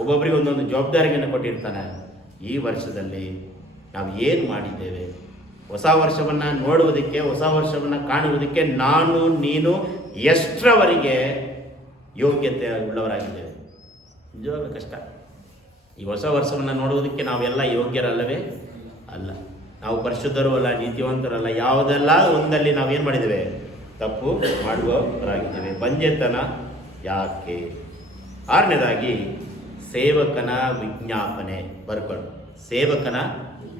ಒಬ್ಬೊಬ್ಬರಿಗೆ ಒಂದೊಂದು ಜವಾಬ್ದಾರಿಯನ್ನು ಕೊಟ್ಟಿರ್ತಾನೆ. ಈ ವರ್ಷದಲ್ಲಿ ನಾವು ಏನು ಮಾಡಿದ್ದೇವೆ? ಹೊಸ ವರ್ಷವನ್ನು ನೋಡುವುದಕ್ಕೆ, ಹೊಸ ವರ್ಷವನ್ನು ಕಾಣುವುದಕ್ಕೆ ನಾನು ನೀನು ಎಷ್ಟರವರೆಗೆ ಯೋಗ್ಯತೆ ಉಳ್ಳವರಾಗಿದ್ದೇವೆ? ನಿಜವಾಗ್ಲೂ ಕಷ್ಟ. ಈ ಹೊಸ ವರ್ಷವನ್ನು ನೋಡುವುದಕ್ಕೆ ನಾವೆಲ್ಲ ಯೋಗ್ಯರಲ್ಲವೇ? ಅಲ್ಲ. ನಾವು ಪರಿಶುದ್ಧರು ಅಲ್ಲ, ನೀತಿವಂತರಲ್ಲ. ಯಾವುದೆಲ್ಲ ಒಂದಲ್ಲಿ ನಾವೇನು ಮಾಡಿದ್ದೇವೆ? ತಪ್ಪು ಮಾಡುವವರಾಗಿದ್ದೇವೆ. ಬಂಜೆತನ ಯಾಕೆ? 6ನೇದಾಗಿ, ಸೇವಕನ ವಿಜ್ಞಾಪನೆ. ಬರ್ಕೊಂಡು ಸೇವಕನ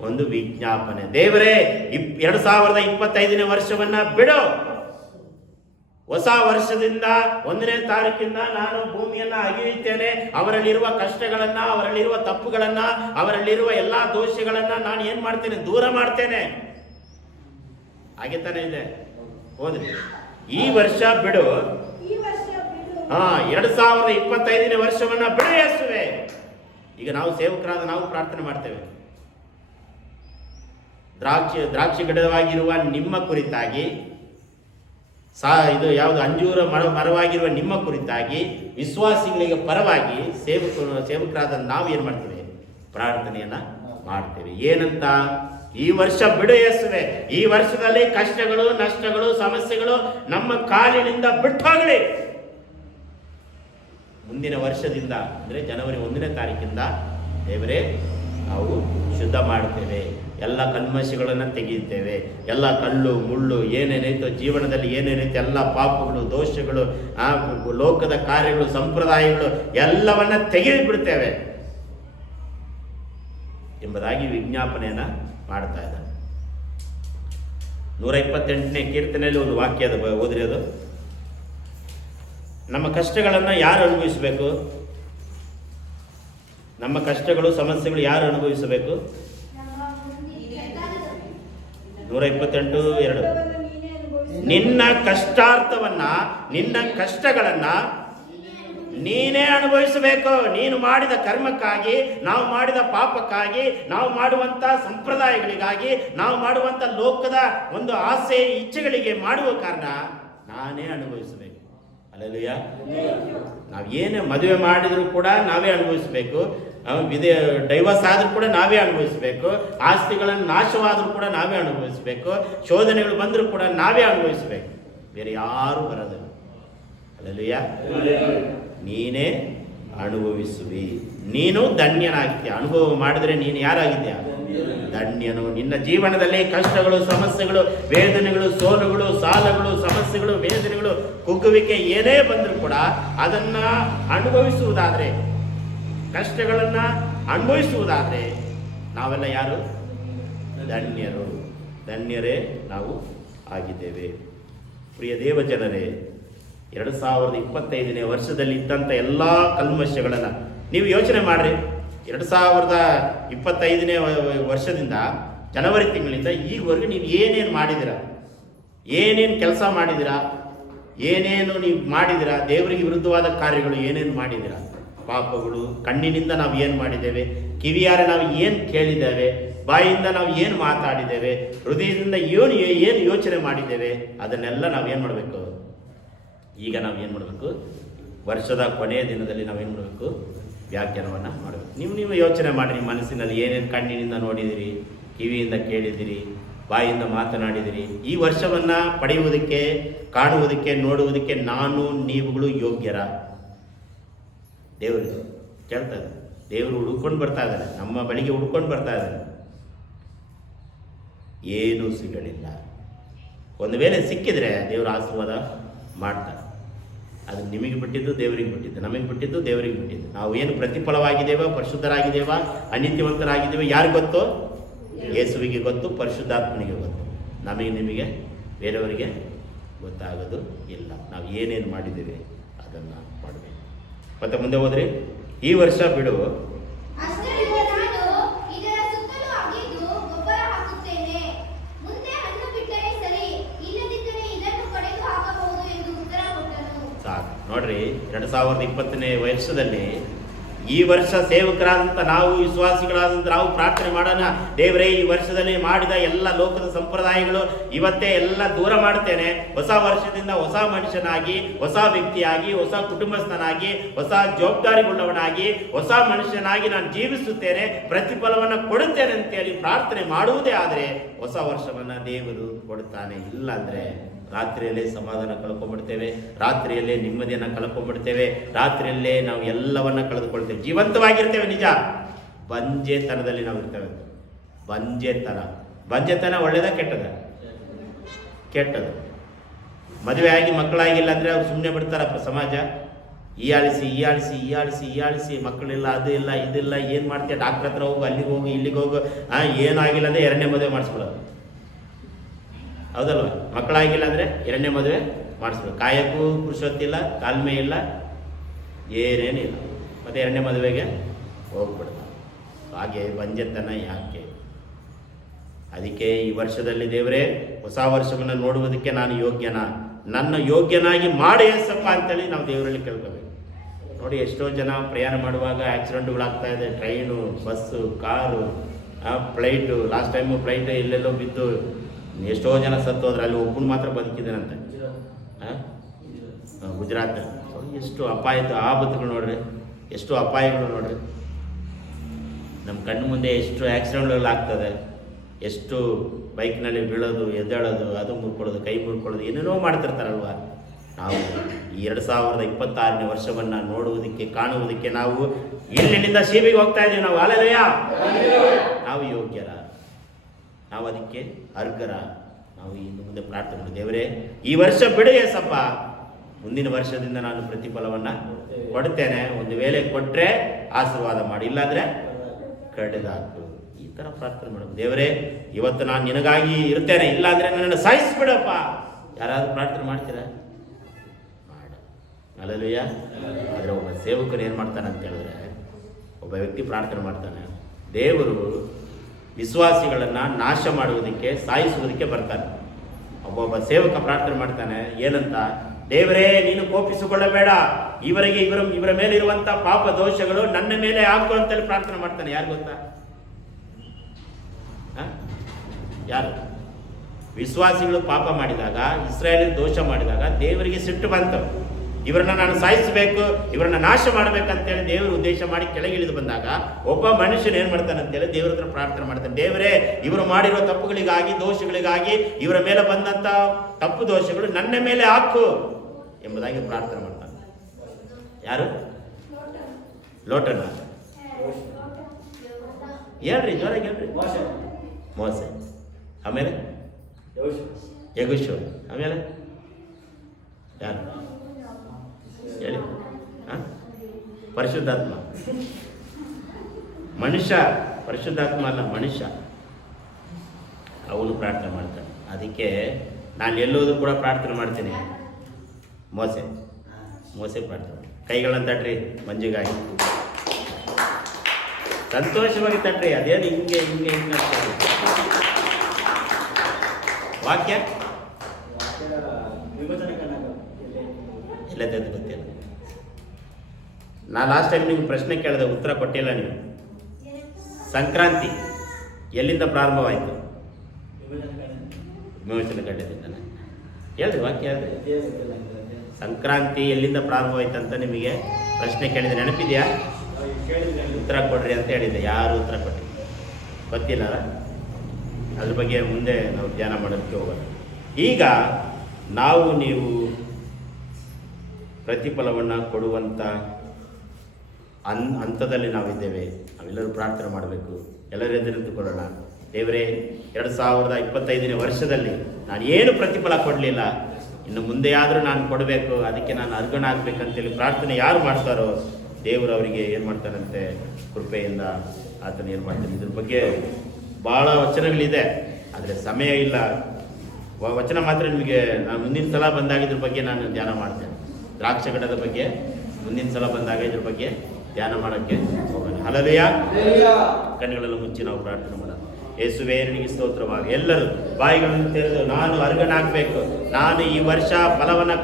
ಒಂದು ವಿಜ್ಞಾಪನೆ. ದೇವರೇ, 2025ನೇ ವರ್ಷವನ್ನ ಬಿಡು. ಹೊಸ ವರ್ಷದಿಂದ 1ನೇ ತಾರೀಕಿಂದ ನಾನು ಭೂಮಿಯನ್ನ ಅಗೆಯುತ್ತೇನೆ. ಅವರಲ್ಲಿರುವ ಕಷ್ಟಗಳನ್ನ, ಅವರಲ್ಲಿರುವ ತಪ್ಪುಗಳನ್ನ, ಅವರಲ್ಲಿರುವ ಎಲ್ಲಾ ದೋಷಗಳನ್ನ ನಾನು ಏನ್ ಮಾಡ್ತೇನೆ? ದೂರ ಮಾಡ್ತೇನೆ. ಹಾಗೆ ತಾನೇ ಇದೆ. ಹೋದ್ರಿ, ಈ ವರ್ಷ ಬಿಡು. 2025ನೇ ವರ್ಷವನ್ನ ಬಿಡು ಯೇಸುವೆ. ಈಗ ನಾವು ಸೇವಕರಾದ ನಾವು ಪ್ರಾರ್ಥನೆ ಮಾಡ್ತೇವೆ. ದ್ರಾಕ್ಷಿ ಗಿಡವಾಗಿರುವ ನಿಮ್ಮ ಕುರಿತಾಗಿ, ಇದು ಯಾವುದು ಅಂಜೂರ ಮರವಾಗಿರುವ ನಿಮ್ಮ ಕುರಿತಾಗಿ, ವಿಶ್ವಾಸಿಗಳಿಗೆ ಪರವಾಗಿ ಸೇವಕರಾದ ನಾವು ಏನು ಮಾಡ್ತೇವೆ? ಪ್ರಾರ್ಥನೆಯನ್ನ ಮಾಡ್ತೇವೆ. ಏನಂತ? ಈ ವರ್ಷ ಬಿಡು ಯೇಸುವೆ. ಈ ವರ್ಷದಲ್ಲಿ ಕಷ್ಟಗಳು, ನಷ್ಟಗಳು, ಸಮಸ್ಯೆಗಳು ನಮ್ಮ ಕಾಲಿನಿಂದ ಬಿಟ್ಟೋಗಲಿ. ಮುಂದಿನ ವರ್ಷದಿಂದ ಅಂದರೆ ಜನವರಿ 1ನೇ ತಾರೀಕಿಂದ ದೇವರೇ ನಾವು ಶುದ್ಧ ಮಾಡ್ತೇವೆ, ಎಲ್ಲ ಕಲ್ಮಶಗಳನ್ನು ತೆಗೆಯುತ್ತೇವೆ, ಎಲ್ಲ ಕಲ್ಲು ಮುಳ್ಳು ಏನೇನೈತೋ ಜೀವನದಲ್ಲಿ ಏನೇನೈತೆ ಎಲ್ಲ ಪಾಪಗಳು, ದೋಷಗಳು, ಲೋಕದ ಕಾರ್ಯಗಳು, ಸಂಪ್ರದಾಯಗಳು ಎಲ್ಲವನ್ನ ತೆಗೆದುಬಿಡ್ತೇವೆ ಎಂಬುದಾಗಿ ವಿಜ್ಞಾಪನೆಯನ್ನ ಮಾಡ್ತಾ ಇದ್ದಾರೆ. 128ನೇ ಕೀರ್ತನೆಯಲ್ಲಿ ಒಂದು ವಾಕ್ಯ ಅದು, ಓದ್ರಿ. ಅದು ನಮ್ಮ ಕಷ್ಟಗಳನ್ನು ಯಾರು ಅನುಭವಿಸಬೇಕು? ನಮ್ಮ ಕಷ್ಟಗಳು, ಸಮಸ್ಯೆಗಳು ಯಾರು ಅನುಭವಿಸಬೇಕು? 128:2 ನಿನ್ನ ಕಷ್ಟಾರ್ಥವನ್ನ, ನಿನ್ನ ಕಷ್ಟಗಳನ್ನ ನೀನೇ ಅನುಭವಿಸಬೇಕು. ನೀನು ಮಾಡಿದ ಕರ್ಮಕ್ಕಾಗಿ, ನಾವು ಮಾಡಿದ ಪಾಪಕ್ಕಾಗಿ, ನಾವು ಮಾಡುವಂತ ಸಂಪ್ರದಾಯಗಳಿಗಾಗಿ, ನಾವು ಮಾಡುವಂತ ಲೋಕದ ಒಂದು ಆಸೆ ಇಚ್ಛೆಗಳಿಗೆ ಮಾಡುವ ಕಾರಣ ನಾನೇ ಅನುಭವಿಸಬೇಕು. ಅಲ್ಲೆಲೂಯ. ನಾವೇನೇ ಮದುವೆ ಮಾಡಿದ್ರು ಕೂಡ ನಾವೇ ಅನುಭವಿಸಬೇಕು. ಡೈವರ್ಸ್ ಆದ್ರೂ ಕೂಡ ನಾವೇ ಅನುಭವಿಸಬೇಕು. ಆಸ್ತಿಗಳನ್ನು ನಾಶವಾದರೂ ಕೂಡ ನಾವೇ ಅನುಭವಿಸಬೇಕು. ಶೋಧನೆಗಳು ಬಂದರೂ ಕೂಡ ನಾವೇ ಅನುಭವಿಸಬೇಕು, ಬೇರೆ ಯಾರು ಬರೋದಿಲ್ಲ. ಅಲ್ಲೆಲೂಯ. ನೀನೇ ಅನುಭವಿಸುವಿ. ನೀನು ಧನ್ಯನಾಗ್ತೀಯ. ಅನುಭವ ಮಾಡಿದ್ರೆ ನೀನು ಯಾರಾಗಿದ್ಯಾ? ಧನ್ಯನು. ನಿನ್ನ ಜೀವನದಲ್ಲಿ ಕಷ್ಟಗಳು, ಸಮಸ್ಯೆಗಳು, ವೇದನೆಗಳು, ಸೋಲುಗಳು, ಸಾಲಗಳು, ಸಮಸ್ಯೆಗಳು, ವೇದನೆಗಳು, ಕುಗ್ಗುವಿಕೆ ಏನೇ ಬಂದರೂ ಕೂಡ ಅದನ್ನ ಅನುಭವಿಸುವುದಾದ್ರೆ, ಕಷ್ಟಗಳನ್ನ ಅನುಭವಿಸುವುದಾದ್ರೆ ನಾವೆಲ್ಲ ಯಾರು? ಧನ್ಯರು. ಧನ್ಯರೇ ನಾವು ಆಗಿದ್ದೇವೆ. ಪ್ರಿಯ ದೇವ ಜನರೇ, 2025ನೇ ವರ್ಷದಲ್ಲಿ ಇದ್ದಂಥ ಎಲ್ಲ ಕಲ್ಮಶಗಳನ್ನು ನೀವು ಯೋಚನೆ ಮಾಡ್ರಿ. 2025ನೇ ವರ್ಷದಿಂದ ಜನವರಿ ತಿಂಗಳಿಂದ ಈವರೆಗೂ ನೀವು ಏನೇನು ಮಾಡಿದ್ದೀರಾ? ಏನೇನು ಕೆಲಸ ಮಾಡಿದ್ದೀರಾ? ಏನೇನು ನೀವು ಮಾಡಿದ್ದೀರಾ? ದೇವರಿಗೆ ವಿರುದ್ಧವಾದ ಕಾರ್ಯಗಳು ಏನೇನು ಮಾಡಿದ್ದೀರಾ? ಪಾಪಗಳು, ಕಣ್ಣಿನಿಂದ ನಾವು ಏನು ಮಾಡಿದ್ದೇವೆ, ಕಿವಿಯಾರೆ ನಾವು ಏನು ಕೇಳಿದ್ದೇವೆ, ಬಾಯಿಂದ ನಾವು ಏನು ಮಾತಾಡಿದ್ದೇವೆ, ಹೃದಯದಿಂದ ಏನು ಯೋಚನೆ ಮಾಡಿದ್ದೇವೆ, ಅದನ್ನೆಲ್ಲ ನಾವು ಏನು ಮಾಡಬೇಕು? ಈಗ ನಾವು ಏನು ಮಾಡಬೇಕು? ವರ್ಷದ ಕೊನೆಯ ದಿನದಲ್ಲಿ ನಾವೇನು ಮಾಡಬೇಕು? ವ್ಯಾಖ್ಯಾನವನ್ನು ಮಾಡಬೇಕು. ನೀವು ಯೋಚನೆ ಮಾಡಿ, ನಿಮ್ಮ ಮನಸ್ಸಿನಲ್ಲಿ ಏನೇನು ಕಣ್ಣಿನಿಂದ ನೋಡಿದಿರಿ, ಕಿವಿಯಿಂದ ಕೇಳಿದಿರಿ, ಬಾಯಿಂದ ಮಾತನಾಡಿದಿರಿ. ಈ ವರ್ಷವನ್ನು ಪಡೆಯುವುದಕ್ಕೆ, ಕಾಣುವುದಕ್ಕೆ, ನೋಡುವುದಕ್ಕೆ ನಾನು ನೀವುಗಳು ಯೋಗ್ಯರ? ದೇವರು ಕೇಳ್ತಾರೆ. ದೇವರು ಹುಡ್ಕೊಂಡು ಬರ್ತಾ ಇದ್ದಾರೆ, ನಮ್ಮ ಬಳಿಗೆ ಹುಡ್ಕೊಂಡು ಬರ್ತಾ ಇದ್ದಾರೆ. ಏನೂ ಸಿಗಲಿಲ್ಲ. ಒಂದು ವೇಳೆ ಸಿಕ್ಕಿದರೆ ದೇವರು ಆಶೀರ್ವಾದ ಮಾಡ್ತಾರೆ. ಅದು ನಿಮಗೆ ಬಿಟ್ಟಿದ್ದು, ದೇವರಿಗೆ ಬಿಟ್ಟಿದ್ದು, ನಮಗೆ ಬಿಟ್ಟಿದ್ದು, ದೇವರಿಗೆ ಬಿಟ್ಟಿದ್ದು. ನಾವು ಏನು ಪ್ರತಿಫಲವಾಗಿದ್ದೇವ, ಪರಿಶುದ್ಧರಾಗಿದ್ದೇವ, ಅನಿತ್ಯವಂತರಾಗಿದ್ದೇವೆ, ಯಾರಿಗೆ ಗೊತ್ತು? ಯೇಸುವಿಗೆ ಗೊತ್ತು, ಪರಿಶುದ್ಧಾತ್ಮನಿಗೆ ಗೊತ್ತು. ನಮಗೆ ನಿಮಗೆ ಬೇರೆಯವರಿಗೆ ಗೊತ್ತಾಗೋದು ಇಲ್ಲ. ನಾವು ಏನೇನು ಮಾಡಿದ್ದೇವೆ ಅದನ್ನು ಮಾಡಬೇಕು. ಮತ್ತೆ ಮುಂದೆ ಹೋದರೆ, ಈ ವರ್ಷ ಬಿಡು, ಅಷ್ಟರಿಂದ ನಾನು ಇದರ ಸುತ್ತಲೂ ಅಗೆದು ಗೊಬ್ಬರ ಹಾಕುತ್ತೇನೆ. ಮುಂದೆ ಹಣ್ಣು ಬಿಟ್ಟರೆ ಸರಿ, ಇಲ್ಲದಿದ್ದರೆ ಇದನ್ನು ಕಡೆದು ಹಾಕಬಹುದು ಎಂದು ಉತ್ತರ ಕೊಟ್ಟನು. ಸಾಕು ನೋಡ್ರಿ. 2020ನೇ ವರ್ಷದಲ್ಲಿ ಈ ವರ್ಷ ಸೇವಕರಾದಂಥ ನಾವು, ವಿಶ್ವಾಸಿಗಳಾದಂಥ ನಾವು ಪ್ರಾರ್ಥನೆ ಮಾಡೋಣ. ದೇವರೇ, ಈ ವರ್ಷದಲ್ಲಿ ಮಾಡಿದ ಎಲ್ಲ ಲೋಕದ ಸಂಪ್ರದಾಯಗಳು ಇವತ್ತೇ ಎಲ್ಲ ದೂರ ಮಾಡ್ತೇನೆ. ಹೊಸ ವರ್ಷದಿಂದ ಹೊಸ ಮನುಷ್ಯನಾಗಿ, ಹೊಸ ವ್ಯಕ್ತಿಯಾಗಿ, ಹೊಸ ಕುಟುಂಬಸ್ಥನಾಗಿ, ಹೊಸ ಜವಾಬ್ದಾರಿಗುಳ್ಳವನಾಗಿ, ಹೊಸ ಮನುಷ್ಯನಾಗಿ ನಾನು ಜೀವಿಸುತ್ತೇನೆ, ಪ್ರತಿಫಲವನ್ನು ಕೊಡುತ್ತೇನೆ ಅಂತೇಳಿ ಪ್ರಾರ್ಥನೆ ಮಾಡುವುದೇ ಆದರೆ ಹೊಸ ವರ್ಷವನ್ನು ದೇವರು ಕೊಡುತ್ತಾನೆ. ಇಲ್ಲಾಂದರೆ ರಾತ್ರಿಯಲ್ಲೇ ಸಮಾಧಾನ ಕಳ್ಕೊಂಡ್ಬಿಡ್ತೇವೆ, ರಾತ್ರಿಯಲ್ಲೇ ನೆಮ್ಮದಿಯನ್ನು ಕಳ್ಕೊಂಡ್ಬಿಡ್ತೇವೆ, ರಾತ್ರಿಯಲ್ಲೇ ನಾವು ಎಲ್ಲವನ್ನ ಕಳೆದುಕೊಳ್ತೇವೆ. ಜೀವಂತವಾಗಿರ್ತೇವೆ ನಿಜ, ಬಂಜೆತನದಲ್ಲಿ ನಾವು ಇರ್ತೇವೆ. ಬಂಜೆತನ ಒಳ್ಳೇದ ಕೆಟ್ಟದ? ಕೆಟ್ಟದು. ಮದುವೆ ಆಗಿ ಮಕ್ಕಳಾಗಿಲ್ಲ ಅಂದರೆ ಅವ್ರು ಸುಮ್ಮನೆ ಬಿಡ್ತಾರಪ್ಪ ಸಮಾಜ. ಹೀಯಾಳಿಸಿ ಮಕ್ಕಳಿಲ್ಲ, ಅದು ಇಲ್ಲ, ಇದಿಲ್ಲ, ಏನು ಮಾಡ್ತೀಯ, ಡಾಕ್ಟ್ರ್ ಹತ್ರ ಹೋಗು, ಅಲ್ಲಿಗೆ ಹೋಗು, ಇಲ್ಲಿಗೆ ಹೋಗು, ಏನಾಗಿಲ್ಲ ಅಂದರೆ 2ನೇ ಮದುವೆ ಮಾಡಿಸ್ಬಿಡೋದು. ಹೌದಲ್ವ? ಮಕ್ಕಳಾಗಿಲ್ಲ ಅಂದರೆ 2ನೇ ಮದುವೆ ಮಾಡಿಸ್ಬೇಕು. ಕಾಯಕ್ಕೂ ಪುರುಷೊತ್ತಿಲ್ಲ, ತಾಳ್ಮೆ ಇಲ್ಲ, ಏನೇನಿಲ್ಲ, ಮತ್ತು 2ನೇ ಮದುವೆಗೆ ಹೋಗ್ಬಿಡ್ತಾರೆ. ಹಾಗೆ ಬಂಜೆತನ ಯಾಕೆ? ಅದಕ್ಕೆ ಈ ವರ್ಷದಲ್ಲಿ ದೇವರೇ, ಹೊಸ ವರ್ಷವನ್ನು ನೋಡುವುದಕ್ಕೆ ನಾನು ಯೋಗ್ಯನ, ನನ್ನ ಯೋಗ್ಯನಾಗಿ ಮಾಡಿ ಏಸಪ್ಪ ಅಂತೇಳಿ ನಾವು ದೇವರಲ್ಲಿ ಕೇಳ್ಕೋಬೇಕು. ನೋಡಿ, ಎಷ್ಟೋ ಜನ ಪ್ರಯಾಣ ಮಾಡುವಾಗ ಆಕ್ಸಿಡೆಂಟ್ಗಳಾಗ್ತಾ ಇದೆ. Train, bus, car, flight. Last time flight ಎಲ್ಲೆಲ್ಲೋ ಬಿದ್ದು ಎಷ್ಟೋ ಜನ ಸತ್ತೋದ್ರೆ, ಅಲ್ಲಿ ಒಬ್ಬನು ಮಾತ್ರ ಬದುಕಿದ್ದಾನಂತೆ. ಗುಜರಾತ್. ಎಷ್ಟು ಅಪಾಯದ ಆಪತ್ತುಗಳು ನೋಡ್ರಿ, ಎಷ್ಟು ಅಪಾಯಗಳು ನೋಡ್ರಿ. ನಮ್ಮ ಕಣ್ಣು ಮುಂದೆ ಎಷ್ಟು ಆಕ್ಸಿಡೆಂಟ್ಗಳು ಆಗ್ತದೆ, ಎಷ್ಟು ಬೈಕ್ನಲ್ಲಿ ಬೀಳೋದು, ಎದ್ದೇಳೋದು, ಅದು ಮುರ್ಕೊಳ್ಳೋದು, ಕೈ ಮುರ್ಕೊಳ್ಳೋದು, ಏನೇನೋ ಮಾಡ್ತಿರ್ತಾರಲ್ವ. ನಾವು ಈ 2026ನೇ ವರ್ಷವನ್ನು ನೋಡುವುದಕ್ಕೆ, ಕಾಣುವುದಕ್ಕೆ ನಾವು ಇಲ್ಲಿನಿಂದ ಸೀಮೆಗೆ ಹೋಗ್ತಾ ಇದ್ದೀವಿ. ನಾವು ಅಲೆಲೆಯ ನಾವು ಯೋಗ್ಯರ, ನಾವು ಅದಕ್ಕೆ ಅರ್ಹರ. ನಾವು ಇನ್ನು ಮುಂದೆ ಪ್ರಾರ್ಥನೆ ಮಾಡಿ, ದೇವರೇ, ಈ ವರ್ಷ ಬಿಡು ಏಸಪ್ಪ, ಮುಂದಿನ ವರ್ಷದಿಂದ ನಾನು ಪ್ರತಿಫಲವನ್ನು ಕೊಡ್ತೇನೆ. ಒಂದು ವೇಳೆ ಕೊಟ್ಟರೆ ಆಶೀರ್ವಾದ ಮಾಡಿ, ಇಲ್ಲಾಂದರೆ ಕಡಿದಾಕು. ಈ ಥರ ಪ್ರಾರ್ಥನೆ ಮಾಡಬೇಕು. ದೇವರೇ, ಇವತ್ತು ನಾನು ನಿನಗಾಗಿ ಇರ್ತೇನೆ, ಇಲ್ಲಾಂದರೆ ನನ್ನನ್ನು ಸಾಯಿಸ್ಬಿಡಪ್ಪ. ಯಾರಾದರೂ ಪ್ರಾರ್ಥನೆ ಮಾಡ್ತೀರಾ? ಮಾಡ. ಅಲ್ಲಲ್ವಯ್ಯ. ಆದರೆ ಒಬ್ಬ ಸೇವಕರು ಏನು ಮಾಡ್ತಾನೆ ಅಂತ ಹೇಳಿದ್ರೆ, ಒಬ್ಬ ವ್ಯಕ್ತಿ ಪ್ರಾರ್ಥನೆ ಮಾಡ್ತಾನೆ, ದೇವರು ವಿಶ್ವಾಸಿಗಳನ್ನು ನಾಶ ಮಾಡುವುದಕ್ಕೆ, ಸಾಯಿಸುವುದಕ್ಕೆ ಬರ್ತಾನೆ. ಒಬ್ಬೊಬ್ಬ ಸೇವಕ ಪ್ರಾರ್ಥನೆ ಮಾಡ್ತಾನೆ, ಏನಂತ? ದೇವರೇ, ನೀನು ಕೋಪಿಸಿಕೊಳ್ಳಬೇಡ, ಇವರ ಮೇಲೆ ಇರುವಂಥ ಪಾಪ ದೋಷಗಳು ನನ್ನ ಮೇಲೆ ಹಾಕು ಅಂತೇಳಿ ಪ್ರಾರ್ಥನೆ ಮಾಡ್ತಾನೆ. ಯಾರು ಗೊತ್ತಾ? ಯಾರು? ವಿಶ್ವಾಸಿಗಳು ಪಾಪ ಮಾಡಿದಾಗ, ಇಸ್ರಾಯೇಲ್ ದೋಷ ಮಾಡಿದಾಗ ದೇವರಿಗೆ ಸಿಟ್ಟು ಬಂತು. ಇವರನ್ನ ನಾನು ಸಾಯಿಸಬೇಕು, ಇವರನ್ನ ನಾಶ ಮಾಡಬೇಕಂತೇಳಿ ದೇವರು ಉದ್ದೇಶ ಮಾಡಿ ಕೆಳಗಿಳಿದು ಬಂದಾಗ ಒಬ್ಬ ಮನುಷ್ಯನ ಏನು ಮಾಡ್ತಾನೆ ಅಂತೇಳಿ ದೇವರ ಹತ್ರ ಪ್ರಾರ್ಥನೆ ಮಾಡ್ತಾನೆ. ದೇವರೇ, ಇವರು ಮಾಡಿರೋ ತಪ್ಪುಗಳಿಗಾಗಿ, ದೋಷಗಳಿಗಾಗಿ, ಇವರ ಮೇಲೆ ಬಂದಂಥ ತಪ್ಪು ದೋಷಗಳು ನನ್ನ ಮೇಲೆ ಹಾಕು ಎಂಬುದಾಗಿ ಪ್ರಾರ್ಥನೆ ಮಾಡ್ತಾನೆ. ಯಾರು? ಲೋಟನ. ಹೇಳ್ರಿ, ಜೋರಾಗಿ ಹೇಳ್ರಿ. ಮೋಸೆ. ಆಮೇಲೆ ಯೆಹೋಶುವ. ಆಮೇಲೆ ಯಾರು ಹೇಳಿ? ಪರಿಶುದ್ಧಾತ್ಮ. ಮನುಷ್ಯ, ಪರಿಶುದ್ಧಾತ್ಮ ಅಲ್ಲ, ಮನುಷ್ಯ. ಅವನು ಪ್ರಾರ್ಥನೆ ಮಾಡ್ತಾನೆ. ಅದಕ್ಕೆ ನಾನು ಎಲ್ಲೋದು ಕೂಡ ಪ್ರಾರ್ಥನೆ ಮಾಡ್ತೀನಿ. ಮೋಸೆ ಪ್ರಾರ್ಥನೆ. ಕೈಗಳನ್ನು ತಟ್ರಿ ಮಂಜಿಗಾಗಿ, ಸಂತೋಷವಾಗಿ ತಟ್ರಿ. ಅದೇನು ಹಿಂಗೆ ವಾಕ್ಯ ಎಲ್ಲ ತೆಗೆದು ಗೊತ್ತಿಲ್ಲ. ನಾನು ಲಾಸ್ಟ್ ಟೈಮ್ ನಿಮ್ಗೆ ಪ್ರಶ್ನೆ ಕೇಳಿದೆ, ಉತ್ತರ ಕೊಟ್ಟಿಲ್ಲ ನೀವು. ಸಂಕ್ರಾಂತಿ ಎಲ್ಲಿಂದ ಪ್ರಾರಂಭವಾಯಿತು? ವಿಮೋಚನೆ ಖಂಡದಿಂದನೇ. ಹೇಳ್ರಿ, ವಾಕ್ಯ ಹೇಳ್ರಿ. ಸಂಕ್ರಾಂತಿ ಎಲ್ಲಿಂದ ಪ್ರಾರಂಭವಾಯ್ತು ಅಂತ ನಿಮಗೆ ಪ್ರಶ್ನೆ ಕೇಳಿದೆ, ನೆನಪಿದೆಯಾ? ಉತ್ತರ ಕೊಡ್ರಿ ಅಂತ ಹೇಳಿದ್ದೆ. ಯಾರು ಉತ್ತರ ಕೊಟ್ಟರು? ಗೊತ್ತಿಲ್ಲ. ಅದ್ರ ಬಗ್ಗೆ ಮುಂದೆ ನಾವು ಧ್ಯಾನ ಮಾಡೋದಕ್ಕೆ ಹೋಗೋಣ. ಈಗ ನೀವು ಪ್ರತಿಫಲವನ್ನು ಕೊಡುವಂಥ ಹಂತದಲ್ಲಿ ನಾವಿದ್ದೇವೆ. ನಾವೆಲ್ಲರೂ ಪ್ರಾರ್ಥನೆ ಮಾಡಬೇಕು. ಎಲ್ಲರೂ ಎದುರಿದುಕೊಳ್ಳೋಣ. ದೇವರೇ, 2025ನೇ ವರ್ಷದಲ್ಲಿ ನಾನು ಏನು ಪ್ರತಿಫಲ ಕೊಡಲಿಲ್ಲ, ಇನ್ನು ಮುಂದೆಯಾದರೂ ನಾನು ಕೊಡಬೇಕು, ಅದಕ್ಕೆ ನಾನು ಅರ್ಹನಾಗಬೇಕಂತೇಳಿ ಪ್ರಾರ್ಥನೆ ಯಾರು ಮಾಡ್ತಾರೋ ದೇವರು ಅವರಿಗೆ ಏನು ಮಾಡ್ತಾರಂತೆ, ಕೃಪೆಯಿಂದ ಆತನ ಏನು ಮಾಡ್ತಾನೆ. ಇದ್ರ ಬಗ್ಗೆ ಭಾಳ ವಚನಗಳಿದೆ, ಆದರೆ ಸಮಯ ಇಲ್ಲ. ವಚನ ಮಾತ್ರ ನಿಮಗೆ ನಾನು ಮುಂದಿನ ಸಲ ಬಂದಾಗ ಇದ್ರ ಬಗ್ಗೆ ನಾನು ಧ್ಯಾನ ಮಾಡ್ತೇನೆ. ದ್ರಾಕ್ಷ ಗಿಡದ ಬಗ್ಗೆ ಮುಂದಿನ ಸಲ ಬಂದಾಗ ಇದ್ರ ಬಗ್ಗೆ ಧ್ಯಾನ ಮಾಡೋಕ್ಕೆ ಹೋಗೋಣ. ಹಲ್ಲೆಲೂಯಾ. ಕಣ್ಣುಗಳೆಲ್ಲ ಮುಚ್ಚಿ ನಾವು ಪ್ರಾರ್ಥನೆ ಮಾಡೋಣ. ಯೇಸುವೇ, ನಿನಗೆ ಸ್ತೋತ್ರವಾಗಿ. ಎಲ್ಲರೂ ಬಾಯಿಗಳನ್ನು ತೆರೆದು ನಾನು ಅರ್ಹನಾಗಬೇಕು, ನಾನು ಈ ವರ್ಷ ಫಲವನ್ನು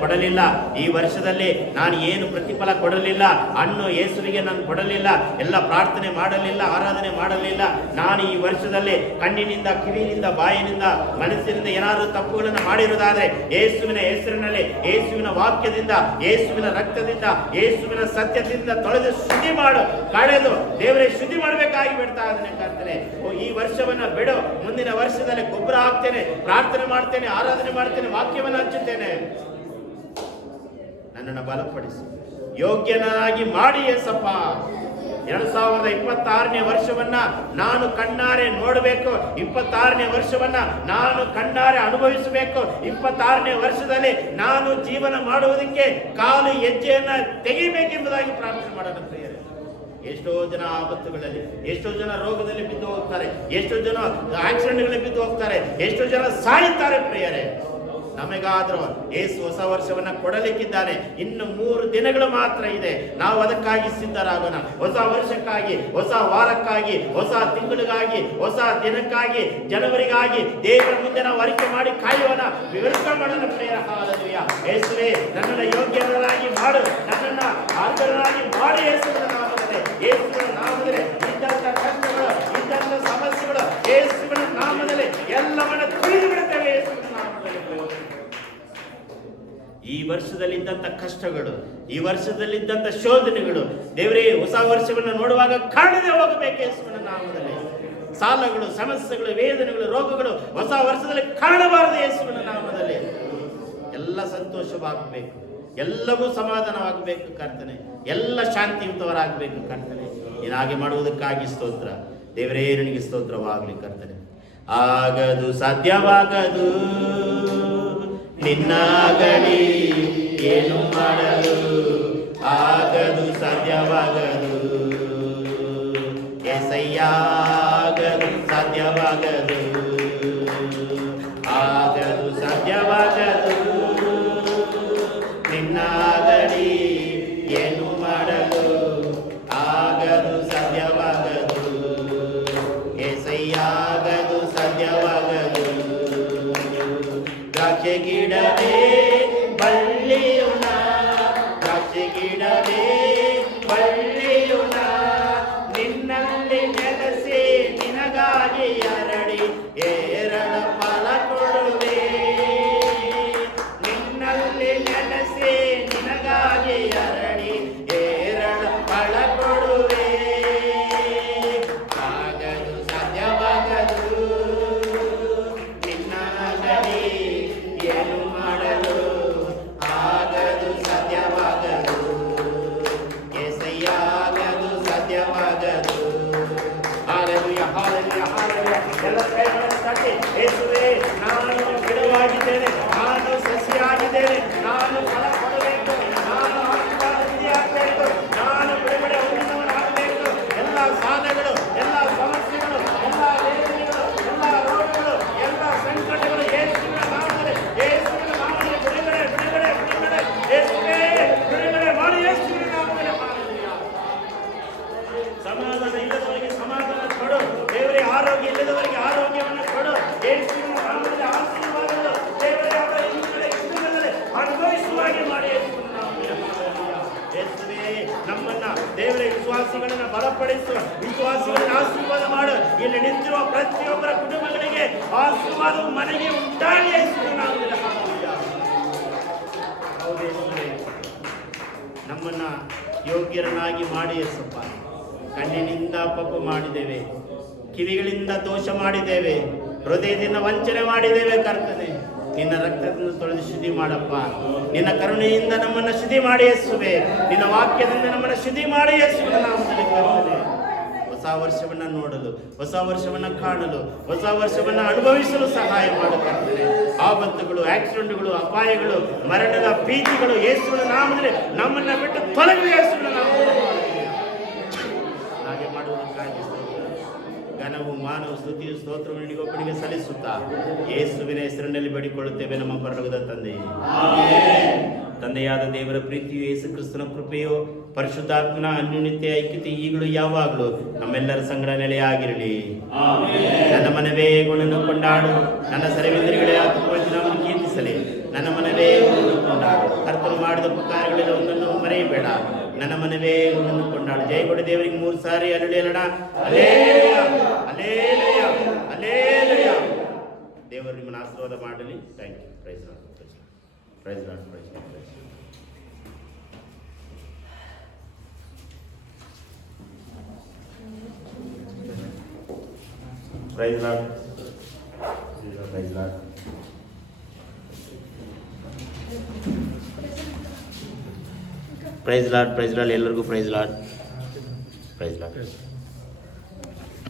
ಕೊಡಲಿಲ್ಲ, ಈ ವರ್ಷದಲ್ಲಿ ನಾನು ಏನು ಪ್ರತಿಫಲ ಕೊಡಲಿಲ್ಲ, ಹಣ್ಣು ಯೇಸುವಿಗೆ ನಾನು ಕೊಡಲಿಲ್ಲ, ಎಲ್ಲ ಪ್ರಾರ್ಥನೆ ಮಾಡಲಿಲ್ಲ, ಆರಾಧನೆ ಮಾಡಲಿಲ್ಲ, ನಾನು ಈ ವರ್ಷದಲ್ಲಿ ಕಣ್ಣಿನಿಂದ, ಕಿವಿಯಿಂದ, ಬಾಯಿನಿಂದ, ಮನಸ್ಸಿನಿಂದ ಏನಾದರೂ ತಪ್ಪುಗಳನ್ನು ಮಾಡಿರುವುದಾದರೆ ಯೇಸುವಿನ ಹೆಸರಿನಲ್ಲಿ, ಯೇಸುವಿನ ವಾಕ್ಯದಿಂದ, ಯೇಸುವಿನ ರಕ್ತದಿಂದ, ಯೇಸುವಿನ ಸತ್ಯದಿಂದ ತೊಳೆದು ಶುದ್ಧಿ ಮಾಡು, ಕಳೆದು ದೇವರೇ ಶುದ್ಧಿ ಮಾಡಬೇಕಾಗಿ ಬಿಡ್ತಾ ಇದ್ದೇನೆ ಕರ್ತನೆ. ಈ ವರ್ಷವನ್ನ ಬಿಡು, ಮುಂದಿನ ವರ್ಷದಲ್ಲಿ ಗೊಬ್ಬರ ಹಾಕ್ತೇನೆ, ಪ್ರಾರ್ಥನೆ ಮಾಡ್ತೇನೆ, ಆರಾಧನೆ ಮಾಡ್ತೇನೆ, ವಾಕ್ಯವನ್ನು ಹಂಚುತ್ತೇನೆ. ನನ್ನನ್ನು ಬಲಪಡಿಸಿ ಯೋಗ್ಯನಾಗಿ ಮಾಡಿ ಯೇಸಪ್ಪ. 2026ನೇ ವರ್ಷವನ್ನ ನಾನು ಕಣ್ಣಾರೆ ನೋಡಬೇಕು, 26ನೇ ವರ್ಷವನ್ನ ನಾನು ಕಣ್ಣಾರೆ ಅನುಭವಿಸಬೇಕು, 26ನೇ ವರ್ಷದಲ್ಲಿ ನಾನು ಜೀವನ ಮಾಡುವುದಕ್ಕೆ ಕಾಲು ಹೆಜ್ಜೆಯನ್ನ ತೆಗಿಬೇಕೆಂಬುದಾಗಿ ಪ್ರಾರ್ಥನೆ ಮಾಡೋಣ ಪ್ರಿಯರೇ. ಎಷ್ಟೋ ಜನ ಆಪತ್ತುಗಳಲ್ಲಿ, ಎಷ್ಟೋ ಜನ ರೋಗದಲ್ಲಿ ಬಿದ್ದು ಹೋಗ್ತಾರೆ, ಎಷ್ಟೋ ಜನ ಆಕ್ಸಿಡೆಂಟ್ಗಳಲ್ಲಿ ಬಿದ್ದು ಹೋಗ್ತಾರೆ, ಎಷ್ಟೋ ಜನ ಸಾಯುತ್ತಾರೆ ಪ್ರಿಯರೇ. ನಮಗಾದರೂ ಯೇಸು ಹೊಸ ವರ್ಷವನ್ನ ಕೊಡಲಿಕ್ಕಿದ್ದಾನೆ. ಇನ್ನು 3 ದಿನಗಳು ಮಾತ್ರ ಇದೆ. ನಾವು ಅದಕ್ಕಾಗಿ ಸಿದ್ಧರಾಗೋಣ. ಹೊಸ ವರ್ಷಕ್ಕಾಗಿ, ಹೊಸ ವಾರಕ್ಕಾಗಿ, ಹೊಸ ತಿಂಗಳಿಗಾಗಿ, ಹೊಸ ದಿನಕ್ಕಾಗಿ, ಜನವರಿಗಾಗಿ ದೇವರ ಮುಂದೆ ನಾವು ಅರಿಕೆ ಮಾಡಿ ಕಾಯೋಣ, ವೆಲ್ಕಮ್ ಮಾಡೋಣ ಪ್ರಿಯರ. ಹಲ್ಲೆಲೂಯಾ. ಯೇಸುವೇ, ನನ್ನನ್ನು ಯೋಗ್ಯರಾಗಿ ಮಾಡು, ನನ್ನನ್ನು ಅರ್ಹರಾಗಿ ಮಾಡು ಯೇಸುವಿನ ನಾಮದಲ್ಲಿ. ಯೇಸುವಿನ ನಾಮದಲ್ಲಿ ಇದ್ದಂಥ ಕಷ್ಟಗಳು, ಇದ್ದಂಥ ಸಮಸ್ಯೆಗಳು ಯೇಸುವಿನ ನಾಮದಲ್ಲಿ ಎಲ್ಲವನ್ನ ತಿಳಿದು ಬಿಡುತ್ತೇವೆ. ಯೇಸುವಿನ ನಾಮದಲ್ಲಿ ಈ ವರ್ಷದಲ್ಲಿದ್ದಂಥ ಕಷ್ಟಗಳು, ಈ ವರ್ಷದಲ್ಲಿದ್ದಂಥ ಶೋಧನೆಗಳು ದೇವರೇ ಹೊಸ ವರ್ಷವನ್ನು ನೋಡುವಾಗ ಕಾಣದೆ ಹೋಗಬೇಕು ಯೇಸುವಿನ ನಾಮದಲ್ಲಿ. ಸಾಲಗಳು, ಸಮಸ್ಯೆಗಳು, ವೇದನೆಗಳು, ರೋಗಗಳು ಹೊಸ ವರ್ಷದಲ್ಲಿ ಕಾಣಬಾರದು ಯೇಸುವಿನ ನಾಮದಲ್ಲಿ. ಎಲ್ಲ ಸಂತೋಷವಾಗಬೇಕು, ಎಲ್ಲವೂ ಸಮಾಧಾನವಾಗಬೇಕು ಕರ್ತನೆ, ಎಲ್ಲ ಶಾಂತಿಯುತವರಾಗಬೇಕು ಕರ್ತನೆ. ನೀನಾಗೆ ಮಾಡುವುದಕ್ಕಾಗಿ ಸ್ತೋತ್ರ ದೇವರೇ, ನಿನಗೆ ಸ್ತೋತ್ರವಾಗಲಿ ಕರ್ತನೆ. ಆಗದು, ಸಾಧ್ಯವಾಗದು ನಿನ್ನಾಗಲಿ ಏನು ಮಾಡಲು, ಆಗದು, ಸಾಧ್ಯವಾಗದು ಏಸಯ್ಯ, ಆಗದು, ಸಾಧ್ಯವಾಗದು, ಆಗದು, ಸಾಧ್ಯವಾಗದು ನಿನ್ನಾಗಲಿ ಏನು ಮಾಡಲು, ಆಗದು, ಸಾಧ್ಯವಾಗದು ಏಸಯ್ಯ, ಆಗದು, ಸಾಧ್ಯವಾಗದು. ದ್ರಾಕ್ಷೆ ಗಿಡವೇ ಬಳ್ಳಿಯುಣ, ದ್ರಾಕ್ಷೆ ಗಿಡವೇ ಬಳ್ಳಿಯುಣ, ನಿನ್ನಲ್ಲಿ ನೆಲೆಸಿ ನಿನಗಾಗಿ ಅರಳಿ ಏರಳ ಫಲ ಕೊಡುವೆ. ನಿನ್ನಲ್ಲಿ ನೆಲೆಸಿ ನಿನಗಾಗಿ ಅರಳಿ ಏರಳ ಫಲ ಕೊಡುವೆ. ಆಗದು, ಸಾಧ್ಯವಾಗದು ನಿನ್ನಾಗಲಿ ಏನು ಮಾಡಲು, ಆಗದು, ಸಾಧ್ಯವಾಗದು ಏಸಯ್ಯ, ಆಗದು, ಸಾಧ್ಯವಾಗದು. ಹಲ್ಲೆಲೂಯಾ, ಹಲ್ಲೆಲೂಯಾ, ಹಲ್ಲೆಲೂಯಾ. ಎಲ್ಲ ಕೈಗಳನ್ನು ತಟ್ಟಿ, ಯೇಸುವೇ, ನಾನು ಗಿಡವಾಗಿದ್ದೇನೆ, ನಾನು ಸಸ್ಯಾಗಿದ್ದೇನೆ, ನಾನು ಫಲ ಕೊಡಬೇಕು, ನಾನು ಆತ್ಮಹತ್ಯೆಯಾಗಬೇಕು, ನಾನು ಬಿಡುಗಡೆ ಹೊಂದಿದವನಾಗಬೇಕು. ಎಲ್ಲ ಸಾಧನೆಗಳು, ಎಲ್ಲ ಸಮಸ್ಯೆಗಳು, ಎಲ್ಲ ವೇದನೆಗಳು, ಎಲ್ಲ ರೋಗಗಳು, ಎಲ್ಲ ಸಂಕಟಗಳು ಯೇಸುವಿನ ನಾಮದಲ್ಲಿ, ಯೇಸುವಿನ ನಾಮದಲ್ಲಿ ಬಿಡುಗಡೆ, ಬಿಡುಗಡೆ, ಬಿಡುಗಡೆ. ಯೇಸುವೇ, ಬಿಡುಗಡೆ ಮಾಡಿ ಯೇಸುವಿನ ನಾಮದಲ್ಲಿ. ಹಲ್ಲೆಲೂಯಾ. ಸಮಾಧಾನ ಇಲ್ಲದವರಿಗೆ ಸಮಾಧಾನ ಕೊಡು ದೇವರೇ, ಆರೋಗ್ಯ ಇಲ್ಲದವರಿಗೆ ಆರೋಗ್ಯವನ್ನು ಕೊಡು ಯೇಸುವಿನ ನಾಮದಲ್ಲಿ. ಆಶೀರ್ವಾದಗಳು ದೇವರೇ ಅವರ ಹಿಂದೆ ಅನುಭವಿಸುವ ಹಾಗೆ ಮಾಡಿ ಯೇಸುವಿನ ನಾಮದಲ್ಲಿ. ಯೇಸುವೇ ನಮ್ಮನ್ನ ದೇವರೇ ವಿಶ್ವಾಸಿಗಳನ್ನ ಬಲಪಡಿಸು, ವಿಶ್ವಾಸಿಗಳನ್ನ ಆಶೀರ್ವಾದ ಮಾಡು. ಇಲ್ಲಿ ನಿಂತಿರುವ ಪ್ರತಿಯೊಬ್ಬರ ಕುಟುಂಬಗಳಿಗೆ ಆಶೀರ್ವಾದವು ಮನೆಗೆ ಉಂಟಾಗಿ ಯೇಸುವಿನ ನಾಮದಲ್ಲಿ. ಹಲ್ಲೆಲೂಯಾ. ಹೌದು ಯೇಸುವೇ, ನಮ್ಮನ್ನ ಯೋಗ್ಯರನ್ನಾಗಿ ಮಾಡಿ ಯೇಸಪ್ಪ. ಕಣ್ಣಿನಿಂದ ಪಾಪ ಮಾಡಿದ್ದೇವೆ, ಕಿವಿಗಳಿಂದ ದೋಷ ಮಾಡಿದ್ದೇವೆ, ಹೃದಯದಿಂದ ವಂಚನೆ ಮಾಡಿದ್ದೇವೆ ಕರ್ತನೆ. ನಿನ್ನ ರಕ್ತದಿಂದ ತೊಳೆದು ಶುದ್ಧಿ ಮಾಡಪ್ಪ. ನಿನ್ನ ಕರುಣೆಯಿಂದ ನಮ್ಮನ್ನು ಶುದ್ಧಿ ಮಾಡಿ ಯೇಸುವೆ. ನಿನ್ನ ವಾಕ್ಯದಿಂದ ನಮ್ಮನ್ನು ಶುದ್ಧಿ ಮಾಡಿ ಯೇಸುವಿನ ನಾಮದಲ್ಲಿ ಕರ್ತನೆ. ಹೊಸ ವರ್ಷವನ್ನ ನೋಡಲು, ಹೊಸ ವರ್ಷವನ್ನ ಕಾಣಲು, ಹೊಸ ವರ್ಷವನ್ನ ಅನುಭವಿಸಲು ಸಹಾಯ ಮಾಡು ಕರ್ತನೆ. ಆಪತ್ತುಗಳು, ಆಕ್ಸಿಡೆಂಟ್ಗಳು, ಅಪಾಯಗಳು, ಮರಣದ ಭೀತಿಗಳು ಯೇಸುವಿನ ನಾಮದಲ್ಲಿ ನಮ್ಮನ್ನ ಬಿಟ್ಟು ತೊಲಗಲಿ ಯೇಸುವಿನ ನಾಮದಲ್ಲಿ. ಹಾಗೆ ಮಾಡುವುದಕ್ಕಾಗಿ ಘನವು ಮಾನವ ಸ್ತುತಿಯು ಸ್ತೋತ್ರವು ನಿನಗೊಬ್ಬನಿಗೆ ಸಲ್ಲಿಸುತ್ತಾ ಯೇಸುವಿನ ಹೆಸರಿನಲ್ಲಿ ಬೇಡಿಕೊಳ್ಳುತ್ತೇವೆ ನಮ್ಮ ಪರಲೋಕದ ತಂದೆಯೇ. ತಂದೆಯಾದ ದೇವರ ಪ್ರೀತಿಯು, ಯೇಸು ಕ್ರಿಸ್ತನ ಕೃಪೆಯು, ಪರಿಶುದ್ಧಾತ್ಮನ ಅನ್ಯೋನ್ಯತೆ ಐಕ್ಯತೆ ಈಗಲೂ ಯಾವಾಗಲೂ ನಮ್ಮೆಲ್ಲರ ಸಂಗಡ ನೆಲೆಯಾಗಿರಲಿ. ನನ್ನ ಮನವೇ ಗುಣನ್ನು ಕೊಂಡಾಡು, ನನ್ನ ಸರವೇಂದ್ರಿಗಳೇ ಆತ್ಮವಚನವನ್ನು ಕೀರ್ತಿಸಲಿ. ನನ್ನ ಮನವೇ ಗುಣನ್ನು ಕೊಂಡಾಡು, ಕರ್ತನು ಮಾಡಿದ ಉಪಕಾರಗಳೆಲ್ಲ ಒಂದನ್ನು ಮರೆಯಬೇಡ. ನನ್ನ ಮನವೇ ಗುಣನ್ನು ಕೊಂಡಾಡು. ಜಯಗೊಡ ದೇವರಿಗೆ 3 ಸಾರಿ ಅಲ್ಲೋಣ. ಹಲ್ಲೆಲೂಯಾ, ಹಲ್ಲೆಲೂಯಾ, ಹಲ್ಲೆಲೂಯಾ. ದೇವರು ನಿಮ್ಮನ್ನು ಆಶೀರ್ವಾದ ಮಾಡಲಿ. Thank you. Praise Lord, praise Lord, praise Lord, praise Lord. Praise Lord, praise Lord. Praise Lord, praise Lord. ಎಲ್ಲರಿಗೂ ಪ್ರೈಸ್ ಲಾರ್ಡ್, ಪ್ರೈಸ್ ಲಾರ್ಡ್.